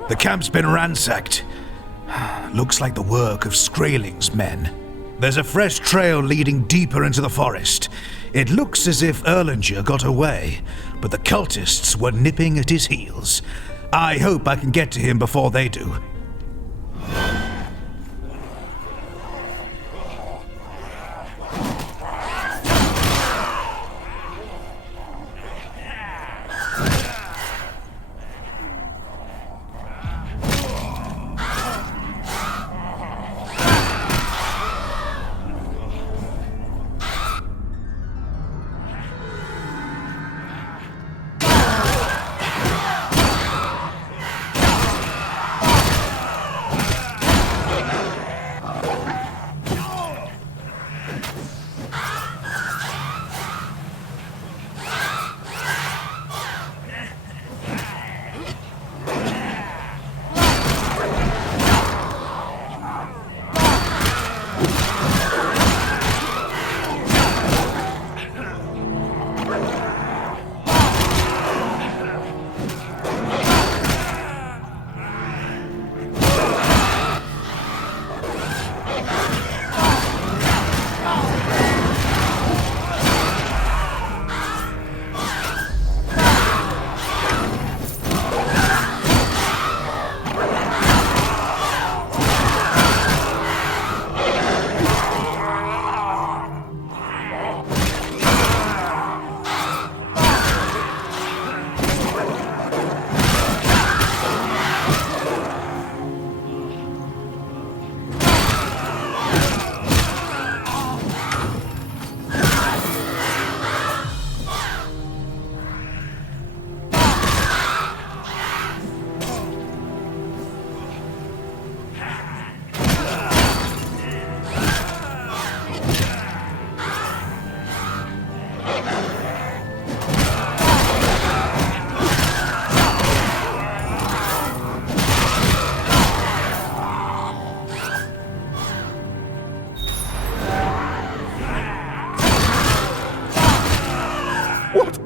The camp's been ransacked. Looks like the work of Skraeling's men. There's a fresh trail leading deeper into the forest. It looks as if Erlanger got away, but the cultists were nipping at his heels. I hope I can get to him before they do.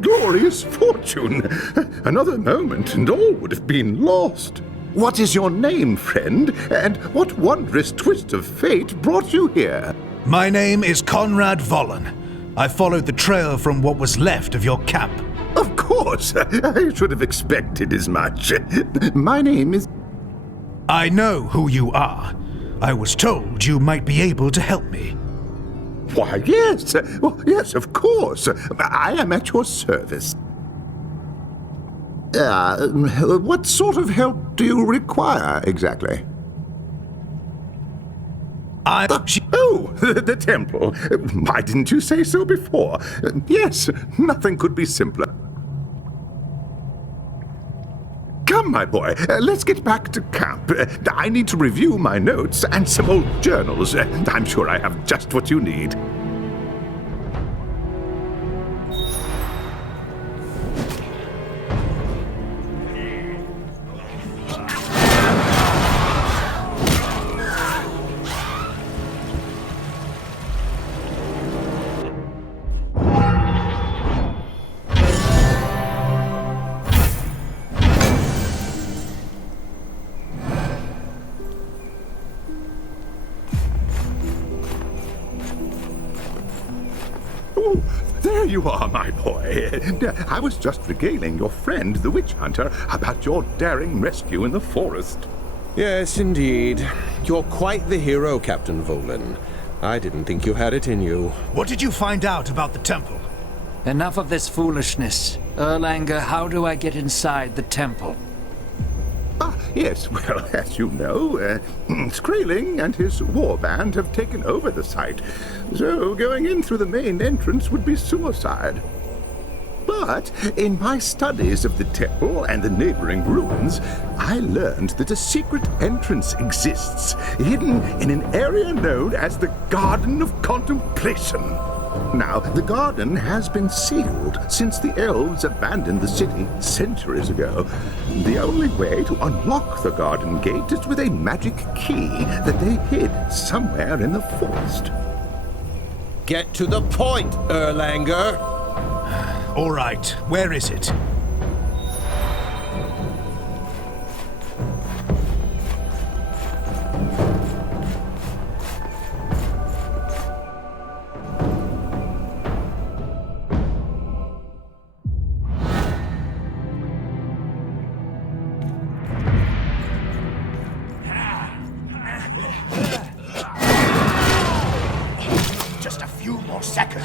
Glorious fortune! Another moment and all would have been lost. What is your name, friend? And what wondrous twist of fate brought you here? My name is Conrad Vollen. I followed the trail from what was left of your camp. Of course! I should have expected as much. My name is... I know who you are. I was told you might be able to help me. Why, yes. Oh, yes, of course. I am at your service. What sort of help do you require, exactly? Oh, the temple. Why didn't you say so before? Yes, nothing could be simpler. Come, my boy, let's get back to camp. I need to review my notes and some old journals. I'm sure I have just what you need. There you are, my boy. I was just regaling your friend, the witch hunter, about your daring rescue in the forest. Yes, indeed. You're quite the hero, Captain Vollen. I didn't think you had it in you. What did you find out about the temple? Enough of this foolishness. Erlanger, how do I get inside the temple? Yes, well, as you know, Skraeling and his warband have taken over the site, so going in through the main entrance would be suicide. But in my studies of the temple and the neighboring ruins, I learned that a secret entrance exists, hidden in an area known as the Garden of Contemplation. Now, the garden has been sealed since the elves abandoned the city centuries ago. The only way to unlock the garden gate is with a magic key that they hid somewhere in the forest. Get to the point, Erlanger! All right, where is it? for seconds.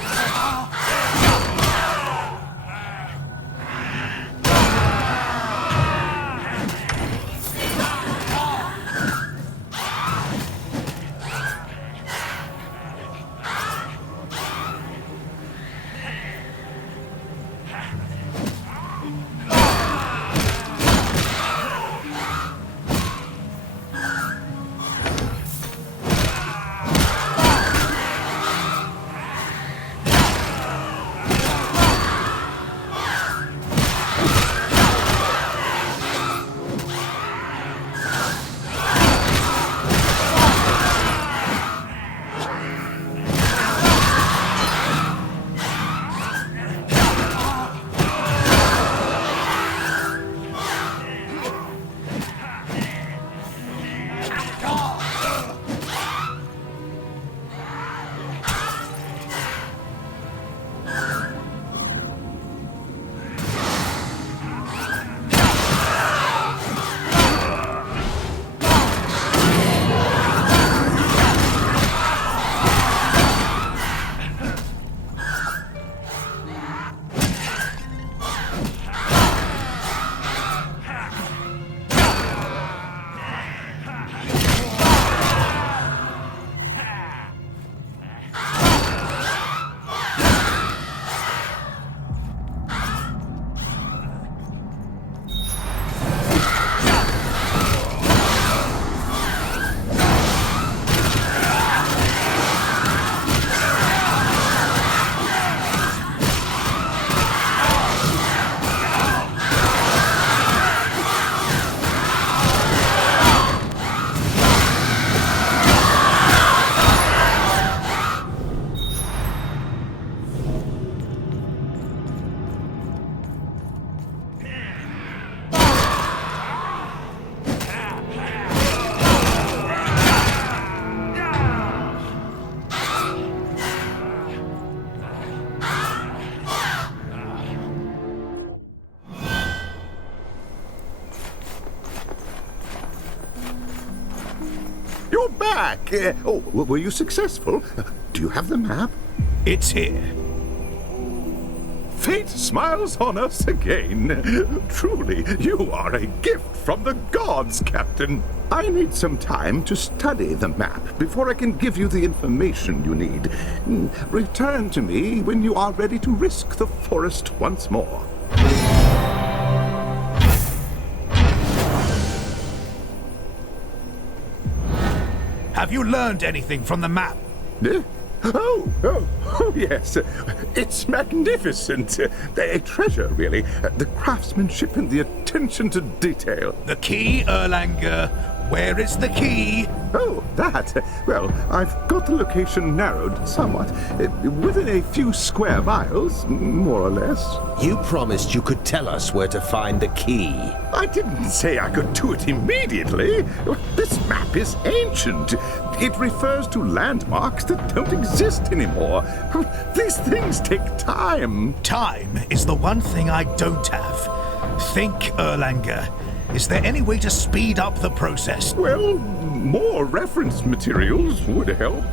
You're back! Were you successful? Do you have the map? It's here. Fate smiles on us again. Truly, you are a gift from the gods, Captain. I need some time to study the map before I can give you the information you need. Return to me when you are ready to risk the forest once more. Have you learned anything from the map? Oh, yes. It's magnificent. A treasure, really. The craftsmanship and the attention to detail. The key, Erlanger. Where is the key? Oh, that. Well, I've got the location narrowed somewhat. Within a few square miles, more or less. You promised you could tell us where to find the key. I didn't say I could do it immediately. This map is ancient. It refers to landmarks that don't exist anymore. These things take time. Time is the one thing I don't have. Think, Erlanger. Is there any way to speed up the process? Well, more reference materials would help.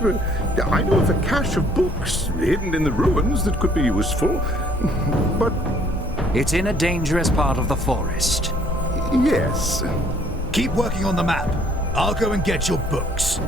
I know of a cache of books hidden in the ruins that could be useful, but... It's in a dangerous part of the forest. Yes. Keep working on the map. I'll go and get your books.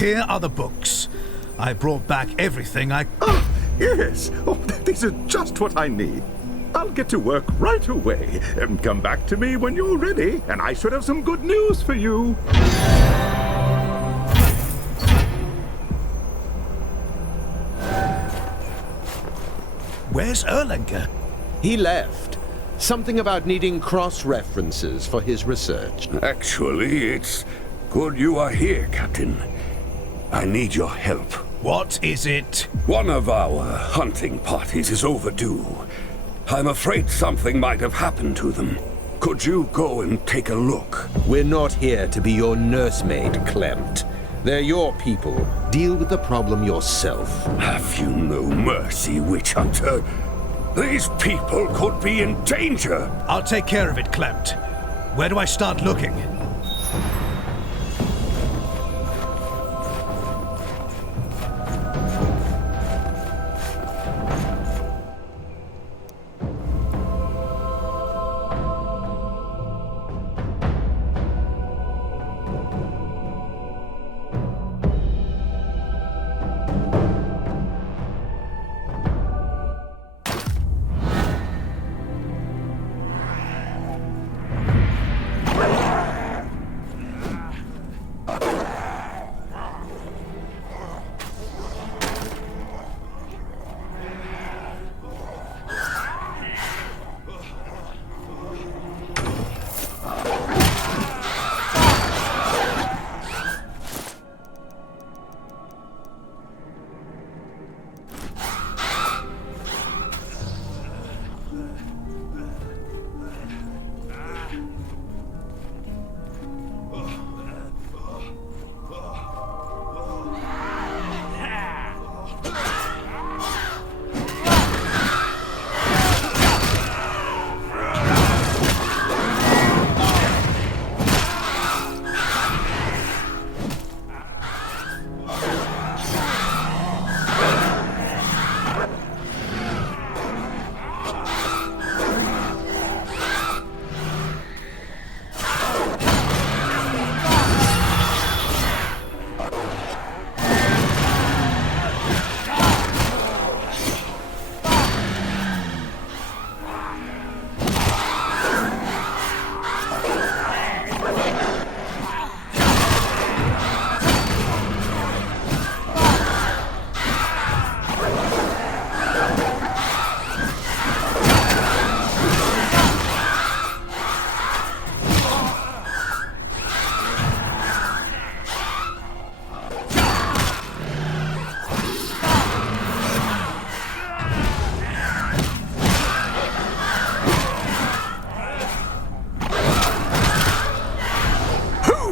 Here are the books. I brought back everything I... Ah, yes. Oh, these are just what I need. I'll get to work right away. Come back to me when you're ready, and I should have some good news for you. Where's Erlanger? He left. Something about needing cross-references for his research. Actually, it's good you are here, Captain. I need your help. What is it? One of our hunting parties is overdue. I'm afraid something might have happened to them. Could you go and take a look? We're not here to be your nursemaid, Clemt. They're your people. Deal with the problem yourself. Have you no mercy, witch hunter? These people could be in danger. I'll take care of it, Clemt. Where do I start looking?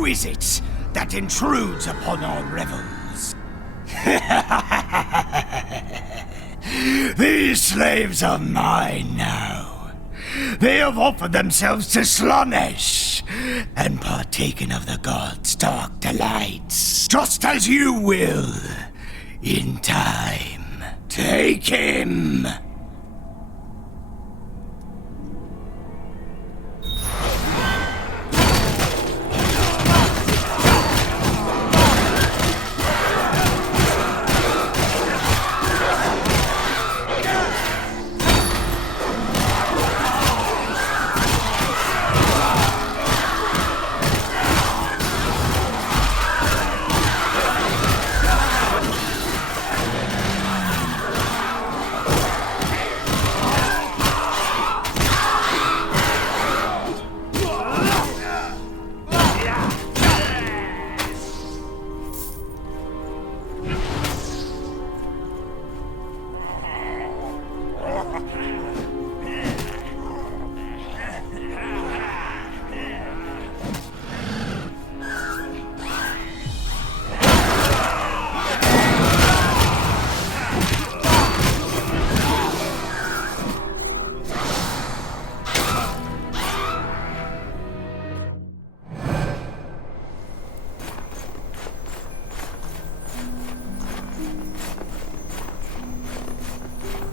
Is it that intrudes upon our revels? These slaves are mine now. They have offered themselves to Slanesh and partaken of the gods' dark delights, just as you will in time. Take him!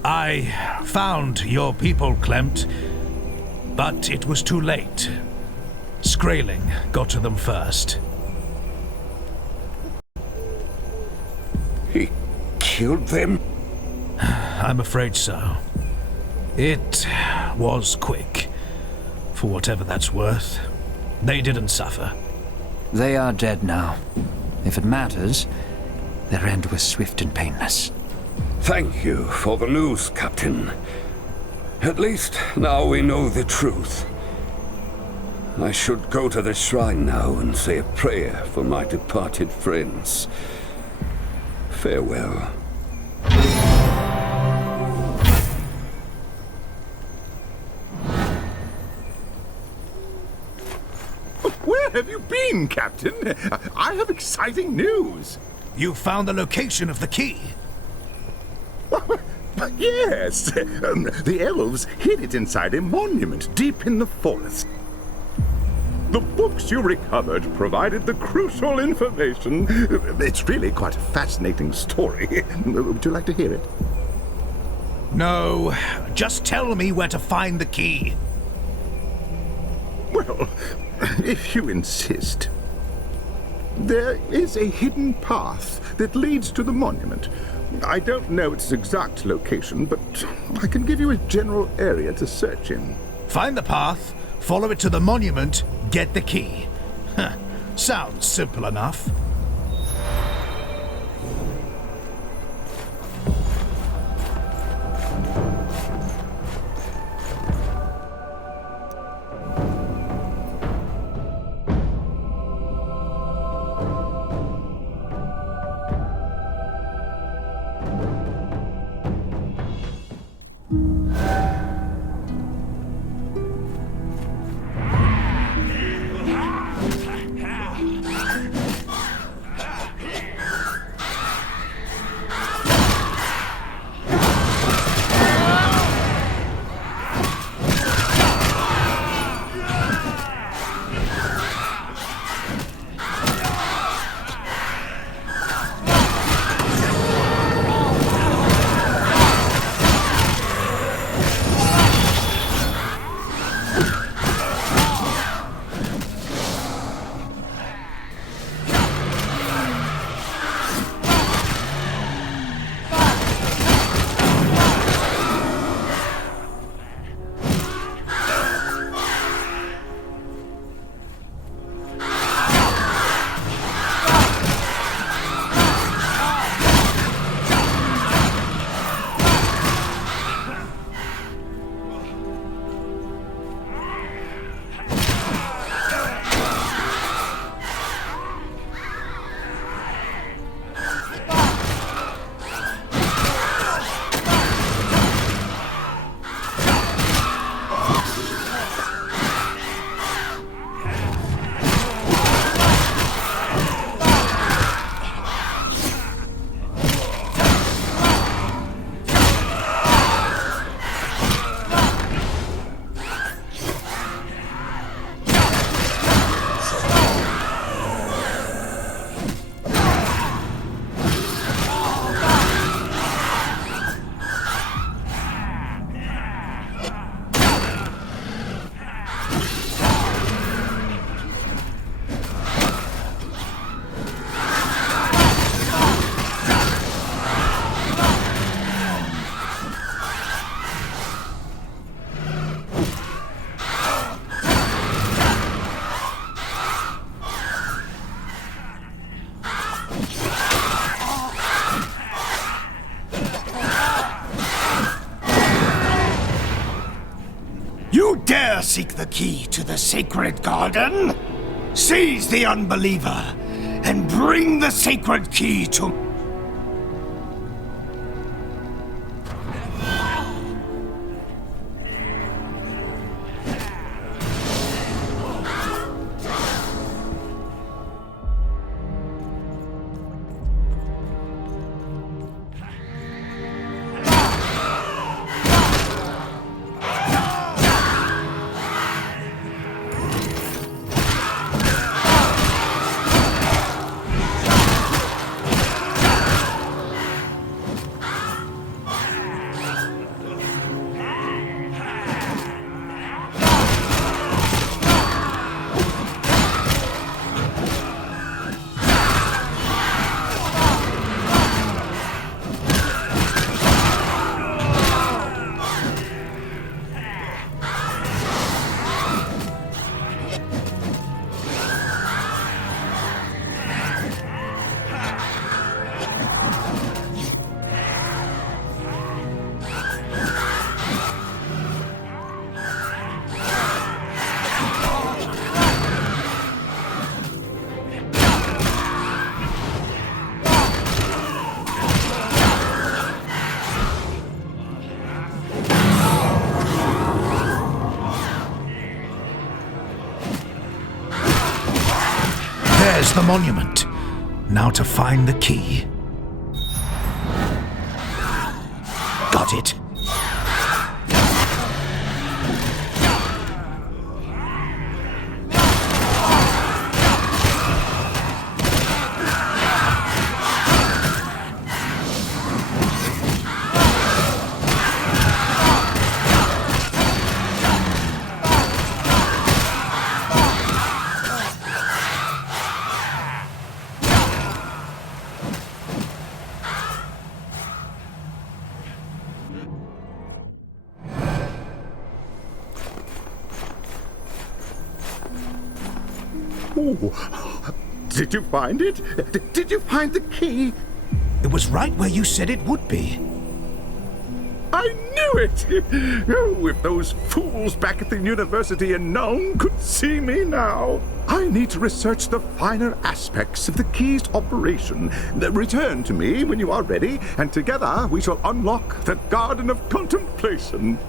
I found your people, Clemt, but it was too late. Skraeling got to them first. killed them? I'm afraid so. It was quick, for whatever that's worth. They didn't suffer. They are dead now. If it matters, their end was swift and painless. Thank you for the news, Captain. At least now we know the truth. I should go to the shrine now and say a prayer for my departed friends. Farewell. Where have you been, Captain? I have exciting news. You found the location of the key. Yes. The elves hid it inside a monument deep in the forest. The books you recovered provided the crucial information. It's really quite a fascinating story. Would you like to hear it? No, just tell me where to find the key. Well, if you insist. There is a hidden path that leads to the monument. I don't know its exact location, but I can give you a general area to search in. Find the path, follow it to the monument, get the key. Sounds simple enough. You dare seek the key to the sacred garden? Seize the unbeliever and bring the sacred key to... There's the monument. Now to find the key. Got it. Oh, did you find it? Did you find the key? It was right where you said it would be. I knew it! Oh, if those fools back at the university in Nuln could see me now! I need to research the finer aspects of the key's operation. Return to me when you are ready, and together we shall unlock the Garden of Contemplation.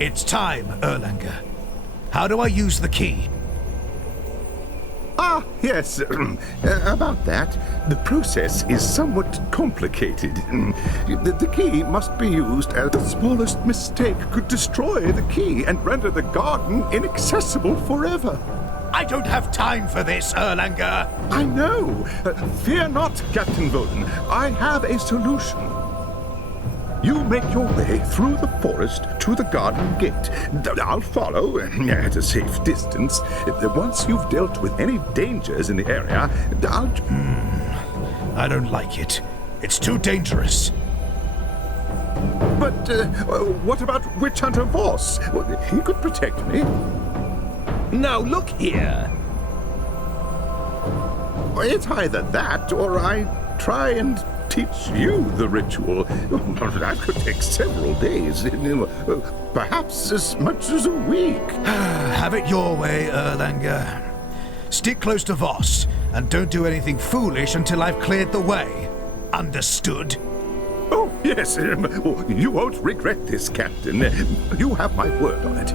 It's time, Erlanger. How do I use the key? Ah, yes, about that. The process is somewhat complicated. The key must be used as the smallest mistake could destroy the key and render the garden inaccessible forever. I don't have time for this, Erlanger. I know. Fear not, Captain Voden. I have a solution. You make your way through the forest to the garden gate. I'll follow at a safe distance. Once you've dealt with any dangers in the area, I'll... I don't like it. It's too dangerous. But what about Witch Hunter Voss? He could protect me. Now look here. It's either that or I try and teach you the ritual. That could take several days, perhaps as much as a week. Have it your way, Erlanger. Stick close to Voss, and don't do anything foolish until I've cleared the way. Understood? Oh, yes. You won't regret this, Captain. You have my word on it.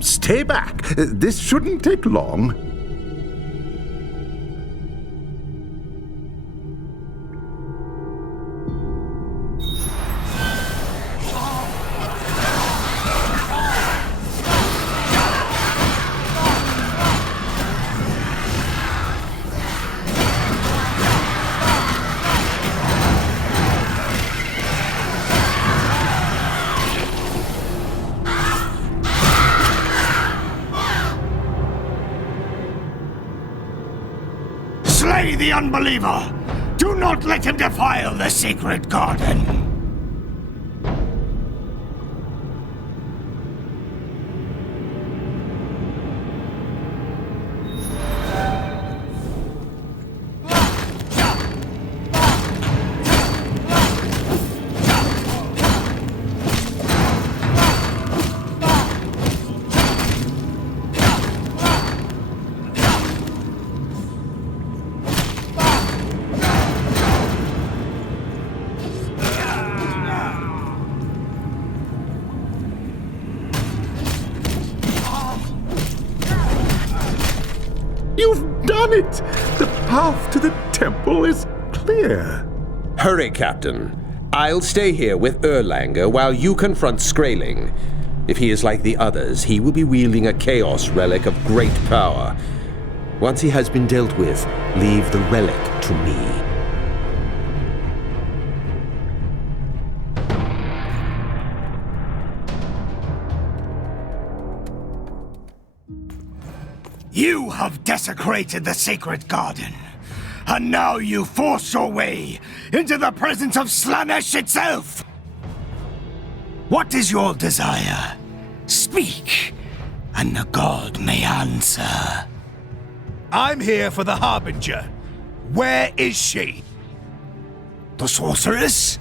stay back. This shouldn't take long. Slay the unbeliever! Do not let him defile the sacred garden! You've done it! The path to the temple is clear. Hurry, Captain. I'll stay here with Erlanger while you confront Skraeling. If he is like the others, he will be wielding a chaos relic of great power. Once he has been dealt with, leave the relic to me. You have desecrated the sacred garden, and now you force your way into the presence of Slaanesh itself! What is your desire? Speak, and the god may answer. I'm here for the Harbinger. Where is she? The sorceress?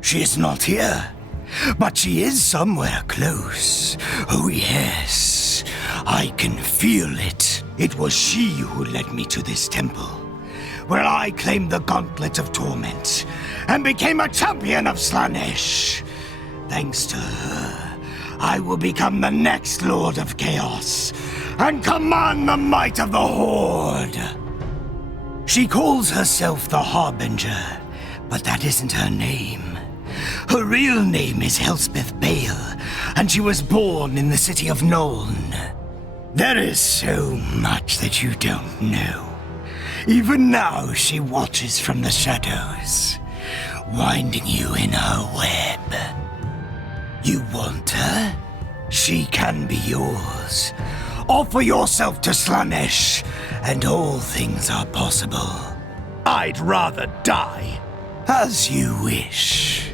She is not here, but she is somewhere close. Oh yes, I can feel it. It was she who led me to this temple, where I claimed the Gauntlet of Torment and became a champion of Slaanesh. Thanks to her, I will become the next Lord of Chaos and command the might of the Horde. She calls herself the Harbinger, but that isn't her name. Her real name is Elspeth Bale, and she was born in the city of Nuln. There is so much that you don't know. Even now she watches from the shadows, winding you in her web. You want her? She can be yours. Offer yourself to Slaanesh, and all things are possible. I'd rather die. As you wish.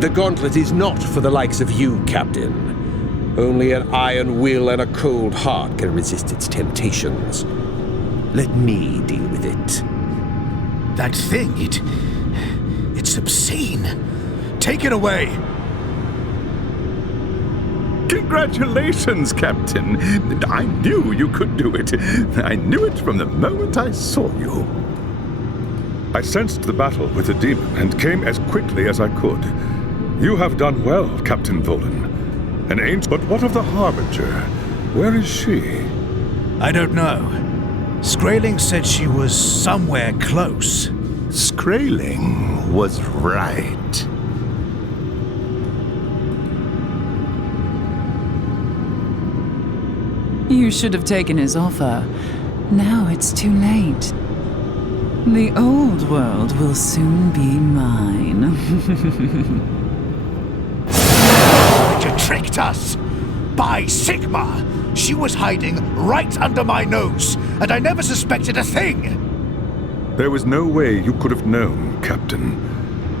The gauntlet is not for the likes of you, Captain. Only an iron will and a cold heart can resist its temptations. Let me deal with it. That thing, it's obscene. Take it away. Congratulations, Captain. I knew you could do it. I knew it from the moment I saw you. I sensed the battle with the demon and came as quickly as I could. You have done well, Captain Volan. An ancient, but what of the Harbinger? Where is she? I don't know. Skraeling said she was somewhere close. Skraeling was right. You should have taken his offer. Now it's too late. The old world will soon be mine. You tricked us! By Sigma! She was hiding right under my nose, and I never suspected a thing! There was no way you could have known, Captain.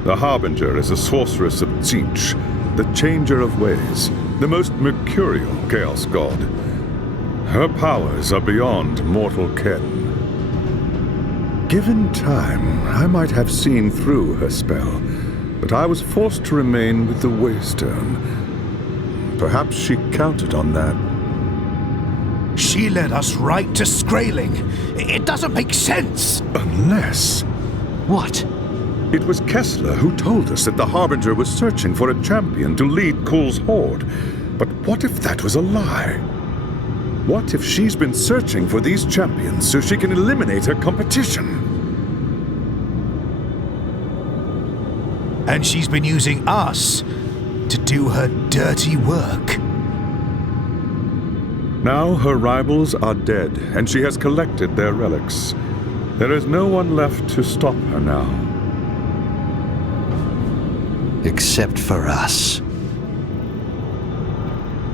The Harbinger is a sorceress of Tzeentch, the Changer of Ways, the most mercurial Chaos God. Her powers are beyond mortal ken. Given time, I might have seen through her spell, but I was forced to remain with the Waystone. Perhaps she counted on that. She led us right to Skraeling. It doesn't make sense! Unless... What? It was Kessler who told us that the Harbinger was searching for a champion to lead Kull's horde. But what if that was a lie? What if she's been searching for these champions so she can eliminate her competition? And she's been using us to do her dirty work. Now her rivals are dead, and she has collected their relics. There is no one left to stop her now. Except for us.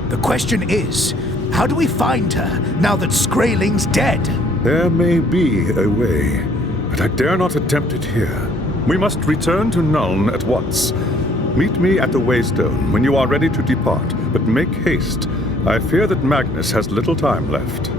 The question is, how do we find her now that Skraeling's dead? There may be a way, but I dare not attempt it here. We must return to Nuln at once. Meet me at the Waystone when you are ready to depart, but make haste. I fear that Magnus has little time left.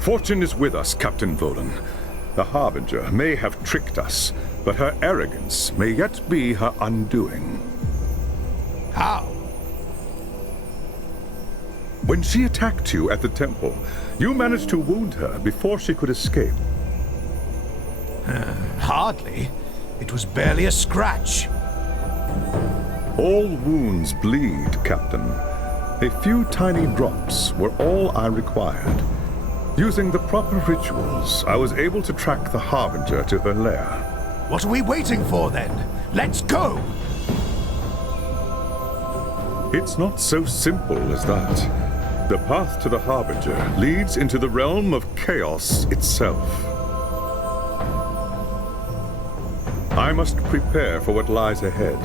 Fortune is with us, Captain Volan. The Harbinger may have tricked us, but her arrogance may yet be her undoing. How? When she attacked you at the temple, you managed to wound her before she could escape. Hardly. It was barely a scratch. All wounds bleed, Captain. A few tiny drops were all I required. Using the proper rituals, I was able to track the Harbinger to her lair. What are we waiting for, then? Let's go! It's not so simple as that. The path to the Harbinger leads into the realm of chaos itself. I must prepare for what lies ahead,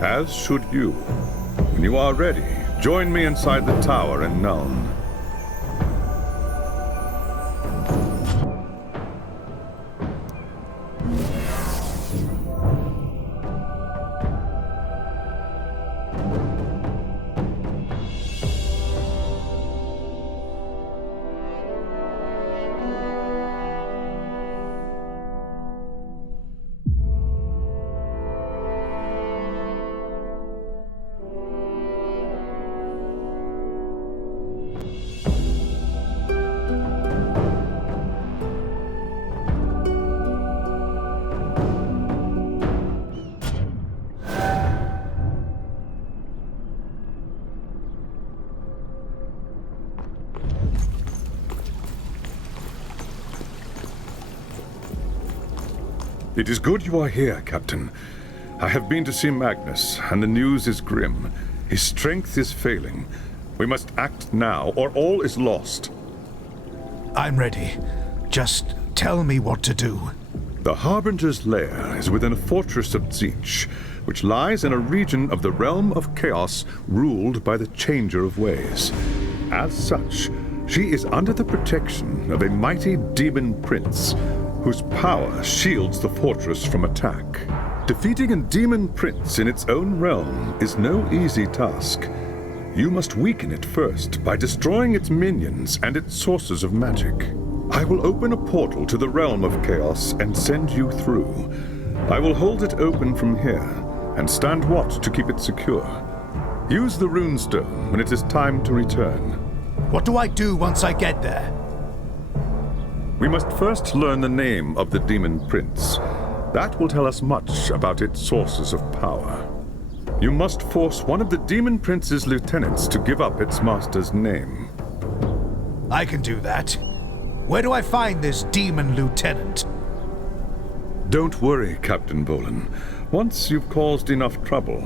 as should you. When you are ready, join me inside the tower in Nuln. It is good you are here, Captain. I have been to see Magnus, and the news is grim. His strength is failing. We must act now, or all is lost. I'm ready. Just tell me what to do. The Harbinger's lair is within a fortress of Tzeentch, which lies in a region of the realm of chaos ruled by the Changer of Ways. As such, she is under the protection of a mighty demon prince, whose power shields the fortress from attack. Defeating a demon prince in its own realm is no easy task. You must weaken it first by destroying its minions and its sources of magic. I will open a portal to the realm of chaos and send you through. I will hold it open from here, and stand watch to keep it secure. Use the runestone when it is time to return. What do I do once I get there? We must first learn the name of the Demon Prince. That will tell us much about its sources of power. You must force one of the Demon Prince's lieutenants to give up its master's name. I can do that. Where do I find this demon lieutenant? Don't worry, Captain Bolan. Once you've caused enough trouble,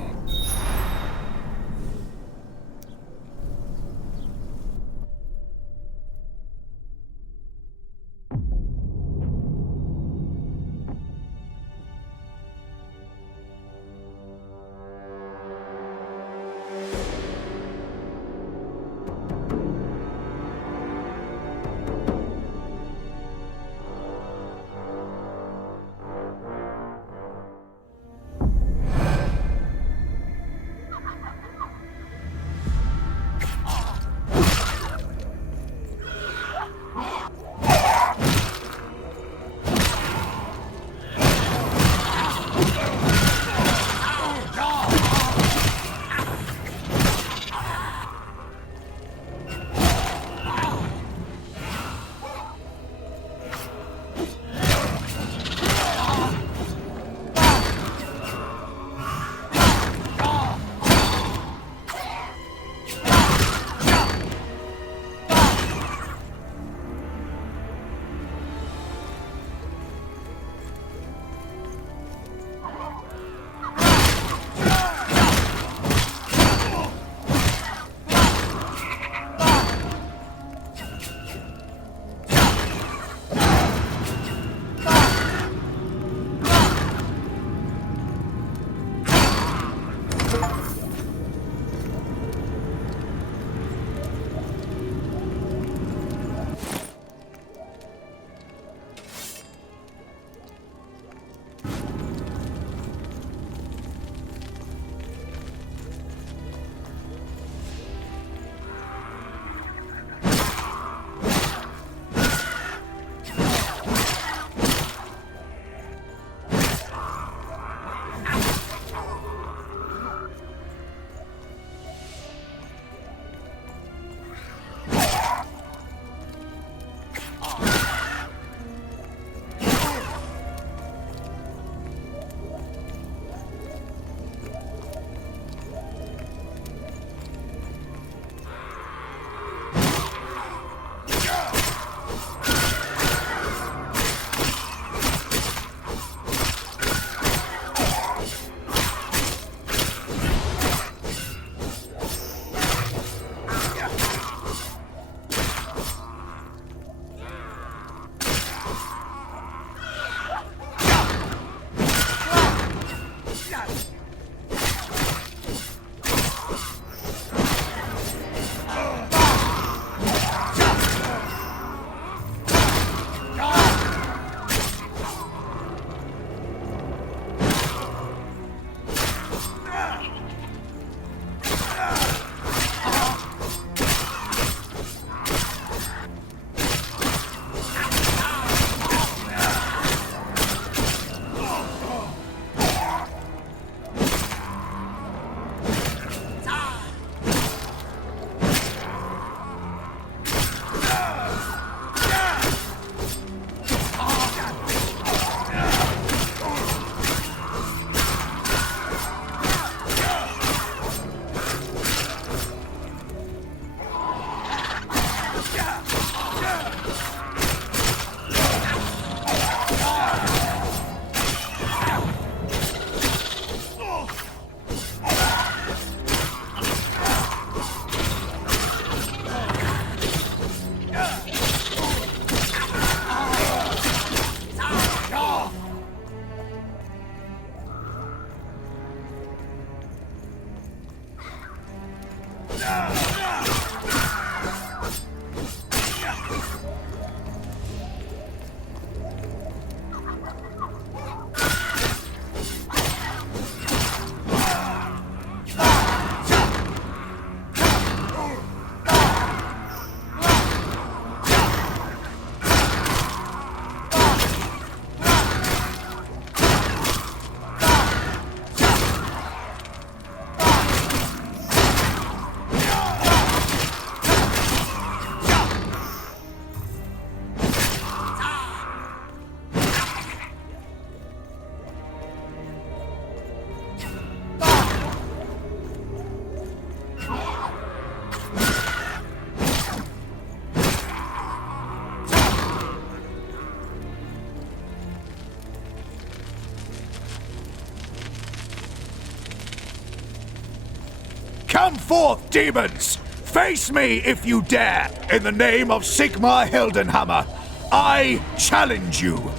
Come forth, demons! Face me if you dare! In the name of Sigmar Hildenhammer, I challenge you!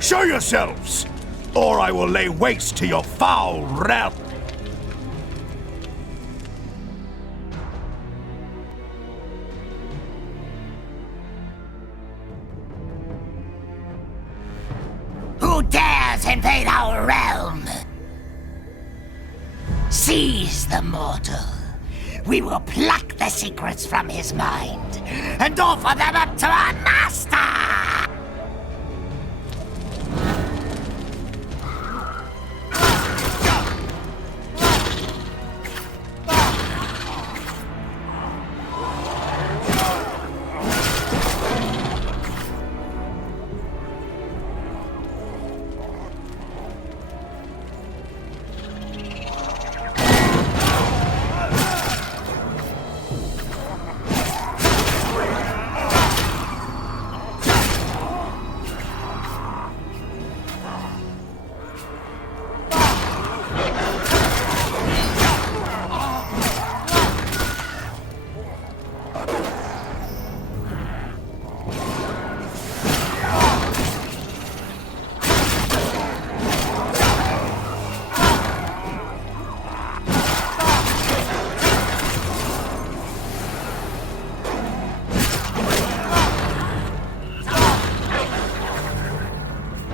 Show yourselves, or I will lay waste to your foul realm! Who dares invade our realm? Seize the mortal. We will pluck the secrets from his mind and offer them up to our master!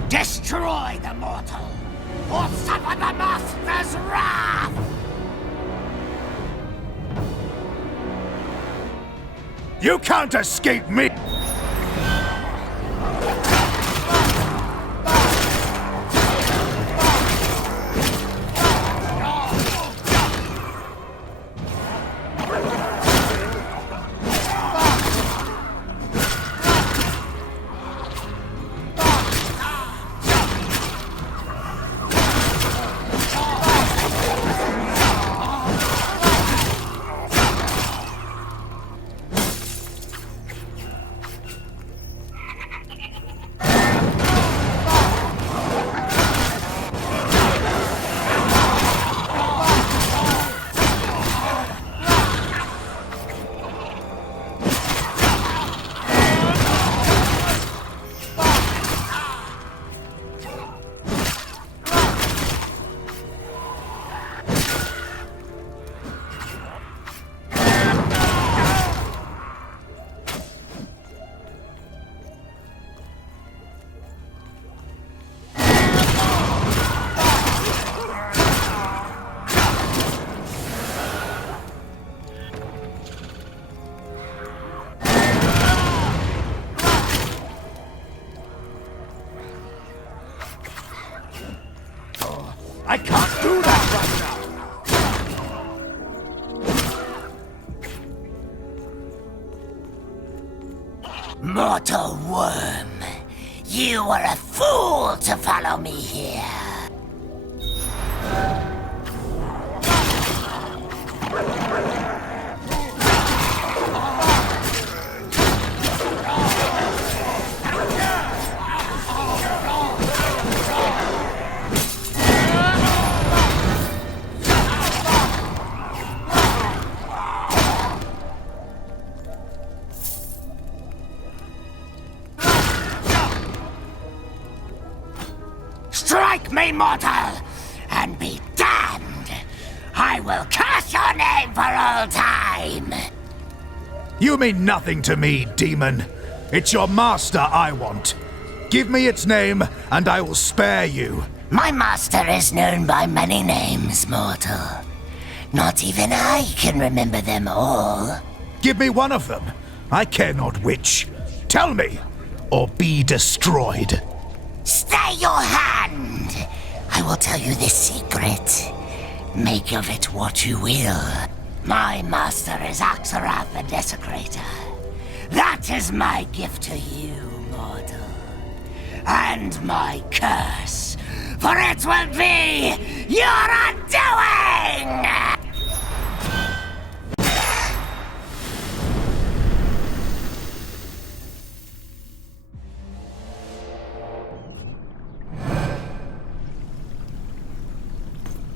Destroy the mortal, or suffer the master's wrath! You can't escape me! I can't do that right now! Mortal worm, you were a fool to follow me here. Strike me, mortal, and be damned! I will curse your name for all time! You mean nothing to me, demon. It's your master I want. Give me its name, and I will spare you. My master is known by many names, mortal. Not even I can remember them all. Give me one of them. I care not which. Tell me, or be destroyed. Stay your hand! I will tell you this secret. Make of it what you will. My master is Axarath the Desecrator. That is my gift to you, mortal. And my curse, for it will be your undoing!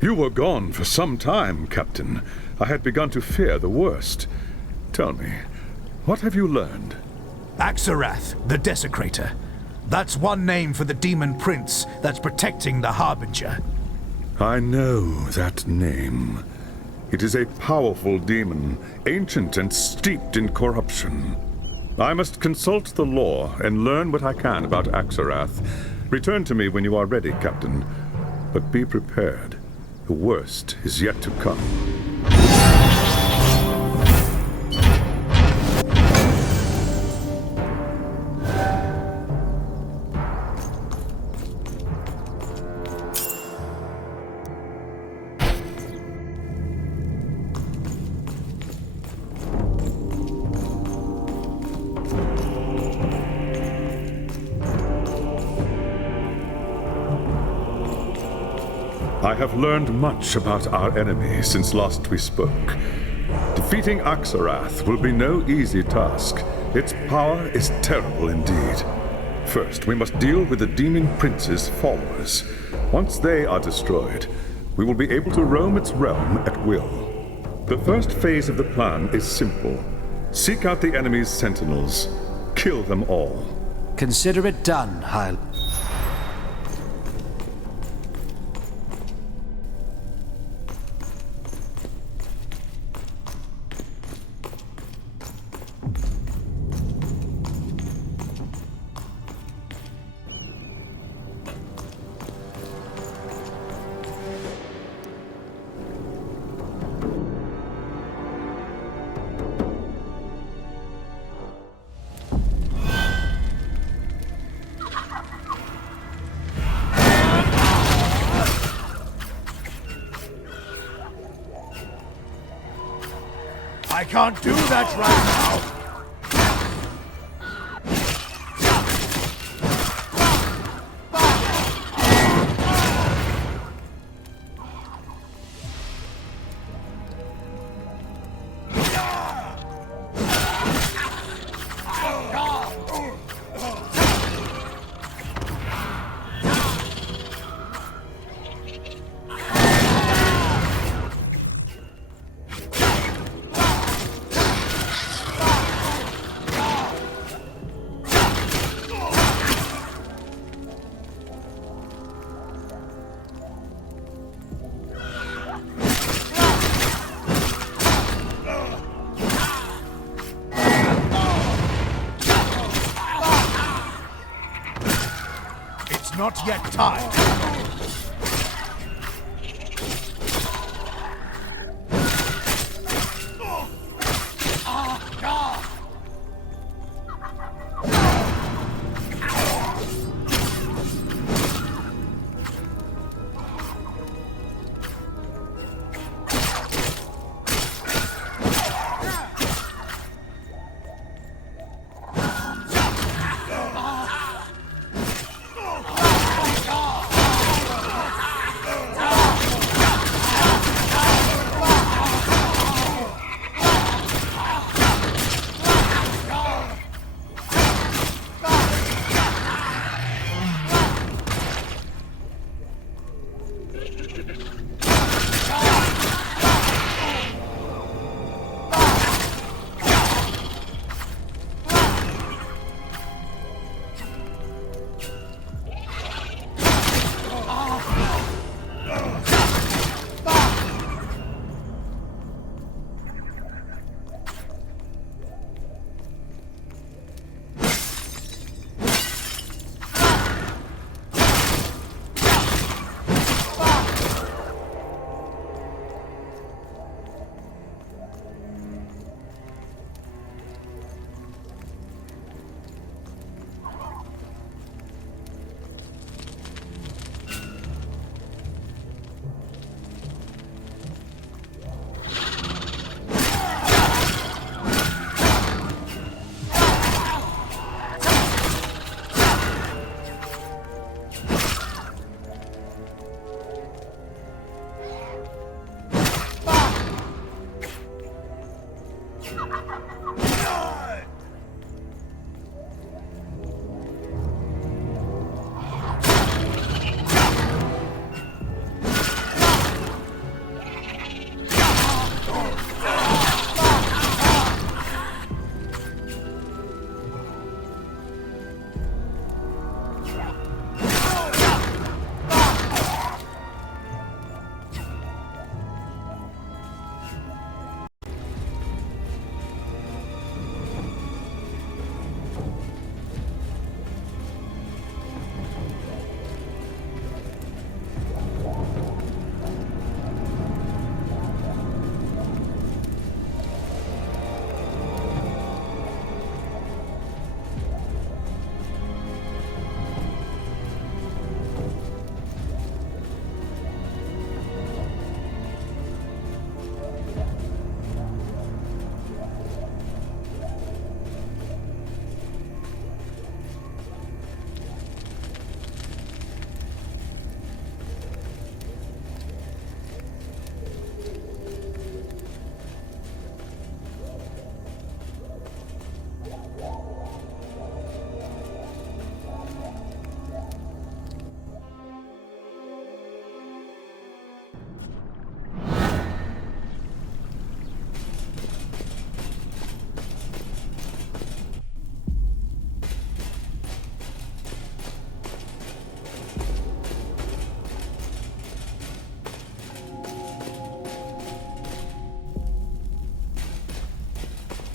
You were gone for some time, Captain. I had begun to fear the worst. Tell me, what have you learned? Axarath, the Desecrator. That's one name for the demon prince that's protecting the Harbinger. I know that name. It is a powerful demon, ancient and steeped in corruption. I must consult the law and learn what I can about Axarath. Return to me when you are ready, Captain. But be prepared. The worst is yet to come. I have learned much about our enemy since last we spoke. Defeating Axarath will be no easy task. Its power is terrible indeed. First, we must deal with the Demon Prince's followers. Once they are destroyed, we will be able to roam its realm at will. The first phase of the plan is simple. Seek out the enemy's sentinels. Kill them all. Consider it done, High... I can't do that right now! Not yet time.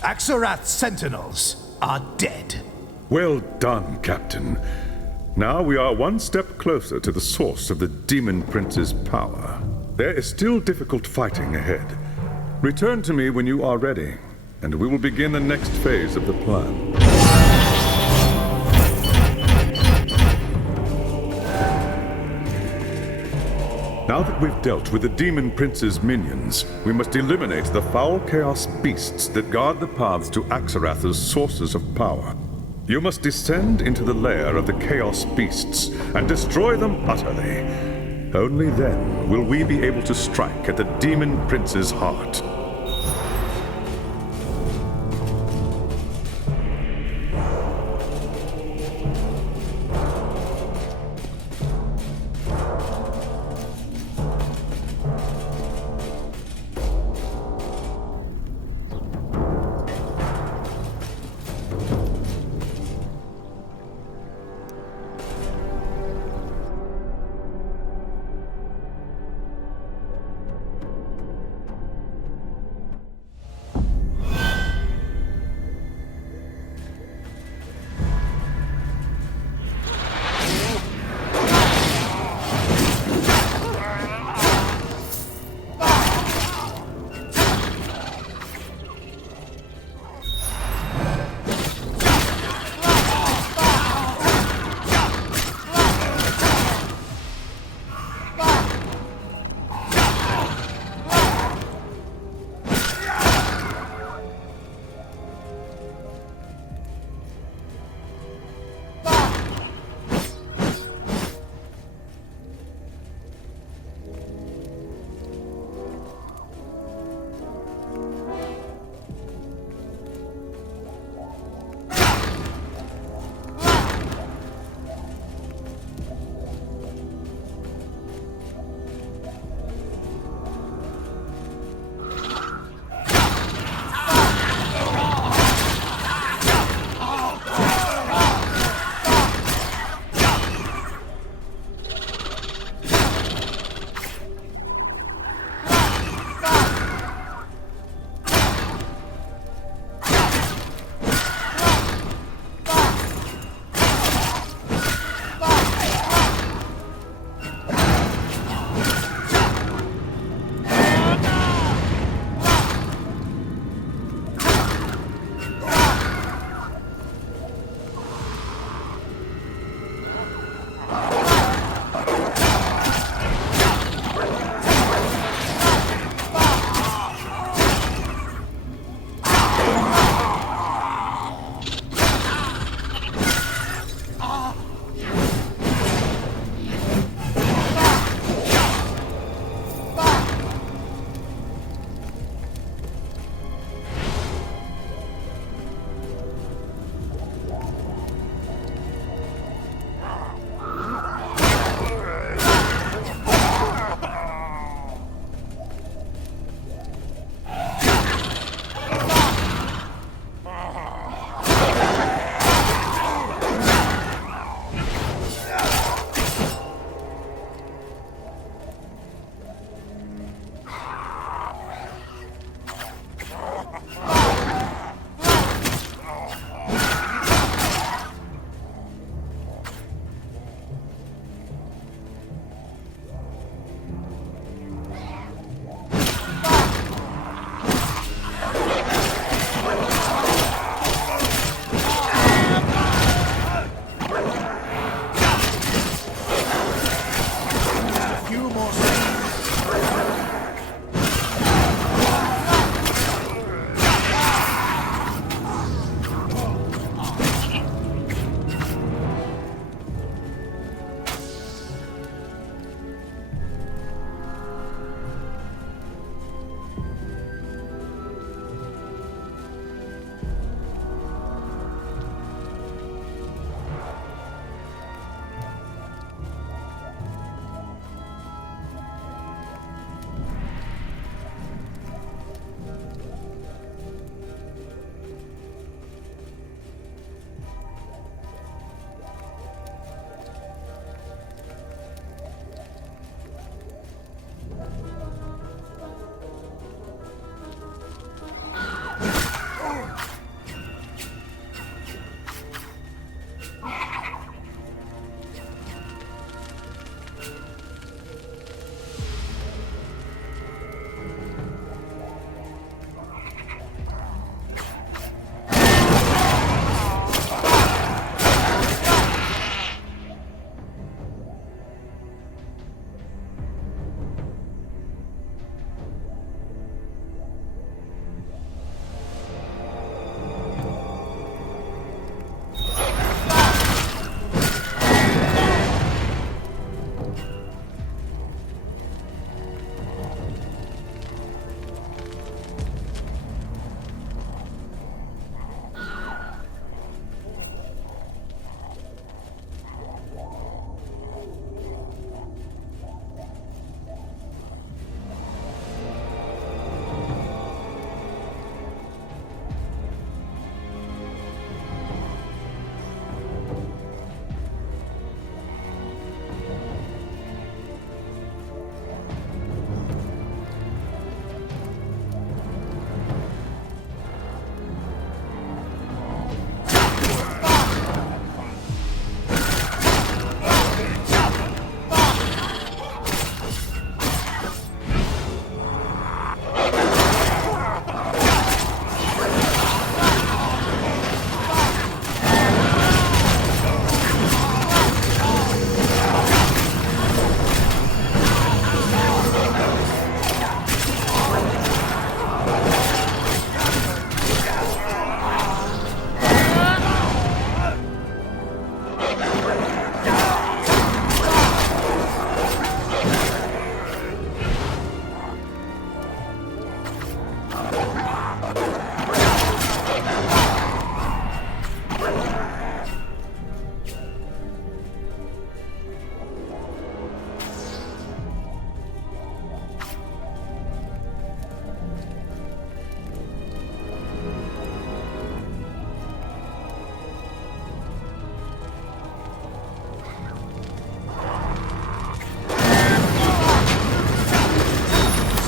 Axarath's sentinels are dead. Well done, Captain. Now we are one step closer to the source of the Demon Prince's power. There is still difficult fighting ahead. Return to me when you are ready, and we will begin the next phase of the plan. Now that we've dealt with the Demon Prince's minions, we must eliminate the foul chaos beasts that guard the paths to Axarath's sources of power. You must descend into the lair of the chaos beasts and destroy them utterly. Only then will we be able to strike at the Demon Prince's heart.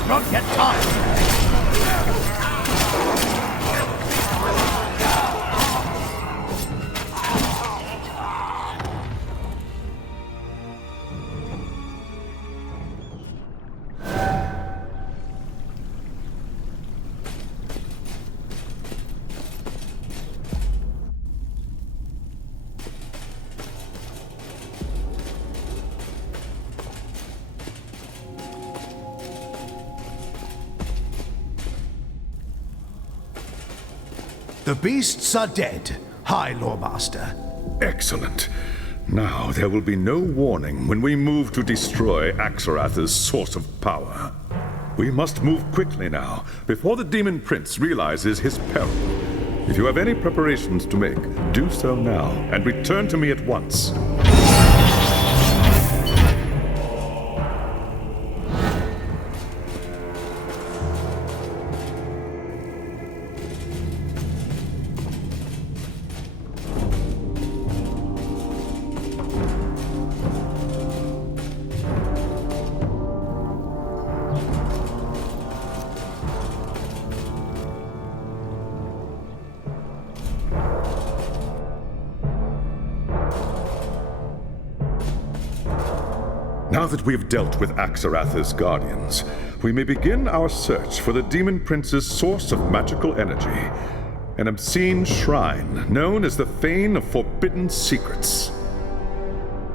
Not yet time. The beasts are dead, High Loremaster. Excellent. Now there will be no warning when we move to destroy Axarath's source of power. We must move quickly now, before the Demon Prince realizes his peril. If you have any preparations to make, do so now, and return to me at once. Now that we have dealt with Axarath's guardians, we may begin our search for the Demon Prince's source of magical energy, an obscene shrine known as the Fane of Forbidden Secrets.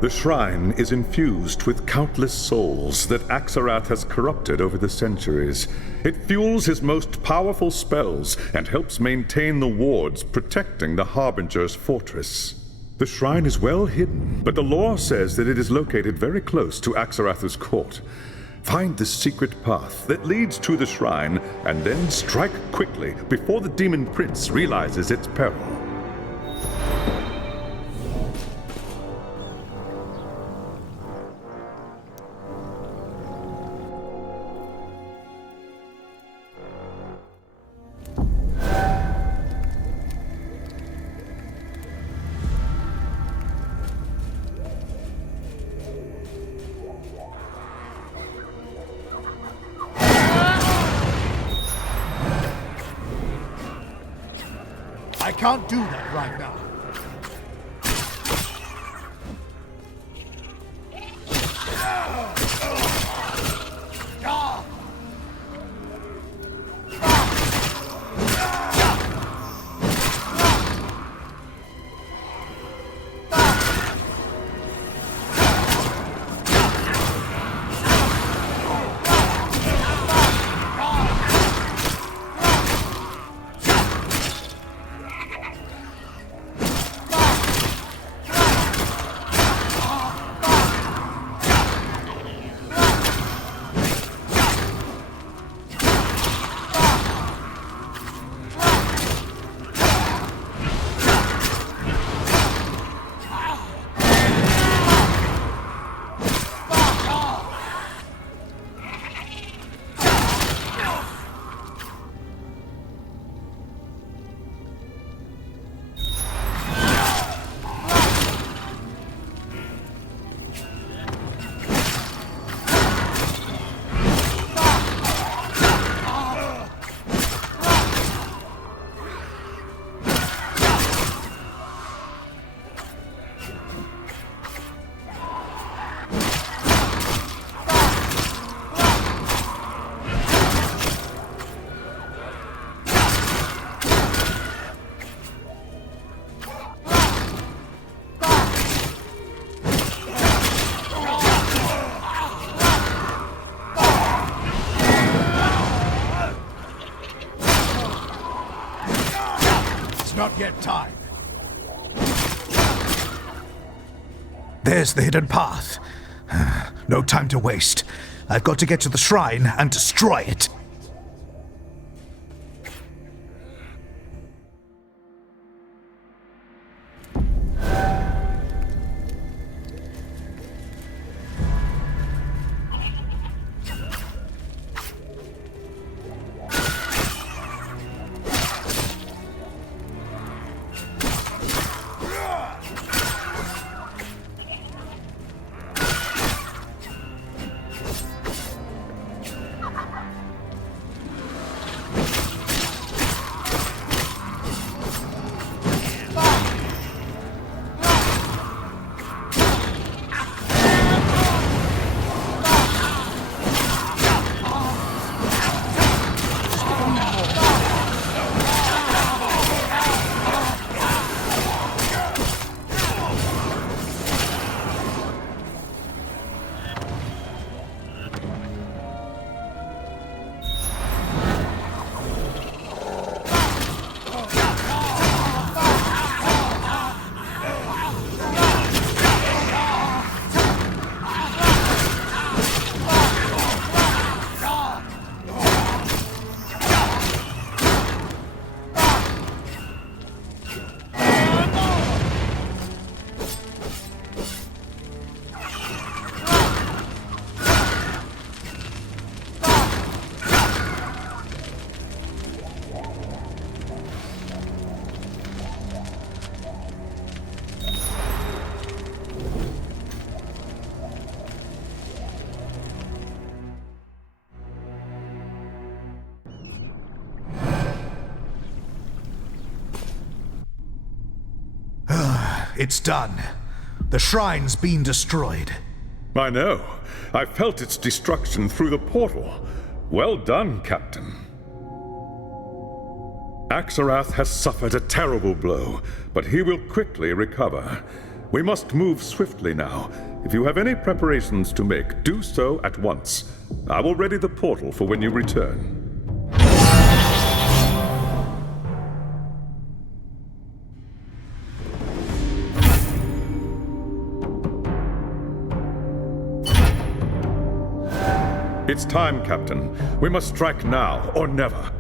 The shrine is infused with countless souls that Axarath has corrupted over the centuries. It fuels his most powerful spells and helps maintain the wards protecting the Harbinger's fortress. The shrine is well hidden, but the lore says that it is located very close to Axarath's court. Find the secret path that leads to the shrine, and then strike quickly before the Demon Prince realizes its peril. I can't do that right now. Not yet time. There's the hidden path. No time to waste. I've got to get to the shrine and destroy it. It's done. The shrine's been destroyed. I know. I felt its destruction through the portal. Well done, Captain. Axarath has suffered a terrible blow, but he will quickly recover. We must move swiftly now. If you have any preparations to make, do so at once. I will ready the portal for when you return. It's time, Captain. We must strike now or never.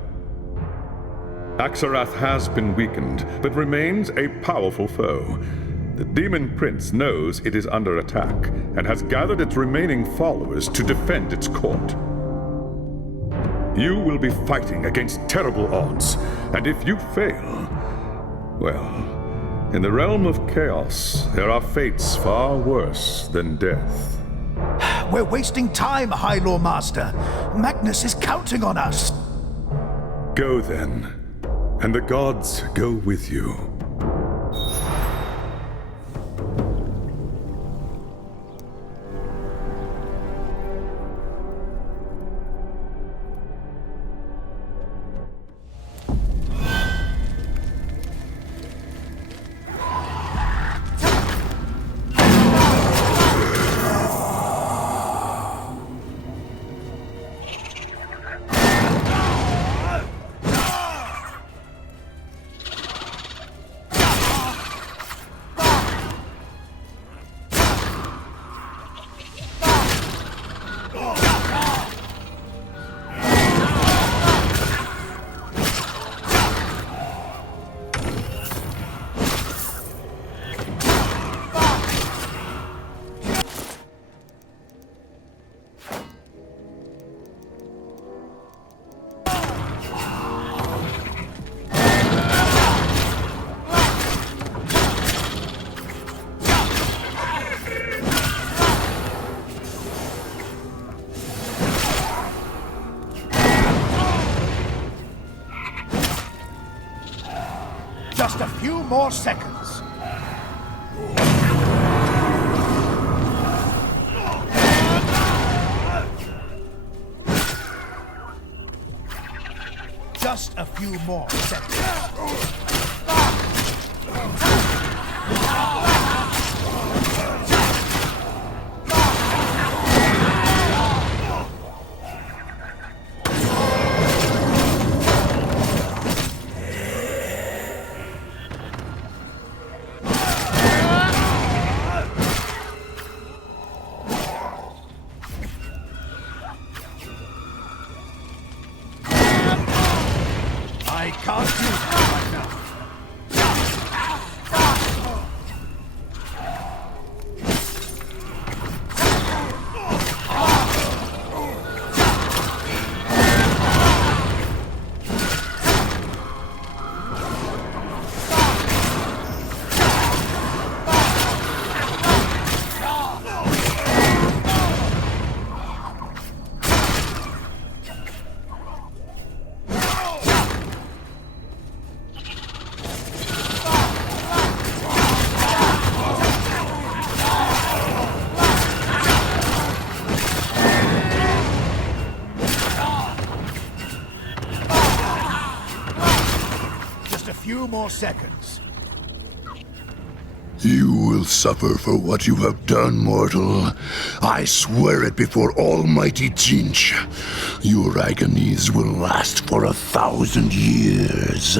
Axarath has been weakened, but remains a powerful foe. The Demon Prince knows it is under attack, and has gathered its remaining followers to defend its court. You will be fighting against terrible odds, and if you fail, well, in the realm of chaos, there are fates far worse than death. We're wasting time, High Lord Master. Magnus is counting on us. Go then, and the gods go with you. Just a few more seconds. Just a few more seconds. I can't do that right now. Few more seconds. You will suffer for what you have done, mortal. I swear it before Almighty Jinch. Your agonies will last for 1,000 years.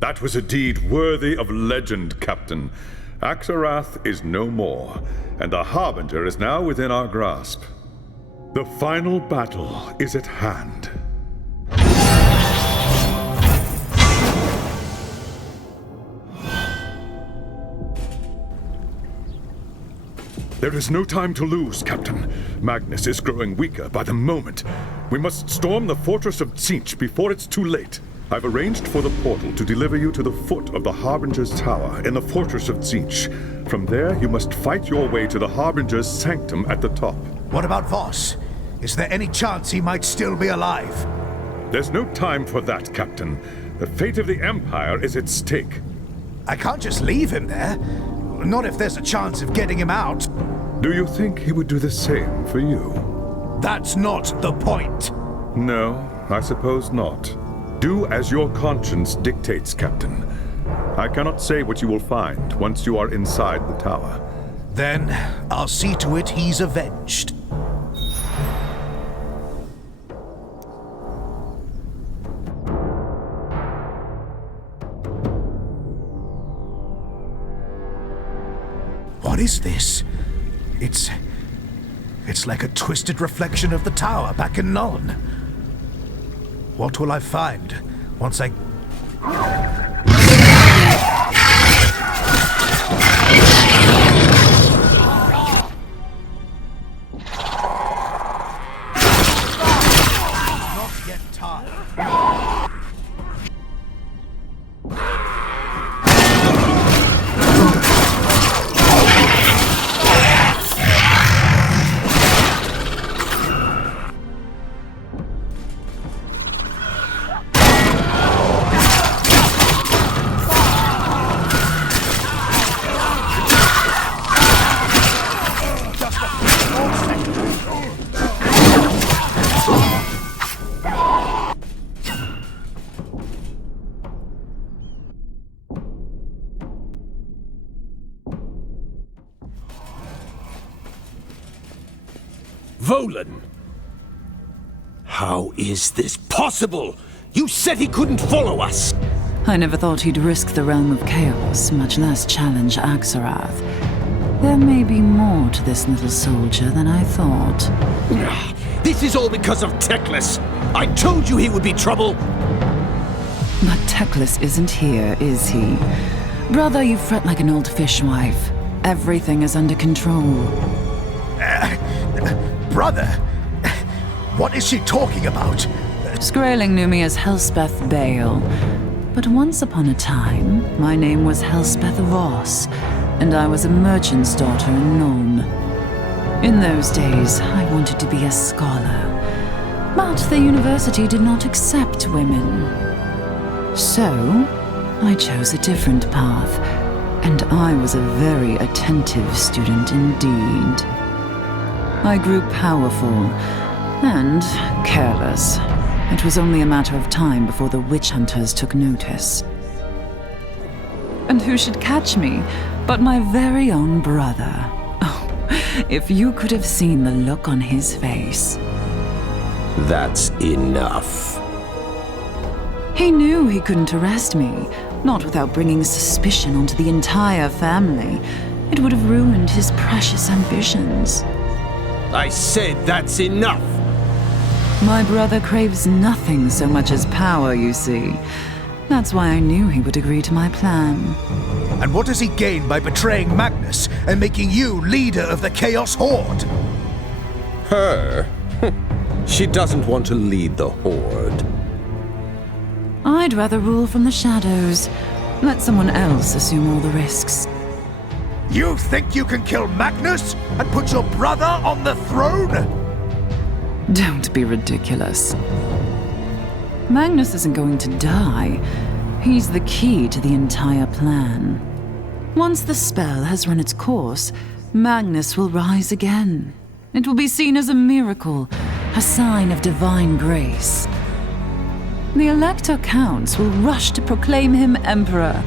That was a deed worthy of legend, Captain. Axarath is no more, and the Harbinger is now within our grasp. The final battle is at hand. There is no time to lose, Captain. Magnus is growing weaker by the moment. We must storm the fortress of Tzeentch before it's too late. I've arranged for the portal to deliver you to the foot of the Harbinger's Tower in the fortress of Tzeentch. From there, you must fight your way to the Harbinger's Sanctum at the top. What about Voss? Is there any chance he might still be alive? There's no time for that, Captain. The fate of the Empire is at stake. I can't just leave him there. Not if there's a chance of getting him out. Do you think he would do the same for you? That's not the point. No, I suppose not. Do as your conscience dictates, Captain. I cannot say what you will find once you are inside the tower. Then I'll see to it he's avenged. What is this? It's like a twisted reflection of the tower back in Nuln. What will I find once I... Not yet tired. Volan! How is this possible? You said he couldn't follow us! I never thought he'd risk the realm of chaos, much less challenge Axarath. There may be more to this little soldier than I thought. This is all because of Teclis! I told you he would be trouble! But Teclis isn't here, is he? Brother, you fret like an old fishwife. Everything is under control. Brother! What is she talking about? Skraeling knew me as Helspeth Bale. But once upon a time, my name was Helspeth Voss, and I was a merchant's daughter in Nuln. In those days, I wanted to be a scholar. But the university did not accept women. So, I chose a different path, and I was a very attentive student indeed. I grew powerful and careless. It was only a matter of time before the witch hunters took notice. And who should catch me but my very own brother? Oh, if you could have seen the look on his face. That's enough. He knew he couldn't arrest me, not without bringing suspicion onto the entire family. It would have ruined his precious ambitions. I said that's enough! My brother craves nothing so much as power, you see. That's why I knew he would agree to my plan. And what does he gain by betraying Magnus and making you leader of the Chaos Horde? Her? She doesn't want to lead the Horde. I'd rather rule from the shadows. Let someone else assume all the risks. You think you can kill Magnus and put your brother on the throne? Don't be ridiculous. Magnus isn't going to die. He's the key to the entire plan. Once the spell has run its course, Magnus will rise again. It will be seen as a miracle, a sign of divine grace. The Elector Counts will rush to proclaim him Emperor,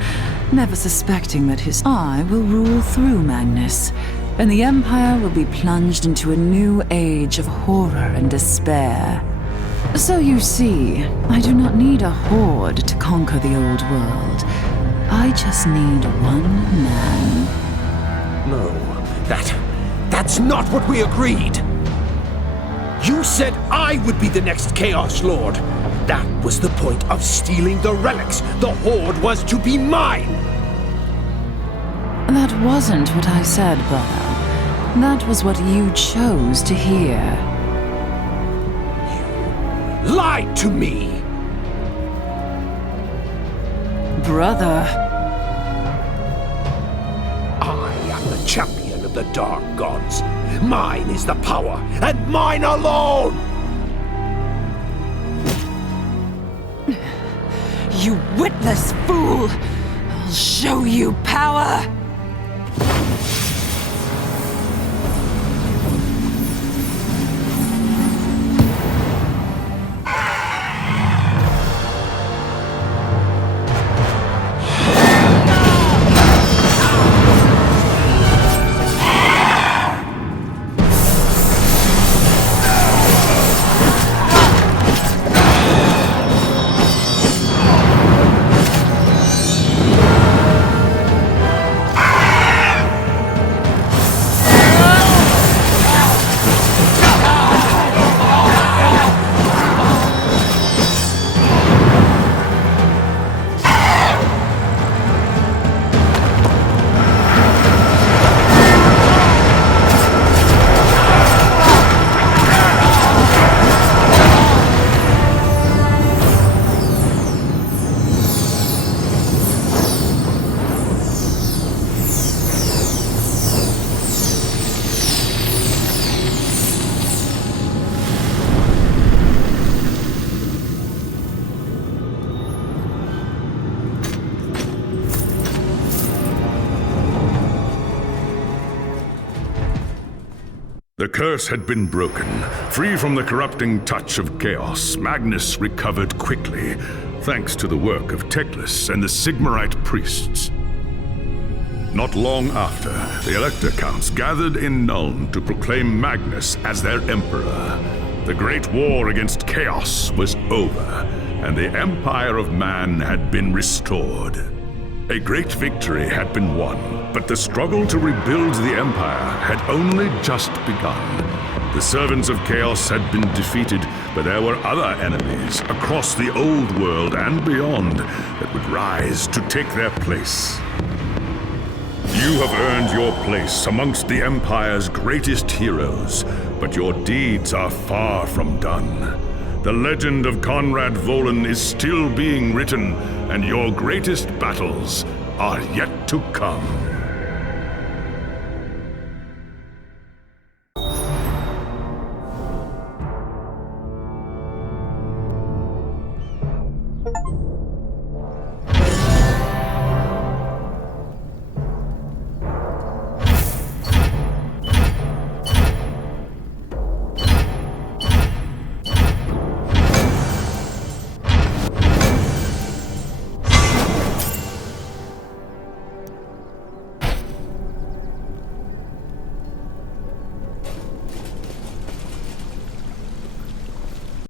never suspecting that his eye will rule through Magnus, and the Empire will be plunged into a new age of horror and despair. So you see, I do not need a horde to conquer the old world. I just need one man. No, that's not what we agreed. You said I would be the next Chaos Lord. That was the point of stealing the relics. The horde was to be mine. That wasn't what I said, brother. That was what you chose to hear. You lied to me! Brother. I am the champion of the Dark Gods. Mine is the power, and mine alone! You witless fool! I'll show you power! The curse had been broken. Free from the corrupting touch of chaos, Magnus recovered quickly, thanks to the work of Teclis and the Sigmarite priests. Not long after, the Elector Counts gathered in Nuln to proclaim Magnus as their emperor. The great war against chaos was over, and the Empire of Man had been restored. A great victory had been won, but the struggle to rebuild the Empire had only just begun. The servants of Chaos had been defeated, but there were other enemies across the old world and beyond that would rise to take their place. You have earned your place amongst the Empire's greatest heroes, but your deeds are far from done. The legend of Conrad Volan is still being written, and your greatest battles are yet to come.